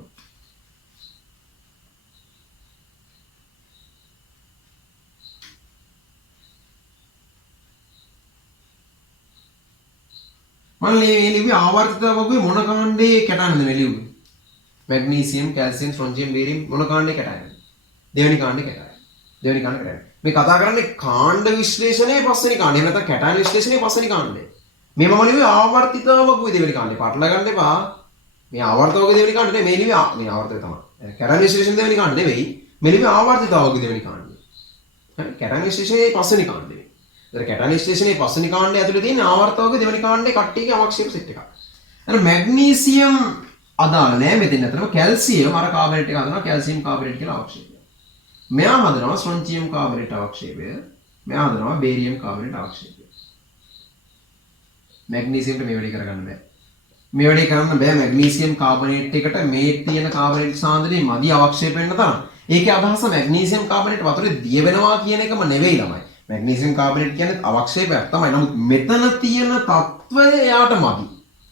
මම ලිව්වේ ආවර්තිතවකගේ මොන කාණ්ඩේ කැටයන්ද මේ ලිව්වේ? මැග්නීසියම්, කැල්සියම්, ස්ට්‍රොන්චියම්, බේරියම් මොන කාණ්ඩේ කැටයන්ද? දෙවෙනි කාණ්ඩේ කැටයන්. දෙවෙනි කාණ්ඩේ කැටයන්. මේ කතා කරන්නේ කාණ්ඩ විශ්ලේෂණයේ පස්වෙනි කාණ්ඩේ නැත්නම් කැටයන් විශ්ලේෂණයේ පස්වෙනි කාණ්ඩේ. මේ මම ලිව්වේ ආවර්තිතවකගේ දෙවෙනි කාණ්ඩේ. පටල ගන්න එපා. මේ ආවර්තවකගේ දෙවෙනි කාණ්ඩේ මේ ලිව්වේ මේ ආවර්තක තමයි. කැටයන් විශ්ලේෂණ දෙවෙනි කාණ්ඩේ නෙවෙයි. මේ ලිව්වේ ආවර්තිතවකගේ දෙවෙනි කාණ්ඩේ. හරි කැටයන් විශ්ලේෂණයේ පස්වෙනි කාණ්ඩේ. ඒතර කැටයන් විශ්ලේෂණයේ පස්වෙනි කාණ්ඩේ ඇතුලේ තියෙන ආවර්තවකගේ දෙවෙනි කාණ්ඩේ කට්ටියගේ අවක්ෂේප සෙට් එකක්. එහෙනම් මැග්නීසියම් අදාළ නැහැ මෙතන. අතරම කැල්සියම් අර කාබනේට් එක හදනවා කැල්සියම් කාබනේට් කියලා අවක්ෂේපය. මෙයා හදනවා ස්ට්‍රොන්චියම් කාබනේට් අවක්ෂේපය. මෙයා හදනවා බේරියම් කාබනේට් අවක්ෂේපය. මැග්නීසියම්ට මේ වැඩේ කරගන්න බෑ. මේ වැඩේ කරන්න බෑ මැග්නීසියම් කාබනේට් එකට මේ තියෙන කාබනේට් සාන්ද්‍රණය මදි අවක්ෂේප වෙන්න තරම්. ඒකේ අදහස මැග්නීසියම් කාබනේට් වතුරේ දිය වෙනවා කියන එකම නෙවෙයි ළමයි. මැග්නීසියම් කාබනේට් කියන්නේ අවක්ෂේපයක් තමයි. නමුත් මෙතන තියෙන තත්වය එයාට මදි.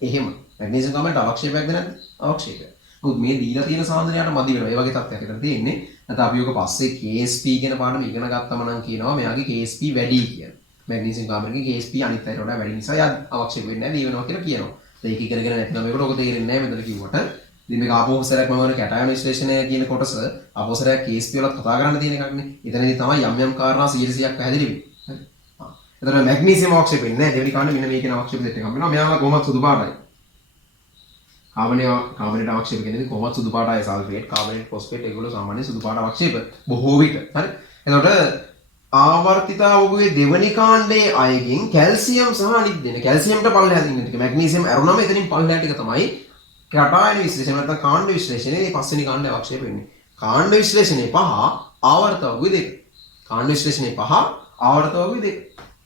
එහෙම. මැග්නීසියම් කාබනේට් අවක්ෂේපයක්ද නැද්ද? අවක්ෂේපයක්. මොකද මේ දීලා තියෙන සාන්ද්‍රණයට මදි වෙනවා. ඒ වගේ තත්ත්වයක් විතර තියෙන්නේ. නැත්නම් අපි ඔක පස්සේ KSP කියන පාඩම ඉගෙන ගත්තම නම් කියනවා මෙයාගේ KSP වැඩි කියලා. මැග්නීසියම් කාබනේට්ගේ KSP අනිත් අයට වඩා වැඩි නිසා යා අවක්ෂේප වෙන්නේ නැහැ. දී වෙනවා කියලා කියනවා. ඒක ඉගෙනගෙන නැත්නම් මේකට ඔක තේරෙන්නේ නැහැ මෙතන කිව්වට. ඉතින් මේක ආපෝසරයක් මම කියන කැටයන් විශ්ලේෂණය කියන කොටස ආපෝසරයක් KSP වලත් කතා කරන්න තියෙන එකක්නේ. එතනදී තමයි යම් කාරණා 100ක් පැහැදිලි වෙන්නේ. හරි. එතන මැග්නීසියම් අවක්ෂේප වෙන්නේ නැහැ. දෙවෙනි කාණ්ඩේ මෙන්න මේකේ අවක්ෂේප දෙයක් හම්බ වෙනවා. මෙයාලා කොහොමද සුදු පාටයි. කාබනේට අවක්ෂේප කියන්නේ කොහොමද සුදු පාටයි සල්ෆේට්, කාබනේට්, ෆොස්ෆේට් ඒගොල්ලෝ සාමාන්‍ය සුදු පාට අවක්ෂේප බොහෝ විට. හරි. එතකොට ආවර්තිතාවකගේ දෙවෙනි කාණ්ඩයේ අයගෙන් කැල්සියම් සහ අනිත් දෙන කැල්සියම්ට පල්ලෙහා තියෙන ටික මැග්නීසියම් අරුණම එතනින් පල්ලෙහා ටික තමයි කැටයන් විශ්ලේෂණය නැත්නම් කාණ්ඩ විශ්ලේෂණයේ මේ පස්වෙනි කාණ්ඩය අවක්ෂේප වෙන්නේ. කාණ්ඩ විශ්ලේෂණයේ 5 ආවර්තවකගේ 2. කාණ්ඩ විශ්ලේෂණයේ 5 ආවර්තවකගේ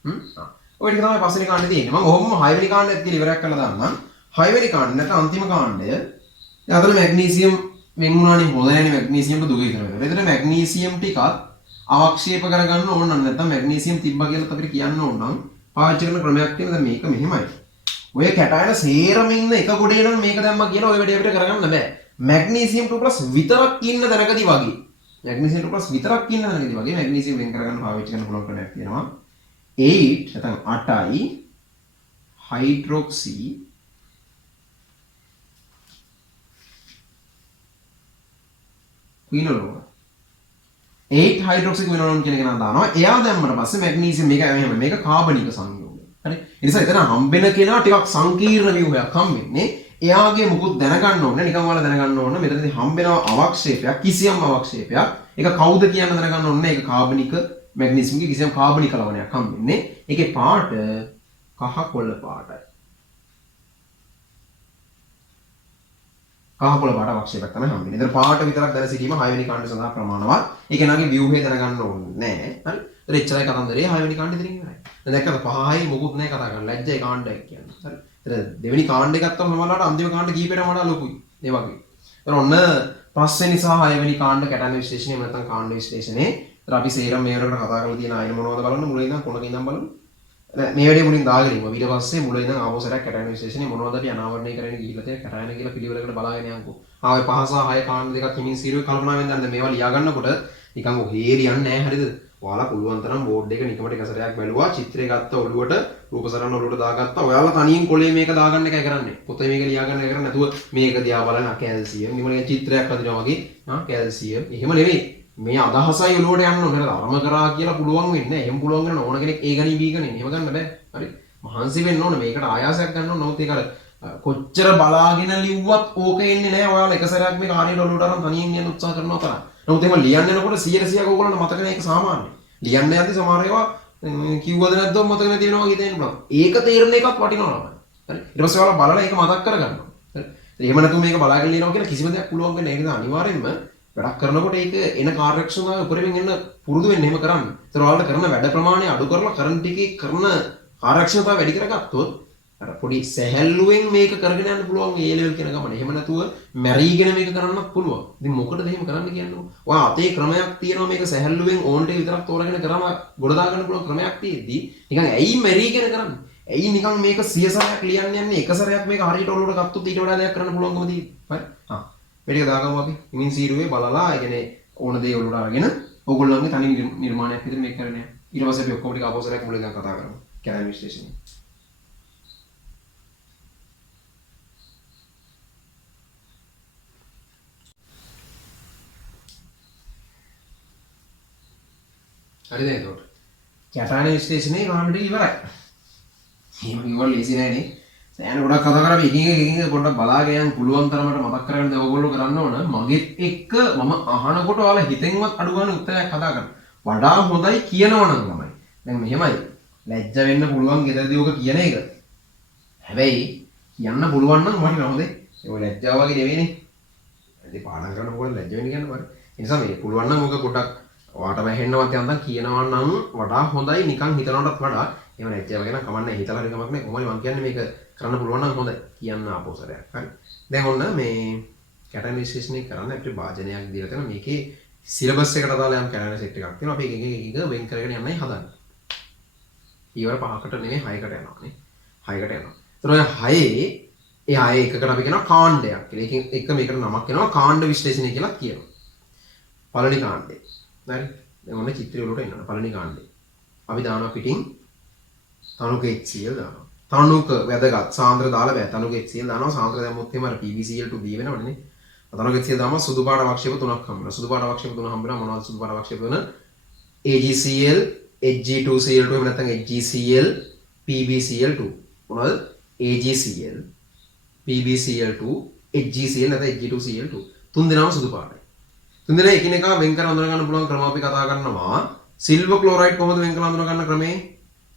2. ඔය ටික තමයි පස්වෙනි කාණ්ඩේ තියෙන්නේ. මම ඔහොම 6 වෙනි කාණ්ඩයත් කියලා ඉවරයක් කරලා දාන්නම්. 6 වෙනි කාණ්ඩේ නැත්නම් අන්තිම කාණ්ඩය. දැන් අතන මැග්නීසියම් වෙන් වුණානේ හොඳ නැනේ මැග්නීසියම්ට දුක ඉතර වෙනවා. එතන මැග්නීසියම් ටිකත් අවක්ෂේප කරගන්න ඕන නම් නැත්නම් මැග්නීසියම් තිබ්බා කියලා අපිට කියන්න ඕන නම් පාවිච්චි කරන ක්‍රමයක් තියෙනවා. දැන් මේක මෙහෙමයි. ඔය කැටයන සේරම ඉන්න එක ගොඩේ නම් මේක දැම්මා කියලා ඔය වැඩේ අපිට කරගන්න බෑ. මැග්නීසියම් 2+ විතරක් ඉන්න තැනකදී වගේ. මැග්නීසියම් 2+ විතරක් ඉන්න තැනකදී වගේ මැග්නීසියම් වෙන් කරගන්න පාවිච්චි කරන පුළුවන් ක්‍රමයක් තියෙනවා. 8 නැත්නම් 8යි හයිඩ්‍රොක්සි ක්විනෝලෝන 8 හයිඩ්‍රොක්සි ක්විනෝලෝන කියන එක නම් දානවා. එයා දැම්මට පස්සේ මැග්නීසියම් මේක මෙහෙම මේක කාබනික සංයෝගය. හරි. ඒ නිසා එතන හම්බෙන කෙනා ටිකක් සංකීර්ණ ව්‍යුහයක් හම්බෙන්නේ. එයාගේ මුකුත් දැනගන්න ඕනේ. නිකන් ඔයාලා දැනගන්න ඕනේ. මෙතනදී හම්බෙනවා අවක්ෂේපයක් කිසියම් අවක්ෂේපයක්. ඒක කවුද කියන්න දැනගන්න ඕනේ. ඒක කාබනික මැග්නීසියම්ගේ කිසියම් කාබනික ලවණයක් හම්බෙන්නේ. ඒකේ පාට කහ කොළ පාටයි. කහ කොළ පාට අවක්ෂේපයක් තමයි හම්බෙන්නේ. ඒතර පාට විතරක් දැන සිටීම 6 වෙනි කාණ්ඩය සඳහා ප්‍රමාණවත්. ඒක නගේ ව්‍යුහය දැනගන්න ඕනේ නෑ. හරි. ඒතර එච්චරයි කතන්දරේ 6 වෙනි කාණ්ඩේ ඉතින් ඉවරයි. දැන් දැක්කද 5යි මොකුත් නෑ කතා කරන්න. ලැජ්ජයි කාණ්ඩයක් කියන්නේ. හරි. ඒතර දෙවෙනි කාණ්ඩේ ගත්තම සමහරවිට අන්තිම කාණ්ඩේ කීපයටම වඩා ලොකුයි. ඒ වගේ. ඒතර ඔන්න 5 වෙනි සහ 6 වෙනි කාණ්ඩ කැටයන් විශ්ලේෂණය නැත්නම් කාණ්ඩ විශ්ලේෂණේ. ඒතර අපි සේරම මේ වලට කතා කරලා තියෙන අයන මොනවද බලන්න මුලින් ඉඳන් කොනක ඉඳන් බලමු. මේ වැඩේ මුලින් දාගෙන ඉමු. ඊට පස්සේ මුලින් ඉඳන් ආවෝසරයක් කැටයන් විශ්ලේෂණේ මොනවද අපි අනාවරණය කරගෙන ගිහිල්ලා තියෙන කැටයන් කියලා පිළිවෙලකට බලාගෙන යන්කෝ. ආ ඔය 5 සහ 6 කාණ්ඩ දෙකක් හිමින් සීරුවේ කල්පනාවෙන් දැන් මේවා ලියා ගන්නකොට නිකන් ඔහේ ලියන්නේ නැහැ හරිද? ඔයාලා පුළුවන් තරම් බෝඩ් එක නිකමට එක සැරයක් බැලුවා, චිත්‍රය ගත්ත ඔළුවට, රූප සරණ ඔළුවට දාගත්තා. ඔයාලා තනියෙන් කොලේ මේක දාගන්න එකයි කරන්නේ. පොතේ මේක ලියා ගන්න එක කරන්නේ නැතුව මේක දිහා බලන කැල්සියම්, නිකන් චිත්‍රයක් හදනවා වගේ. කැල්සියම්. එහෙම නෙවෙයි. මේ අදහසයි ඔළුවට යන්න ඕනේ. අරම කරා කියලා පුළුවන් වෙන්නේ නැහැ. එහෙම පුළුවන් වෙන ඕන කෙනෙක් ඒ ගණී බී ගණී එහෙම ගන්න බෑ. හරි. මහන්සි වෙන්න ඕනේ. මේකට ආයාසයක් ගන්න ඕනේ. නමුත් ඒක අර කොච්චර බලාගෙන ලිව්වත් ඕක එන්නේ නැහැ. ඔයාලා එක සැරයක් මේ කාර්යය ඔළුවට අරන් තනියෙන් යන්න උත්සාහ කරනවා තරම්. නමුත් එහෙම ලියන්න යනකොට 100% ඕගොල්ලන්ට මතක නැහැ. ඒක සාමාන්‍යයි. ලියන්න යද්දි සමහර ඒවා කිව්වද නැද්ද මතක නැති වෙනවා වගේ තේරෙන්න පුළුවන්. ඒක තේරෙන එකක් වටිනවා නම. හරි. ඊට පස්සේ ඔයාලා බලලා ඒක මතක් කරගන්නවා. හරි. එහෙම නැතුව මේක බලාගෙන ලියනවා කියලා කිසිම දෙයක් පුළුවන් වෙන්නේ නැහැ. ඒක අනිවාර්යෙන්ම වැඩක් කරනකොට ඒක එන කාර්යක්ෂමතාවය උපරිමයෙන් එන්න පුරුදු වෙන්න එහෙම කරන්න. ඒතර ඔයාලට කරන වැඩ ප්‍රමාණය අඩු කරලා කරන ටිකේ කරන කාර්යක්ෂමතාවය වැඩි කරගත්තොත් අර පොඩි සැහැල්ලුවෙන් මේක කරගෙන යන්න පුළුවන් ඒ ලෙවල් කියන ගමන. එහෙම නැතුව මැරීගෙන මේක කරන්නත් පුළුවන්. ඉතින් මොකටද එහෙම කරන්න කියන්නේ? ඔයා අතේ ක්‍රමයක් තියෙනවා මේක සැහැල්ලුවෙන් ඕන් ටික විතරක් තෝරගෙන කරම ගොඩ දාගන්න පුළුවන් ක්‍රමයක් තියෙද්දි නිකන් ඇයි මැරීගෙන කරන්නේ? ඇයි නිකන් මේක 100 සැරයක් ලියන්න යන්නේ එක සැරයක් මේක හරියට ඔලුවට ගත්තොත් ඊට වඩා දෙයක් කරන්න පුළුවන්කම තියෙන්නේ. හරි. මේ ටික දාගමු අපි. ඉමින් සීරුවේ බලලා ඒ කියන්නේ ඕන දේ ඔලුවට අරගෙන ඕගොල්ලන්ගේ තනි නිර්මාණයක් විතර මේක කරන්නේ. ඊට පස්සේ අපි ඔක්කොම ටික ආපහු සැරයක් මුලින් ඉඳන් කතා කරමු. කැලෑ විශ්ලේෂණය. හරිද එතකොට? කැටාන විශ්ලේෂණේ ගානට ඉවරයි. එහෙම කිව්වොත් ලේසි නෑනේ. සෑහෙන ගොඩක් කතා කරා අපි එකින් එක පොඩ්ඩක් බලාගෙන යන්න පුළුවන් තරමට මතක් කරගන්න දේ ඔයගොල්ලෝ කරන්න ඕන. මගෙත් එක්ක මම අහනකොට ඔයාලා හිතෙන්වත් අඩු ගන්න උත්තරයක් හදාගන්න. වඩා හොඳයි කියනවනම් තමයි. දැන් මෙහෙමයි. ලැජ්ජ වෙන්න පුළුවන් ගෙදරදී ඔක කියන එක. හැබැයි කියන්න පුළුවන් නම් වටිනවා හොඳේ. ඒක ලැජ්ජාව වගේ නෙවෙයිනේ. ඉතින් පාඩම් කරනකොට ලැජ්ජ වෙන්න කියන්න බෑ. ඒ නිසා මේ පුළුවන් නම් ඔක පොඩ්ඩක් ඔයාට වැහෙන්නවත් යන්තම් කියනවා නම් වඩා හොඳයි නිකන් හිතනවටත් වඩා. එහෙම නැත්නම් ගැන කමන්නේ හිතලා හරි කමක් නැහැ. කොහොමද මම කියන්නේ මේක කරන්න පුළුවන් නම් හොඳයි කියන්න ආපෝසරයක්. හරි. දැන් ඔන්න මේ කැටන විශ්ලේෂණය කරන්න අපිට භාජනයක් දීලා තියෙනවා. මේකේ සිලබස් එකට දාලා යම් කැටන සෙට් එකක් තියෙනවා. අපි එක වෙන් කරගෙන යන්නයි හදන්නේ. ඊවර 5කට නෙමෙයි 6කට යනවා නේ. 6කට යනවා. ඒතර ඔය 6 ඒ 6 එකකට අපි කියනවා කාණ්ඩයක් කියලා. ඒකෙන් එක මේකට නමක් එනවා කාණ්ඩ විශ්ලේෂණය කියලා කියනවා. පළවෙනි කාණ්ඩය. හරි. දැන් ඔන්න චිත්‍රය වලට එනවා. පළවෙනි කාණ්ඩය. අපි දානවා පිටින් තනුක HCl දානවා. තනුක වැදගත් සාන්ද්‍ර දාලා බෑ. තනුක HCl දානවා. සාන්ද්‍ර දැම්මොත් එහෙම අර PbCl2b වෙනවනේ. තනුක HCl දාම සුදු පාට අවක්ෂේප තුනක් හම්බ වෙනවා. සුදු පාට අවක්ෂේප තුන හම්බ වෙනවා. මොනවද සුදු පාට අවක්ෂේප වෙන? AgCl, Hg2Cl2 එහෙම නැත්නම් HgCl, PbCl2. මොනවද? AgCl, PbCl2, HgCl නැත්නම් Hg2Cl2. තුන් දෙනාම සුදු පාටයි. තුන් දෙනා එකිනෙකා වෙන් කර අඳුර ගන්න පුළුවන් ක්‍රම අපි කතා කරනවා. සිල්වර් ක්ලෝරයිඩ් කොහොමද වෙන් කර අඳුර ගන්න ක්‍රමේ?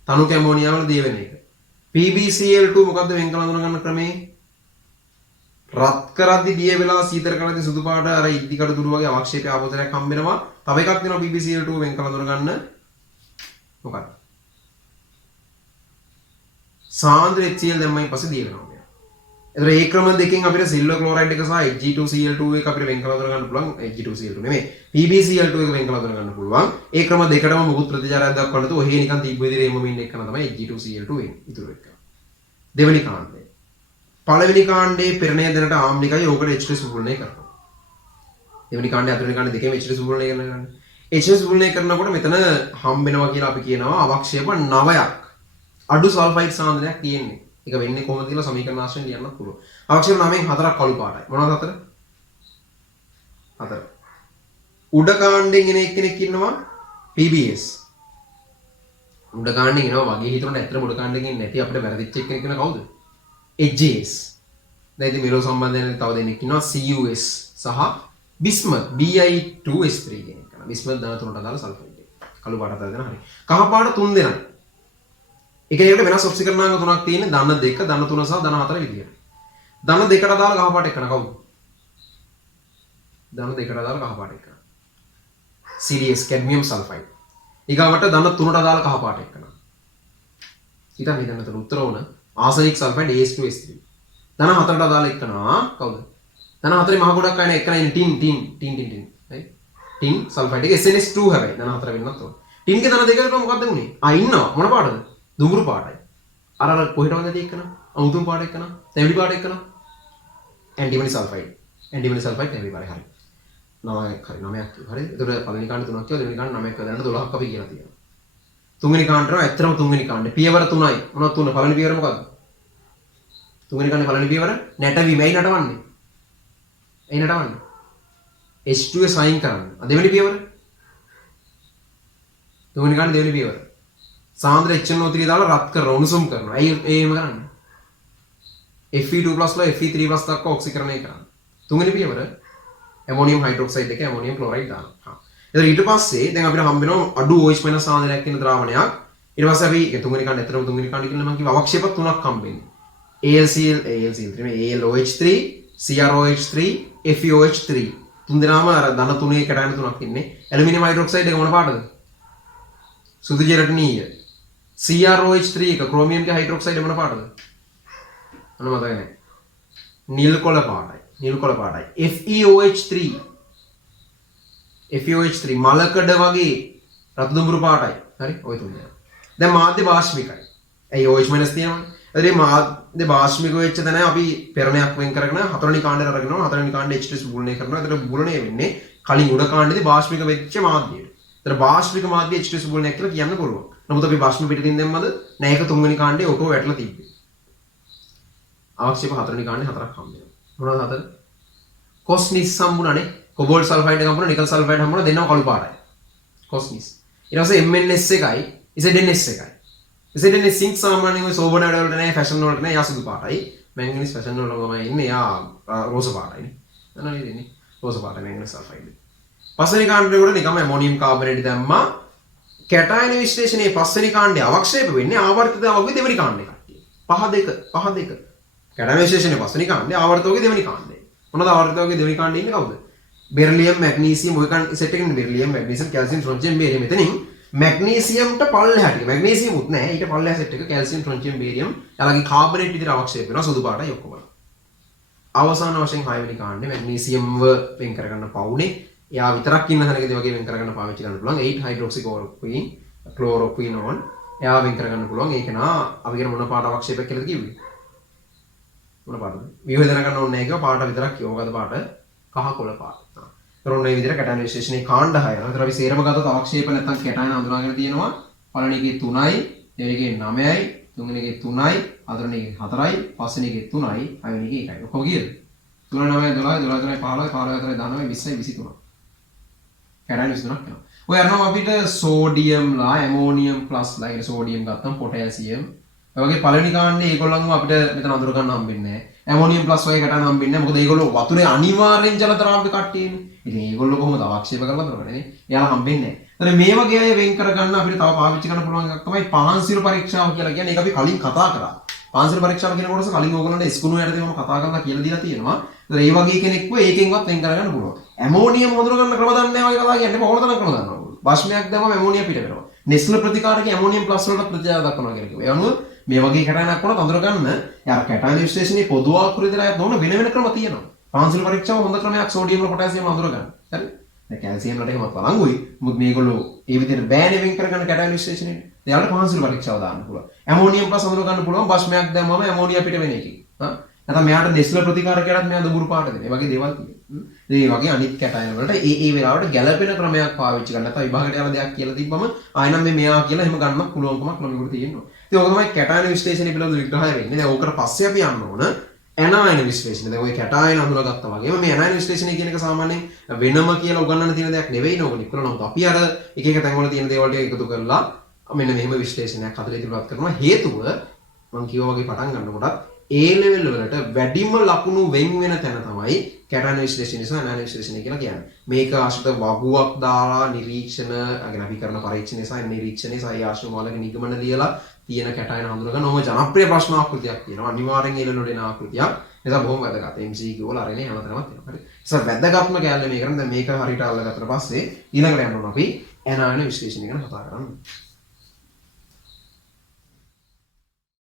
තනුක ඇමෝනියා වල දිය වෙන එක. PbCl2 මොකද්ද වෙන් කර අඳුර ගන්න ක්‍රමේ? රත් කරද්දි දිය වෙලා සීතල කරද්දි සුදු පාට අර ඉදිකඩ දුරු වගේ අවක්ෂේපය ආපෝතරයක් හම්බ වෙනවා. තව එකක් දෙනවා PbCl2 වෙන් කර අඳුර ගන්න. මොකක්ද? සාන්ද්‍ර HCl දැම්මයින් පස්සේ දිය වෙනවා. එතකොට ඒ ක්‍රම දෙකෙන් අපිට සිල්වර් ක්ලෝරයිඩ් එක සහ Hg2Cl2 එක අපිට වෙන් කර අඳුර ගන්න පුළුවන්. Hg2Cl2 නෙමෙයි PbCl2 එක වෙන් කර අඳුර ගන්න පුළුවන්. ඒ ක්‍රම දෙකටම මුකුත් ප්‍රතිචාරයක් දක්වන්න නැතුව ඔහේ නිකන් තිබ්බ විදිහේ එම මින් එකන තමයි Hg2Cl2 වෙන්නේ. ඉතුරු එක. දෙවෙනි කාණ්ඩය. පළවෙනි කාණ්ඩේ පෙරණය දෙනට ආම්ලිකයි ඕකට H2 සුපුරණය කරනවා. දෙවෙනි කාණ්ඩේ හතරවෙනි කාණ්ඩේ දෙකේම H2 සුපුරණය කරනවා. H2 සුපුරණය කරනකොට මෙතන හම්බ වෙනවා කියලා අපි කියනවා අවක්ෂේප 9ක්. අඩු සල්ෆයිඩ් සාන්ද්‍රණයක් තියෙන්නේ. ඒක වෙන්නේ කොහොමද කියලා සමීකරණ ආශ්‍රයෙන් ලියන්නත් පුළුවන්. අවක්ෂේප 9න් 4ක් කළු පාටයි. මොනවද 4? 4. උඩ කාණ්ඩෙන් එන එක්කෙනෙක් ඉන්නවා PBS. උඩ කාණ්ඩෙන් එනවා වගේ හිතනකොට ඇත්තටම උඩ කාණ්ඩෙන් එන්නේ නැති අපිට වැරදිච්ච එක්කෙනෙක් ඉන්න කවුද? HJS. දැන් ඉතින් මෙලෝ සම්බන්ධයෙන් තව දෙනෙක් ඉන්නවා CUS සහ බිස්මත් Bi2S3 කියන එක. බිස්මත් දාන තුනට දාලා සල්ෆයිඩ් එක. කළු පාට අතර දෙන හරි. කහ පාට තුන් දෙනා. එක එකට වෙනස් ඔක්සිකරණාංග තුනක් තියෙන්නේ ධන 2, ධන 3 සහ ධන 4 විදියට. ධන 2කට දාලා කහ පාට එකන කවුද? ධන 2කට දාලා කහ පාට එකන. CdS cadmium sulfide. ඊගාවට ධන 3ට දාලා කහ පාට එකන. හිතන්න උතර උන ආසනික් සල්ෆයිඩ් AS2S3. ධන 4ට දාලා එකනවා කවුද? ධන 4 මහ ගොඩක් අයන එකන ඉන්නේ ටින්. right? ටින් සල්ෆයිඩ් එක SNS2 හැබැයි ධන 4 වෙන්නත් ඕන. ටින්ගේ ධන 2කට මොකක්ද උනේ? ඉන්නවා මොන පාටද? දුඹුරු පාටයි. අර කොහෙට වන්දද එක්කන? අමුතුම් පාට එක්කන? තැඹිලි පාට එක්කන? ඇන්ටිමනි සල්ෆයිඩ්. ඇන්ටිමනි සල්ෆයිඩ් තැඹිලි පාටයි හරි. 9ක් හරි 9ක් හරි. ඒතකොට පළවෙනි කාණ්ඩ 3ක් කියවා දෙවෙනි කාණ්ඩ 9ක් කරලා 12ක් අපි කියලා තියෙනවා. තුන්වෙනි කාණ්ඩ තමයි ඇත්තටම තුන්වෙනි කාණ්ඩ. පියවර 3යි. මොනවද තුන? පළවෙනි පියවර මොකක්ද? තුන්වෙනි කාණ්ඩේ පළවෙනි පියවර නැටවි මෙයි නටවන්නේ. එයි නටවන්නේ. H2 සයින් කරන්න. දෙවෙනි පියවර. තුන්වෙනි කාණ්ඩේ දෙවෙනි පියවර. සාන්ද්‍ර HNO3 දාලා රත් කරනවා උණුසුම් කරනවා. ඇයි එහෙම කරන්නේ? Fe2+ වල Fe3+ දක්වා ඔක්සිකරණය කරනවා. තුන්වෙනි පියවර ඇමෝනියම් හයිඩ්‍රොක්සයිඩ් එක ඇමෝනියම් ක්ලෝරයිඩ් දානවා. හා. එතකොට ඊට පස්සේ දැන් අපිට හම්බ වෙනවා අඩු OH- සාන්ද්‍රණයක් තියෙන ද්‍රාවණයක්. ඊට පස්සේ අපි තුන්වෙනි කාණ්ඩ ඇතරම තුන්වෙනි කාණ්ඩ කියලා මම කිව්වා අවක්ෂේප තුනක් හම්බෙන්නේ. AlCl3 නෙමෙයි AlOH3, CrOH3, FeOH3. තුන් දෙනාම අර ධන 3 එකට යන තුනක් ඉන්නේ. ඇලුමිනියම් හයිඩ්‍රොක්සයිඩ් එක මොන පාටද? සුදු ජෙරටනීය. CrOH3 එක ක්‍රෝමියම්ගේ හයිඩ්‍රොක්සයිඩ් මොන පාටද? අන්න මතක නැහැ. නිල් කොළ පාටයි. නිල් කොළ පාටයි. FeOH3 FeOH3 මලකඩ වගේ රතු දුඹුරු පාටයි. හරි? ඔය තුන දෙනා. දැන් මාධ්‍ය වාෂ්මිකයි. ඇයි OH- තියෙනවනේ. ඒ මාධ්‍ය වාෂ්මික වෙච්ච තැන අපි පෙරණයක් වෙන් කරගෙන හතරවෙනි කාණ්ඩයට අරගෙනවා. හතරවෙනි කාණ්ඩේ H2 බුලණය කරනවා. ඒතර බුලණය වෙන්නේ කලින් උඩ කාණ්ඩේදී වාෂ්මික වෙච්ච මාධ්‍යයට. ඒතර වාෂ්මික මාධ්‍ය H2 බුලණයක් කියලා කියන්න පුළුවන්. නමුත් අපි වාෂ්මික පිටින් දැම්මද? නෑ ඒක තුන්වෙනි කාණ්ඩේ ඔටෝ වැටලා තිබ්බේ. ආක්ෂේප හතරවෙනි කාණ්ඩේ හතරක් හම්බ වෙනවා. මොනවද හතර? කොස්නිස් හම්බුණානේ. කොබෝල්ට් සල්ෆයිඩ් එක හම්බුණා, නිකල් සල්ෆයිඩ් හම්බුණා, දෙන්නම කළු පාටයි. කොස්නිස්. ඊට පස්සේ MnS එකයි ZnS එකයි. ZnS සිංක් සාමාන්‍යයෙන් ඔය සෝබන වලට නෑ, ෆැෂන් වලට නෑ, යා සුදු පාටයි. මැංගනීස් ෆැෂන් වල තමයි ඉන්නේ, යා රෝස පාටයිනේ. නේද ඉන්නේ? රෝස පාටයි මැංගනීස් සල්ෆයිඩ්. පස්වෙනි කාණ්ඩේ උඩ නිකම්ම ඇමෝනියම් කාබනේට් දැම්මා. කැටායන විශ්ලේෂණයේ පස්වෙනි කාණ්ඩේ අවක්ෂේප වෙන්නේ ආවර්තිතවගේ දෙවෙනි කාණ්ඩේ කට්ටිය. 5 2. කැටායන විශ්ලේෂණයේ පස්වෙනි කාණ්ඩේ ආවර්තිතවගේ දෙවෙනි කාණ්ඩේ. මොනවද ආවර්තිතවගේ දෙවෙනි කාණ්ඩේ ඉන්නේ කවුද? බෙරිලියම් මැග්නීසියම් ඔය කන් සෙට් එකේ බෙරිලියම් මැග්නීසියම් කැල්සියම් ට්‍රොන්චියම් බේරියම් මෙතනින් මැග්නීසියම්ට පල්ලෙහාට මැග්නීසියම් උත් නැහැ ඊට පල්ලෙහා සෙට් එක කැල්සියම් ට්‍රොන්චියම් බේරියම් යාලගේ කාබනේට් විදිහට අවක්ෂේප වෙනවා සුදු පාටයි ඔක්කොම. අවසාන වශයෙන් 6 වෙනි කාණ්ඩේ මැග්නීසියම්ව වෙන් කරගන්න පවුනේ. එයා විතරක් ඉන්න තැනකදී වගේ වෙන් කරගන්න පාවිච්චි කරන්න පුළුවන් 8 හයිඩ්‍රොක්සි ක්ලෝරොක්විනෝන් එයා වෙන් කරගන්න පුළුවන්. ඒක නා අපි කියන මොන පාට අවක්ෂේපයක් කියලාද කිව්වේ? මොන පාටද? විවේචන කරන්න ඕනේ නැහැ කිව්වා පාට විතරක් කිව්වා. මොකද පාට? කහ කොළ පාට. ඒතර ඔන්න ඒ විදිහට කැටායන විශ්ලේෂණයේ කාණ්ඩ 6. ඒතර අපි සේරම ගත්තොත් අවක්ෂේප නැත්නම් කැටායන අඳුනාගෙන තියෙනවා. පළවෙනි එකේ 3යි, දෙවෙනි එකේ 9යි, තුන්වෙනි එකේ 3යි, හතරවෙනි එකේ 4යි, පස්වෙනි එකේ 3යි, හයවෙනි එකේ 1යි. ඔක්කොම කීයද? 3 9 12 12 3 15 15 4 19 20යි 23. කැටායන 23ක් වෙනවා. ඔය අරනවා අපිට සෝඩියම්ලා, ඇමෝනියම් ප්ලස්ලා, ඒ සෝඩියම් ගත්තම පොටෑසියම්. ඒ වගේ පළවෙනි කාණ්ඩේ ඒගොල්ලන්ව අපිට මෙතන අඳුර ගන්න හම්බෙන්නේ නැහැ. ඇමෝනියම් ප්ලස් වගේ කැටායන හම්බෙන්නේ නැහැ. මොකද ඒගොල්ලෝ වතුරේ අනිවාර්යෙන් ජල ද්‍රාවක කට්ටියනේ. ඉතින් ඒගොල්ලෝ කොහොමද අවක්ෂේප කරලා කරන්නේ? එයාලා හම්බෙන්නේ නැහැ. ඒතර මේ වගේ අය වෙන් කරගන්න අපිට තව පාවිච්චි කරන්න පුළුවන් එකක් තමයි පාන්සිරු පරීක්ෂාව කියලා කියන්නේ. ඒක අපි කලින් කතා කරා. පාන්සිරු පරීක්ෂාව කියන කොටස කලින් ඕගොල්ලන්ට ස්කුණු යටතේ මම කතා කරලා කියලා දීලා තියෙනවා. ඒතර ඒ වගේ කෙනෙක්ව ඒකෙන්වත් වෙන් කරගන්න පුළුවන්. ඇමෝනියම් හඳුන ගන්න ක්‍රම දන්නේ නැහැ වගේ කතා කියන්නේ කොහොමද තරම් ක්‍රම දන්නවා. භාෂ්මයක් දැම්මම ඇමෝනියම් පිට වෙනවා. නෙස්ල ප්‍රතිකාරකේ ඇමෝනියම් ප්ලස් වලට ප්‍රතිචාර දක්වනවා කියලා කිව්වා. ඒ අනුව මේ වගේ කැටායනක් වුණත් අඳුර ගන්න යාර කැටායන විශ්ලේෂණයේ පොදු ආකෘතියට නොවන වෙන වෙන ක්‍රම තියෙනවා. පාන්සිල් පරීක්ෂාව හොඳ ක්‍රමයක් සෝඩියම් වල පොටෑසියම් අඳුර ගන්න. හරි? දැන් කැල්සියම් වලට එහෙමත් වළංගුයි. මොකද මේගොල්ලෝ ඒ විදිහට බෑනේ වෙන් කරගන්න කැටායන විශ්ලේෂණයේ. එයාලට පාන්සිල් පරීක්ෂාව දාන්න පුළුවන්. ඇමෝනියම් ප්ලස් අඳුර ගන්න පුළුවන් භස්මයක් දැම්මම ඇමෝනියා පිට වෙන එකකින්. හා? නැත්නම් මෙයාට නෙස්ල ප්‍රතිකාරකයලත් මෙයා දුඹුරු පාට දෙන. මේ වගේ දේවල් තියෙනවා. ඒ වගේ අනිත් කැටායන වලට ඒ වෙලාවට ගැළපෙන ක්‍රමයක් පාවිච්චි කරන්න. නැත්නම් විභාගයට යන දෙයක් කියලා තිබ්බම ආයෙනම් මෙයා කියලා එහෙම ගන්නත් පුළුවන්කමක් ළමයිකට තියෙනවා. ඉතින් ඕක තමයි කැටායන විශ්ලේෂණය පිළිබඳ විග්‍රහය වෙන්නේ. දැන් ඕකට පස්සේ අපි යන්න ඕන ඇනායන විශ්ලේෂණය. දැන් ඔය කැටායන අඳුනගත්තා වගේම මේ ඇනායන විශ්ලේෂණය කියන එක සාමාන්‍යයෙන් වෙනම කියලා උගන්වන්න තියෙන දෙයක් නෙවෙයි නෝක නිකුල. නමුත් අපි අර එක එක තැන්වල තියෙන දේවල් ටික එකතු කරලා මෙන්න මෙහෙම විශ්ලේෂණයක් හදලා ඉදිරිපත් කරනවා. හේතුව මම කිව්වා වගේ පටන් ගන්නකොටත් A level වලට වැඩිම ලකුණු වෙන් වෙන තැන තමයි කැටායන විශ්ලේෂණය සහ ඇනායන විශ්ලේෂණය කියලා කියන්නේ. මේක ආශ්‍රිත වගුවක් දාලා නිරීක්ෂණ, අගෙන අපි කරන පරීක්ෂණය සහ නිරීක්ෂණය සහ ආශ්‍රම වලක නිගමන ලියලා තියෙන කැටායන හඳුනගන්න ඕම ජනප්‍රිය ප්‍රශ්න ආකෘතියක් තියෙනවා. අනිවාර්යෙන් A level වල එන ආකෘතියක්. ඒක බොහොම වැදගත්. MCQ වල අරගෙන හැමතැනම තියෙනවා. හරි. ඒක වැදගත්ම කැලේ මේ කරන්නේ. දැන් මේක හරියට අල්ලගත්තට පස්සේ ඊළඟට යන්න ඕන අපි ඇනායන විශ්ලේෂණය ගැන කතා කරන්න.